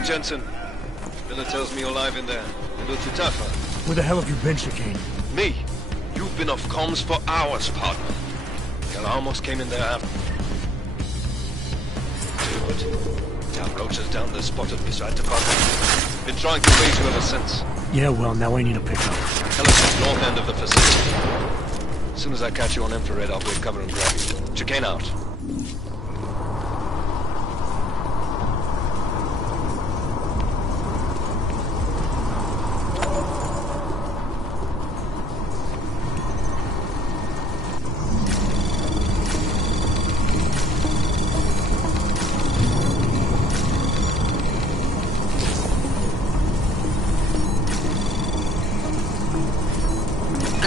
Jensen, Miller tells me you're alive in there. A little tougher. Where the hell have you been, Chicane? Me? You've been off comms for hours, partner. Hell, I almost came in there after. But damn roaches down there spotted me, so I had to bug. Been trying to raise you ever since. Yeah, well, now I need a pickup. Hellison's north end of the facility. As soon as I catch you on infrared, I'll break cover and grab you. Chicane out.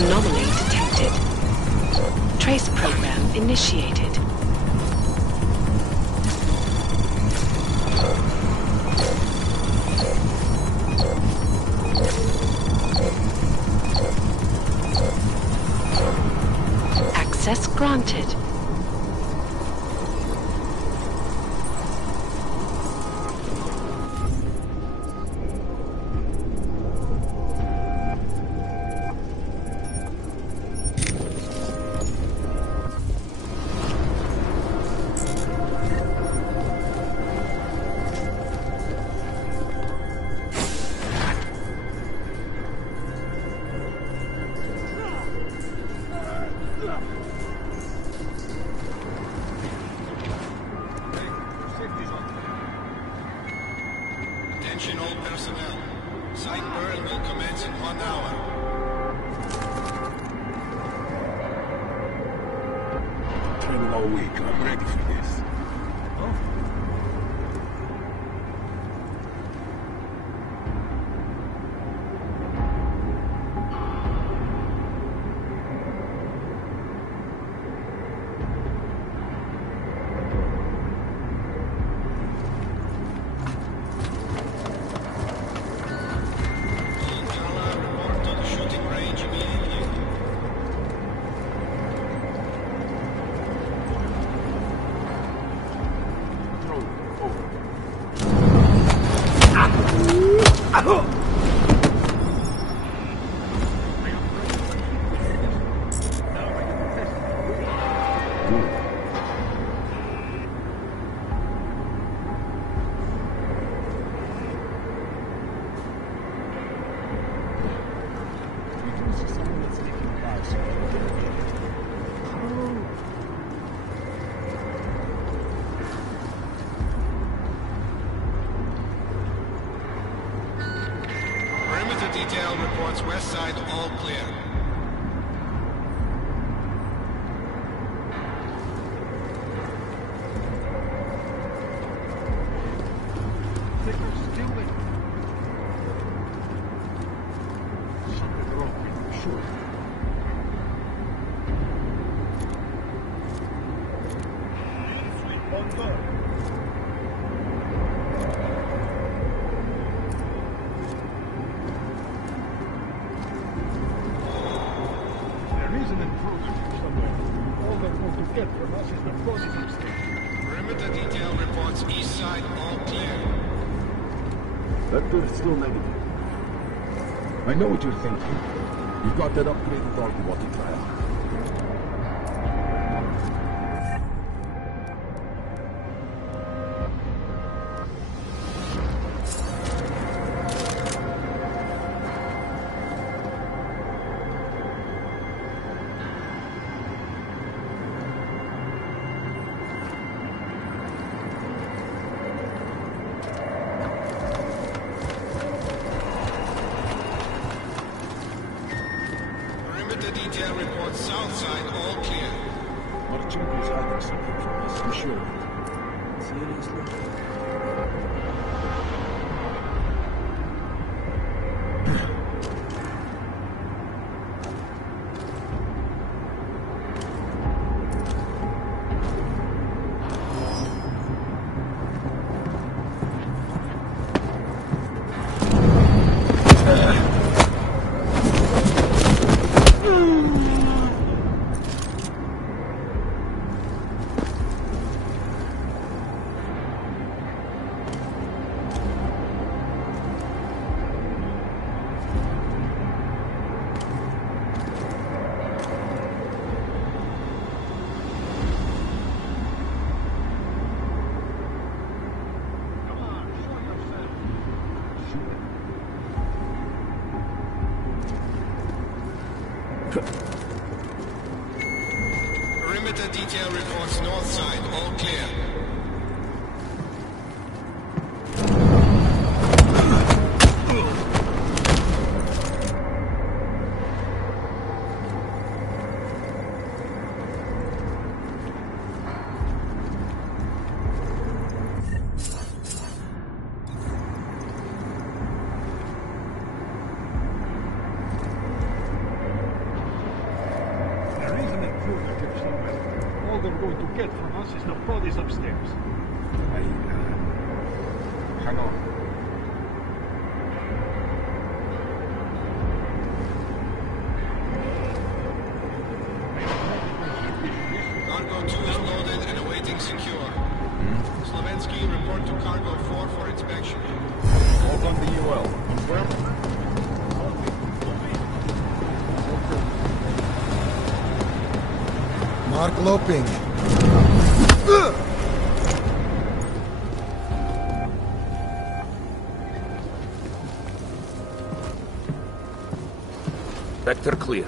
Anomaly detected. Trace program initiated. Access granted. Attention all personnel. Site burn will commence in 1 hour. 10 all week. I'm ready for this. Perimeter detail reports west side all clear. Perimeter detail reports east side all clear. Vector is still negative. I know what you're thinking. You've got that upgraded dog you want to try out. Perimeter detail reports south side all clear. Marchenko's hiding something from us, I'm sure. Seriously? Perimeter detail reports north side, all clear. There is an intruder here somewhere. All they're going to get from us is the bodies upstairs. Hang on. Cargo 2 is loaded and awaiting secure. Slovensky, report to Cargo 4 for inspection. Hold on the UL. Confirm? Mark Loping. Vector clear.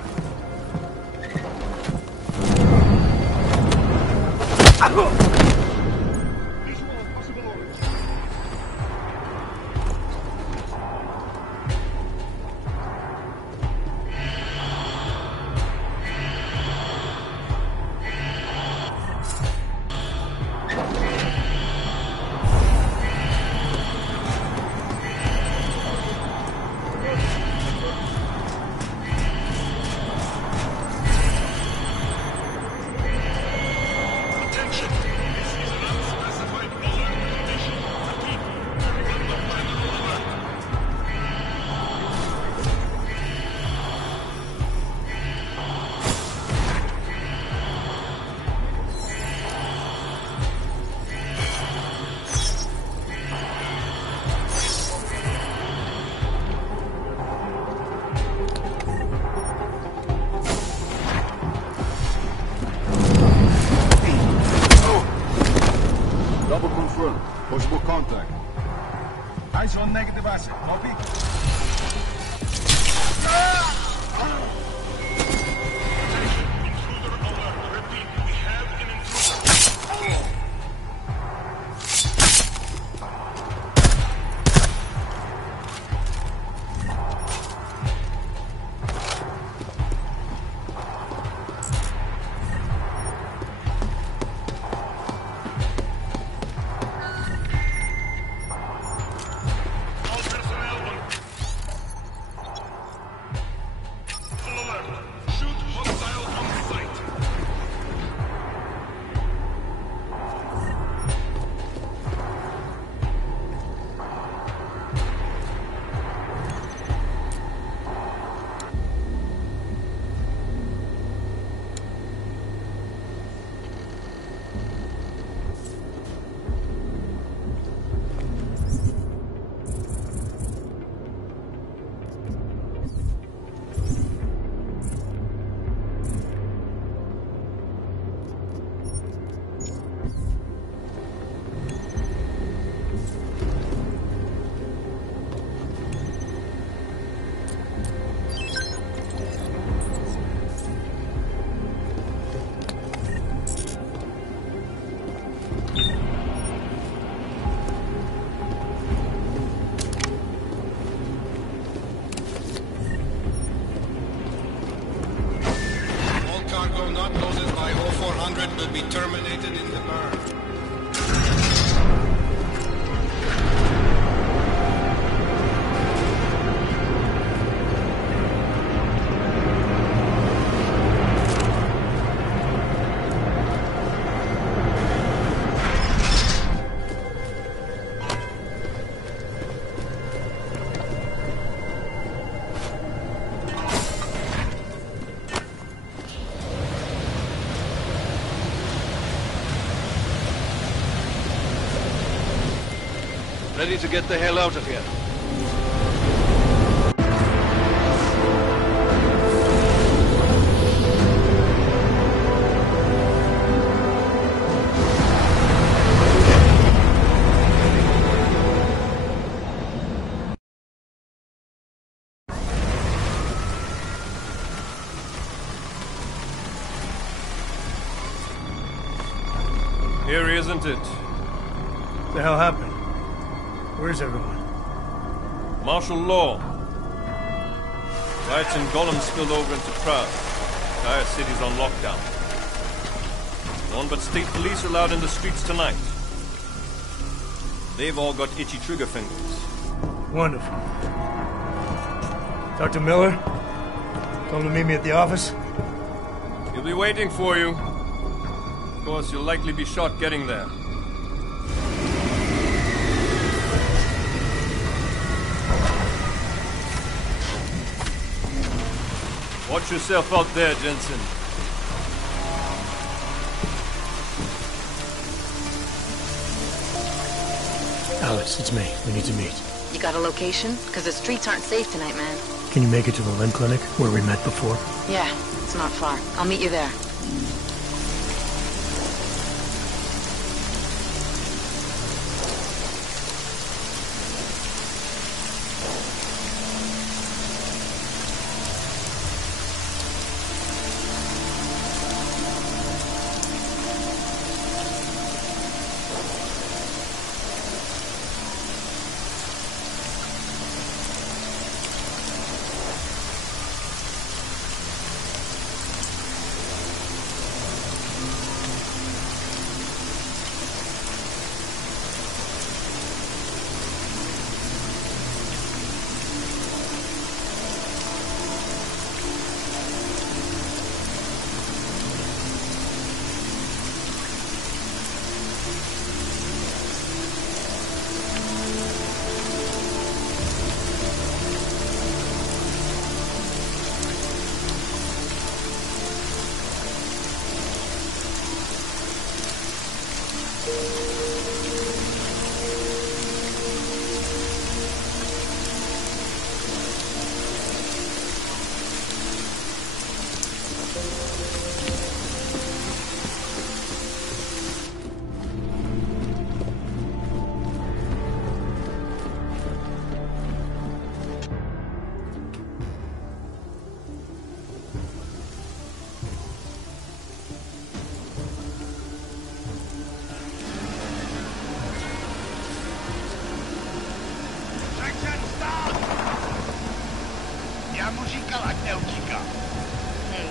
Double confirm. Possible contact. Eyes on negative asset. Copy? Cargo not loaded by 0400 will be terminated in the burn. Ready to get the hell out of here. Eerie, isn't it? What the hell happened? Where's everyone? Martial law. Riots in Gollum spilled over into Prague. Entire city's on lockdown. No one but state police allowed in the streets tonight. They've all got itchy trigger fingers. Wonderful. Dr. Miller? Told him to meet me at the office? He'll be waiting for you. Of course, you'll likely be shot getting there. Watch yourself out there, Jensen. Alex, it's me. We need to meet. You got a location? Because the streets aren't safe tonight, man. Can you make it to the limb clinic, where we met before? Yeah, it's not far. I'll meet you there.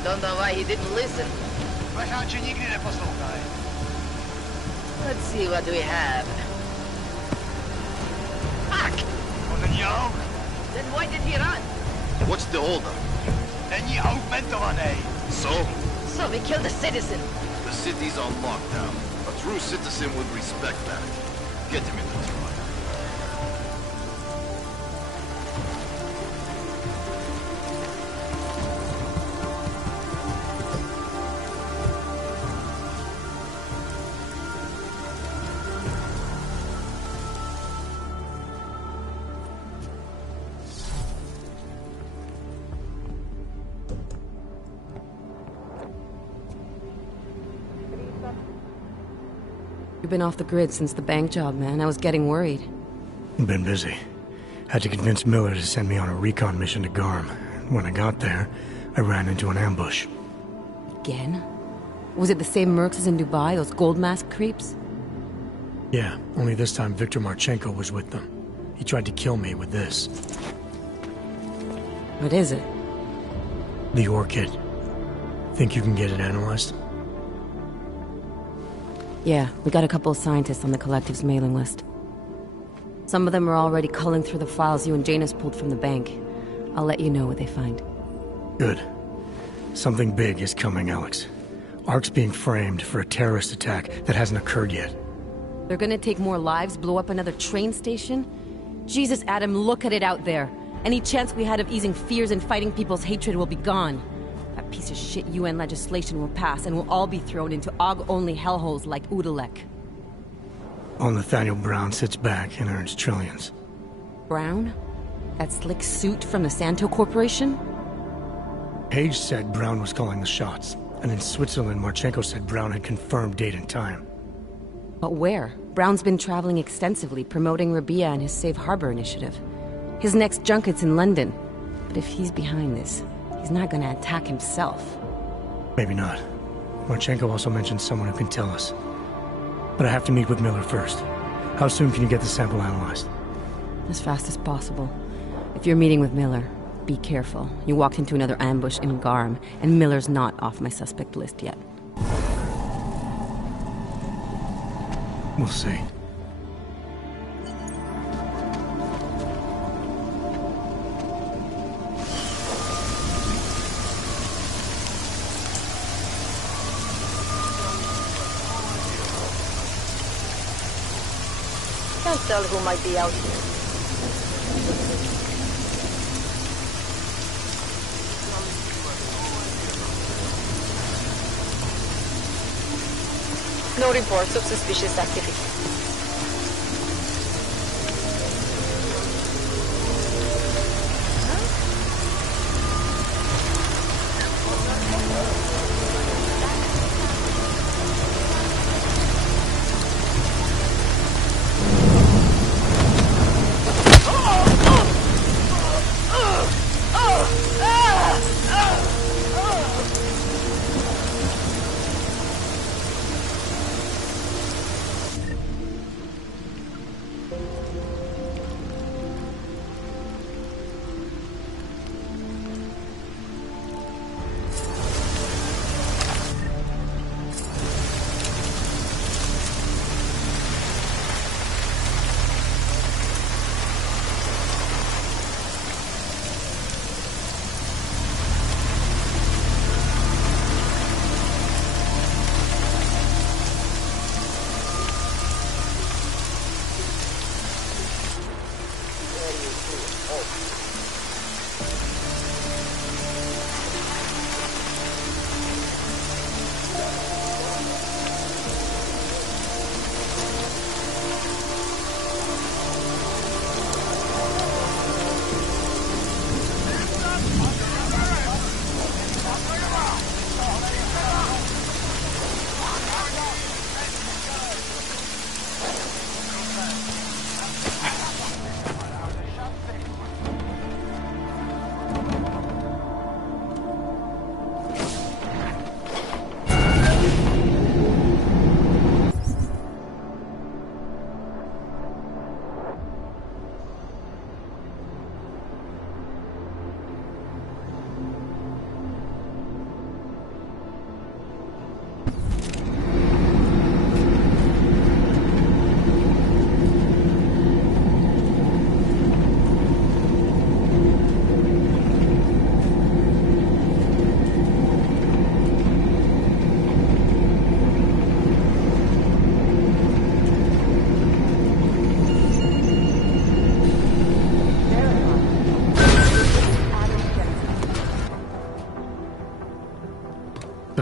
Don't know why he didn't listen. Let's see what we have. Fuck! Then why did he run? What's the holdup? So we killed a citizen. The city's on lockdown. A true citizen would respect that. Get him in the truck. You've been off the grid since the bank job, man. I was getting worried. Been busy. Had to convince Miller to send me on a recon mission to Garm. When I got there, I ran into an ambush. Again? Was it the same mercs as in Dubai, those gold mask creeps? Yeah, only this time Viktor Marchenko was with them. He tried to kill me with this. What is it? The orchid. Think you can get it analyzed? Yeah, we got a couple of scientists on the collective's mailing list. Some of them are already culling through the files you and Janus pulled from the bank. I'll let you know what they find. Good. Something big is coming, Alex. Ark's being framed for a terrorist attack that hasn't occurred yet. They're gonna take more lives, blow up another train station? Jesus, Adam, look at it out there. Any chance we had of easing fears and fighting people's hatred will be gone. That piece of shit UN legislation will pass, and we'll all be thrown into AUG-only hellholes like Udalek. While Nathaniel Brown sits back and earns trillions. Brown? That slick suit from the Santo Corporation? Page said Brown was calling the shots, and in Switzerland, Marchenko said Brown had confirmed date and time. But where? Brown's been traveling extensively, promoting Rabia and his Safe Harbor initiative. His next junket's in London. But if he's behind this, he's not gonna attack himself. Maybe not. Marchenko also mentioned someone who can tell us. But I have to meet with Miller first. How soon can you get the sample analyzed? As fast as possible. If you're meeting with Miller, be careful. You walked into another ambush in Garm, and Miller's not off my suspect list yet. We'll see. Can't tell who might be out here. No reports of suspicious activity.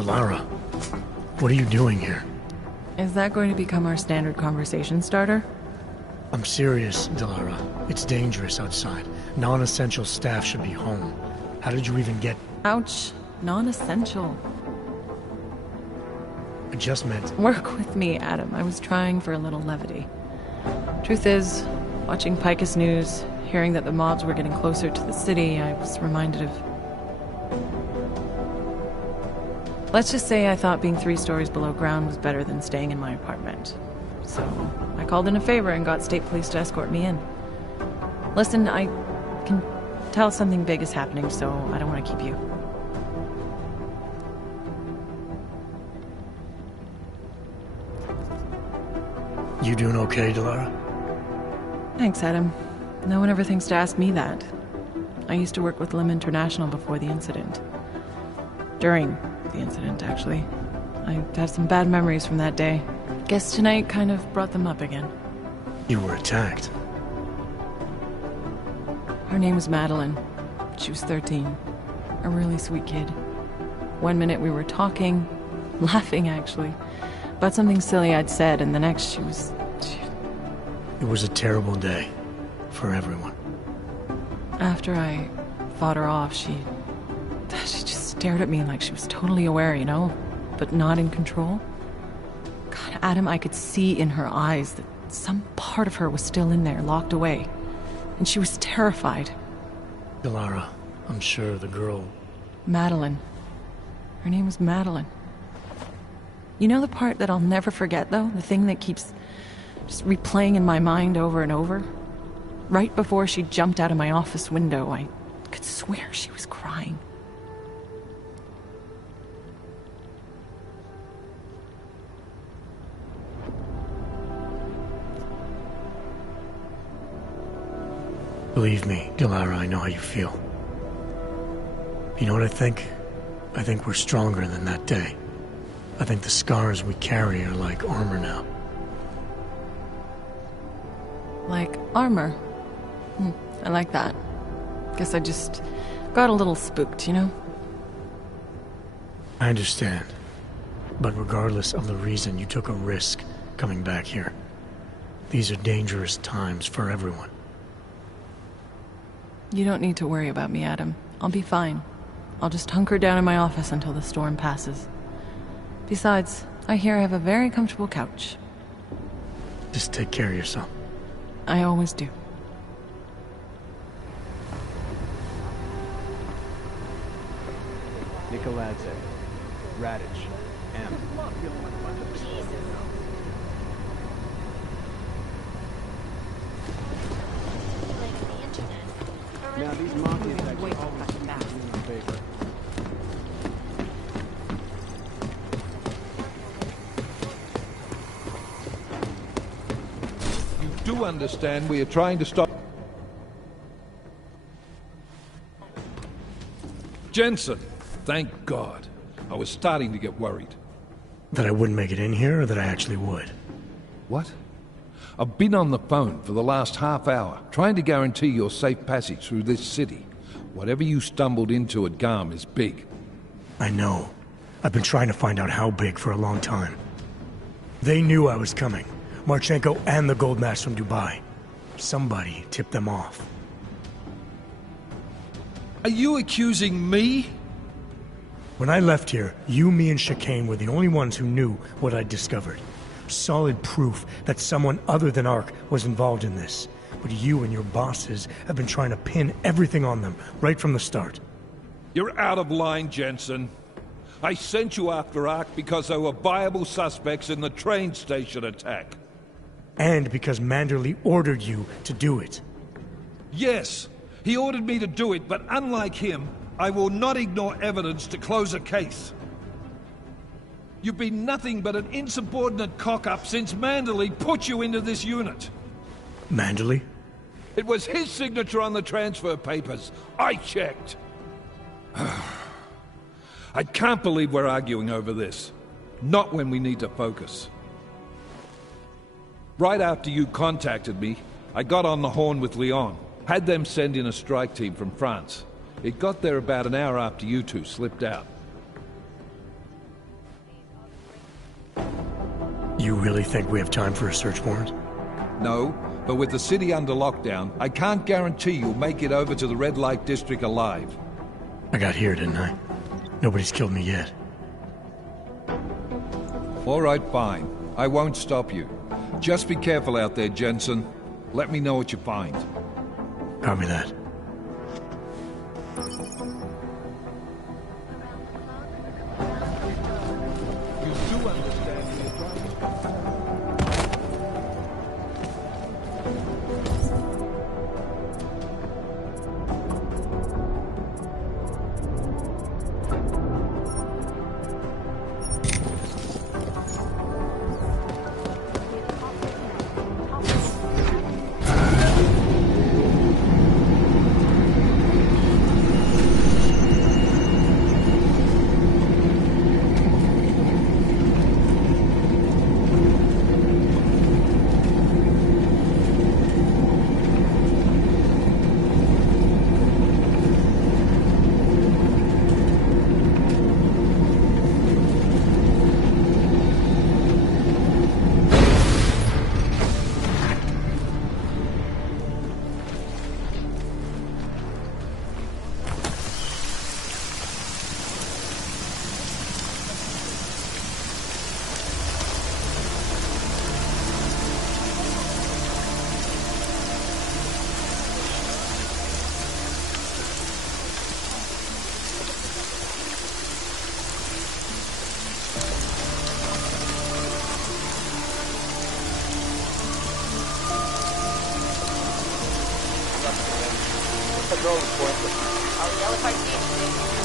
Lara, what are you doing here? Is that going to become our standard conversation starter? I'm serious, Delara. It's dangerous outside. Non-essential staff should be home. How did you even get... Ouch. Non-essential. I just meant... Work with me, Adam. I was trying for a little levity. Truth is, watching Picus News, hearing that the mobs were getting closer to the city, I was reminded of... Let's just say I thought being 3 stories below ground was better than staying in my apartment. So, I called in a favor and got state police to escort me in. Listen, I can tell something big is happening, so I don't want to keep you. You doing okay, Delara? Thanks, Adam. No one ever thinks to ask me that. I used to work with Lim International before the incident. During the incident, actually. I have some bad memories from that day. Guess tonight kind of brought them up again. You were attacked. Her name was Madeline. She was 13. A really sweet kid. One minute we were talking, laughing actually, about something silly I'd said, and the next she was... It was a terrible day. For everyone. After I fought her off, she just stared at me like she was totally aware, you know? But not in control. God, Adam, I could see in her eyes that some part of her was still in there, locked away. And she was terrified. Delara, I'm sure the girl... Madeline. Her name was Madeline. You know the part that I'll never forget, though? The thing that keeps just replaying in my mind over and over? Right before she jumped out of my office window, I could swear she was crying. Believe me, Delara, I know how you feel. You know what I think? I think we're stronger than that day. I think the scars we carry are like armor now. Like armor? I like that. Guess I just got a little spooked, you know? I understand. But regardless of the reason, you took a risk coming back here. These are dangerous times for everyone. You don't need to worry about me, Adam. I'll be fine. I'll just hunker down in my office until the storm passes. Besides, I hear I have a very comfortable couch. Just take care of yourself. I always do. Nikoladze. Radish. M. Now these monkeys actually always keep me in favor. You do understand we are trying to stop... Jensen! Thank God. I was starting to get worried. That I wouldn't make it in here, or that I actually would? What? I've been on the phone for the last half hour, trying to guarantee your safe passage through this city. Whatever you stumbled into at Garm is big. I know. I've been trying to find out how big for a long time. They knew I was coming. Marchenko and the gold mask from Dubai. Somebody tipped them off. Are you accusing me? When I left here, you, me, and Chicane were the only ones who knew what I'd discovered. Solid proof that someone other than Ark was involved in this. But you and your bosses have been trying to pin everything on them, right from the start. You're out of line, Jensen. I sent you after Ark because there were viable suspects in the train station attack. And because Manderley ordered you to do it. Yes, he ordered me to do it, but unlike him, I will not ignore evidence to close a case. You've been nothing but an insubordinate cock-up since Manderley put you into this unit. Manderley? It was his signature on the transfer papers. I checked. I can't believe we're arguing over this. Not when we need to focus. Right after you contacted me, I got on the horn with Leon. Had them send in a strike team from France. It got there about an hour after you two slipped out. You really think we have time for a search warrant? No, but with the city under lockdown, I can't guarantee you'll make it over to the Red Light District alive. I got here, didn't I? Nobody's killed me yet. All right, fine. I won't stop you. Just be careful out there, Jensen. Let me know what you find. Copy that. the drone for it. I'll yell if I see anything.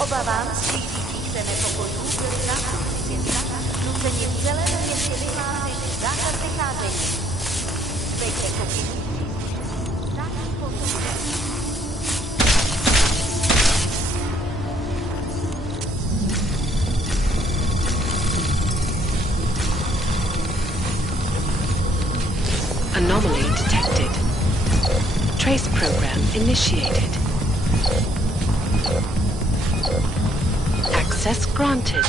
Obavám šířících se nepokojů byl zástupci města nuceni v celém městě vyhlásit zákaz vycházení. Dejte pokynů státní postup. Anomaly detected. Trace program initiated. Access granted.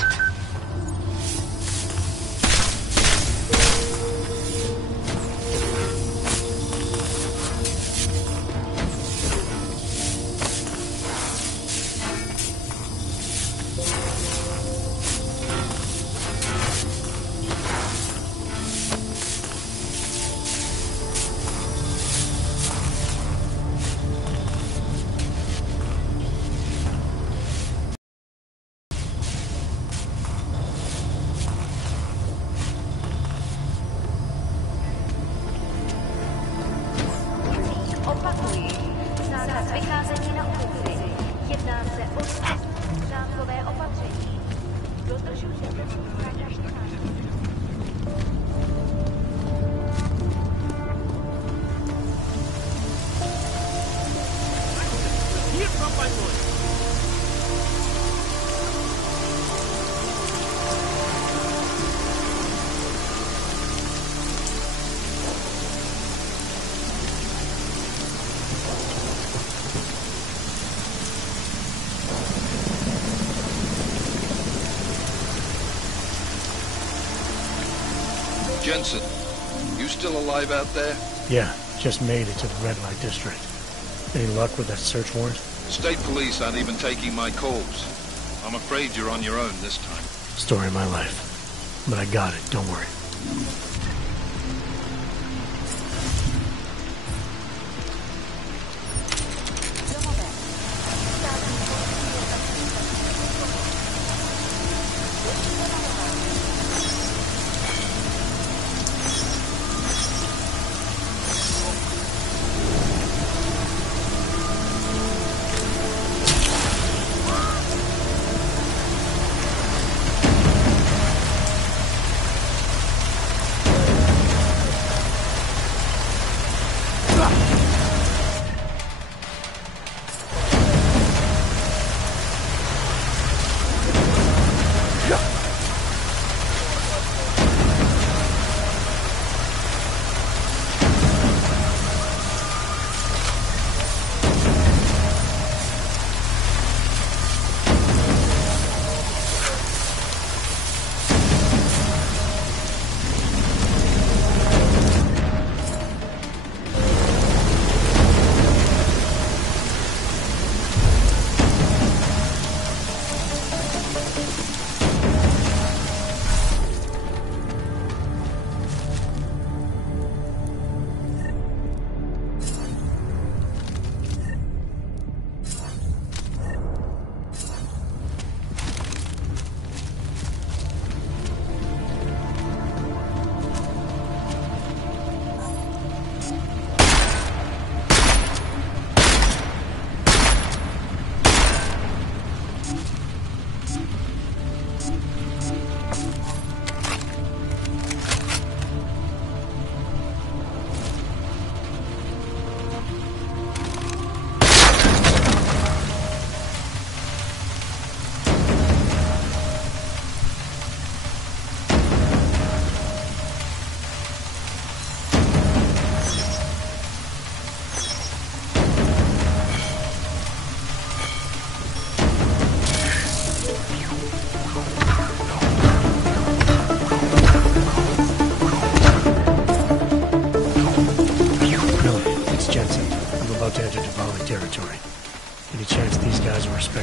Opakuji, zákaz vycházení na ulici. Jedná se o řádkové opatření. Dodržujte zákaz vycházení. Here from my boy. Jensen, you still alive out there? Yeah, just made it to the red light district. Any luck with that search warrant? State police aren't even taking my calls. I'm afraid you're on your own this time. Story of my life. But I got it, don't worry.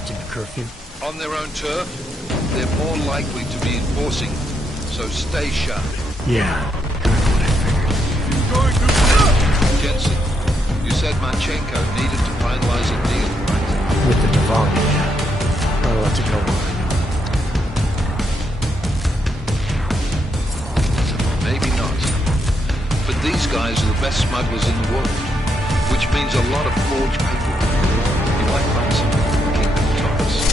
respecting the curfew? On their own turf, they're more likely to be enforcing, so stay sharp. Yeah, good what I figured. Jensen, you said Manchenko needed to finalize a deal, right? With the Diwali, yeah. I'll let it go over. Maybe not. But these guys are the best smugglers in the world, which means a lot of forged paperwork. You might find some Kingdom Thomas.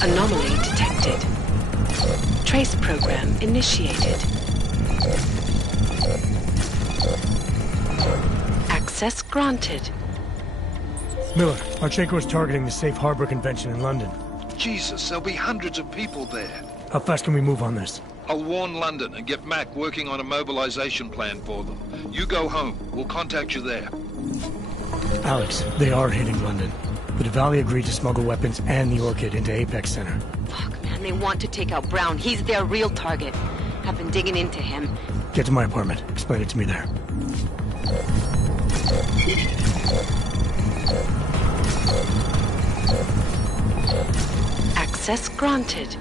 Anomaly detected. Trace program initiated. Access granted. Miller, Marchenko is targeting the Safe Harbor Convention in London. Jesus, there'll be hundreds of people there. How fast can we move on this? I'll warn London and get Mac working on a mobilization plan for them. You go home. We'll contact you there. Alex, they are hitting London. The Diwali agreed to smuggle weapons and the Orchid into Apex Center. Fuck, man, they want to take out Brown. He's their real target. I've been digging into him. Get to my apartment. Explain it to me there. Access granted.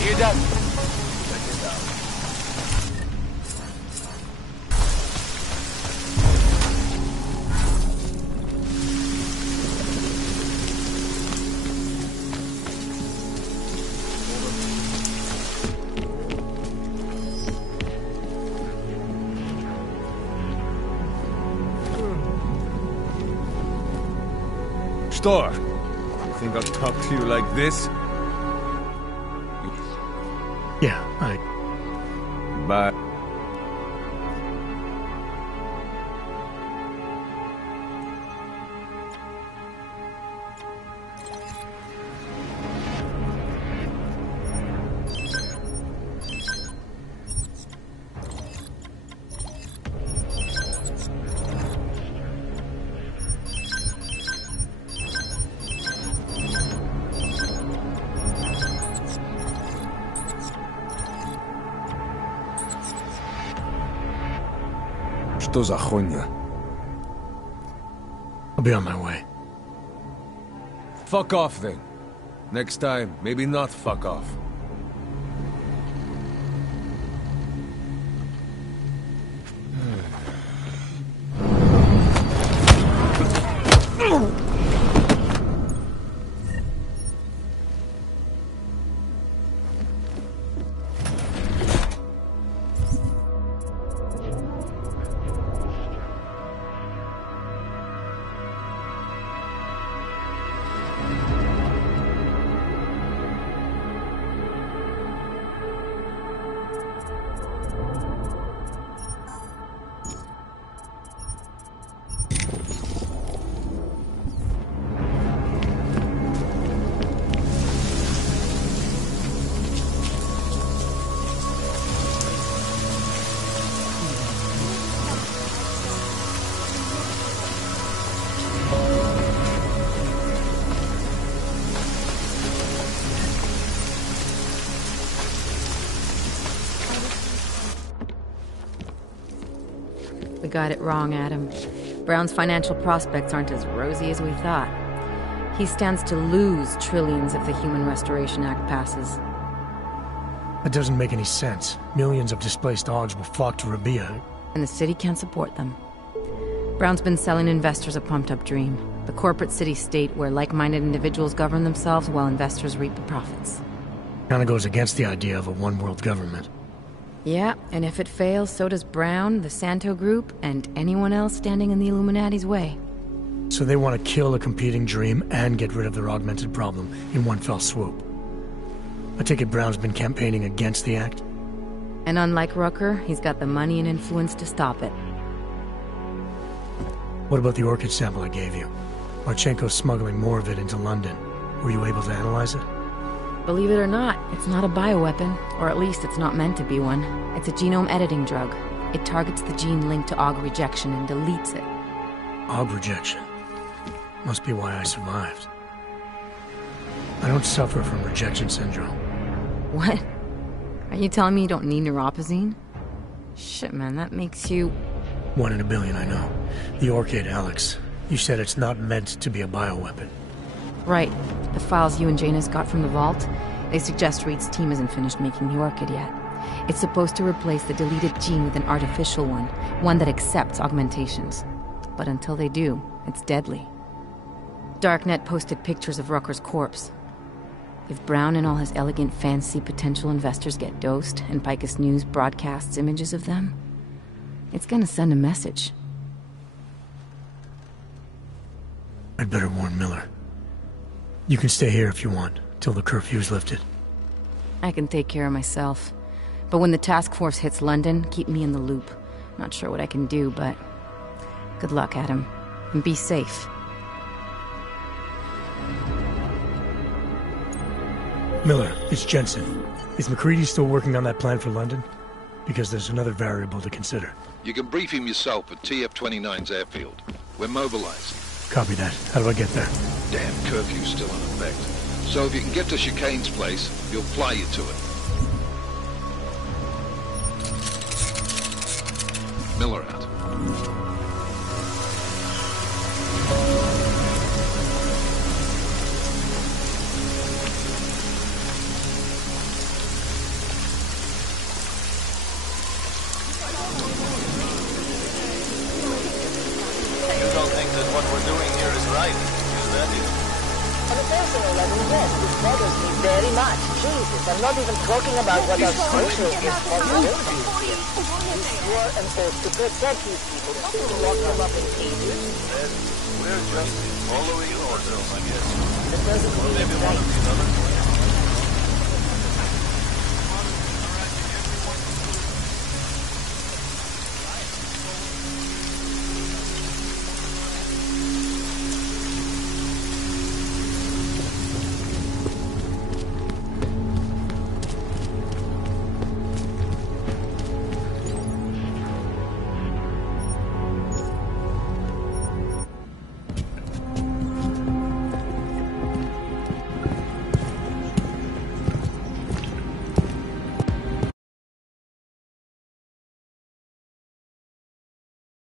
Hear that? Check it out. Star, you think I'll talk to you like this? Yeah, Bye. Что за хуйня? I'll be on my way. Fuck off then. Next time, maybe not fuck off. We got it wrong, Adam. Brown's financial prospects aren't as rosy as we thought. He stands to lose trillions if the Human Restoration Act passes. That doesn't make any sense. Millions of displaced Augs will flock to Rabia. And the city can't support them. Brown's been selling investors a pumped-up dream. The corporate city-state where like-minded individuals govern themselves while investors reap the profits. Kinda goes against the idea of a one-world government. Yeah, and if it fails, so does Brown, the Santo Group, and anyone else standing in the Illuminati's way. So they want to kill a competing dream and get rid of their augmented problem in one fell swoop. I take it Brown's been campaigning against the act? And unlike Rucker, he's got the money and influence to stop it. What about the orchid sample I gave you? Marchenko's smuggling more of it into London. Were you able to analyze it? Believe it or not, it's not a bioweapon, or at least it's not meant to be one. It's a genome editing drug. It targets the gene linked to Aug rejection and deletes it. Aug rejection? Must be why I survived. I don't suffer from rejection syndrome. What? Are you telling me you don't need neuropozyne? Shit, man, that makes you... 1 in a billion, I know. The orchid, Alex. You said it's not meant to be a bioweapon. Right. The files you and Janus got from the vault, they suggest Reed's team isn't finished making the orchid yet. It's supposed to replace the deleted gene with an artificial one that accepts augmentations. But until they do, it's deadly. Darknet posted pictures of Rucker's corpse. If Brown and all his elegant, fancy potential investors get dosed, and Picus News broadcasts images of them, it's gonna send a message. I'd better warn Miller. You can stay here if you want, till the curfew's lifted. I can take care of myself. But when the task force hits London, keep me in the loop. Not sure what I can do, but... good luck, Adam. And be safe. Miller, it's Jensen. Is McCready still working on that plan for London? Because there's another variable to consider. You can brief him yourself at TF-29's airfield. We're mobilized. Copy that. How do I get there? Damn curfew's still in effect. So if you can get to Chicane's place, he'll fly you to it. Miller out. You don't think that what we're doing here is right, is that it? On a personal level, yes, this bothers me very much. Jesus, I'm not even talking about what our social responsibility is here. We swore an oath to protect these people, to lock them up in cages. We're just following orders, I guess. It doesn't Or mean maybe it's one right. of these other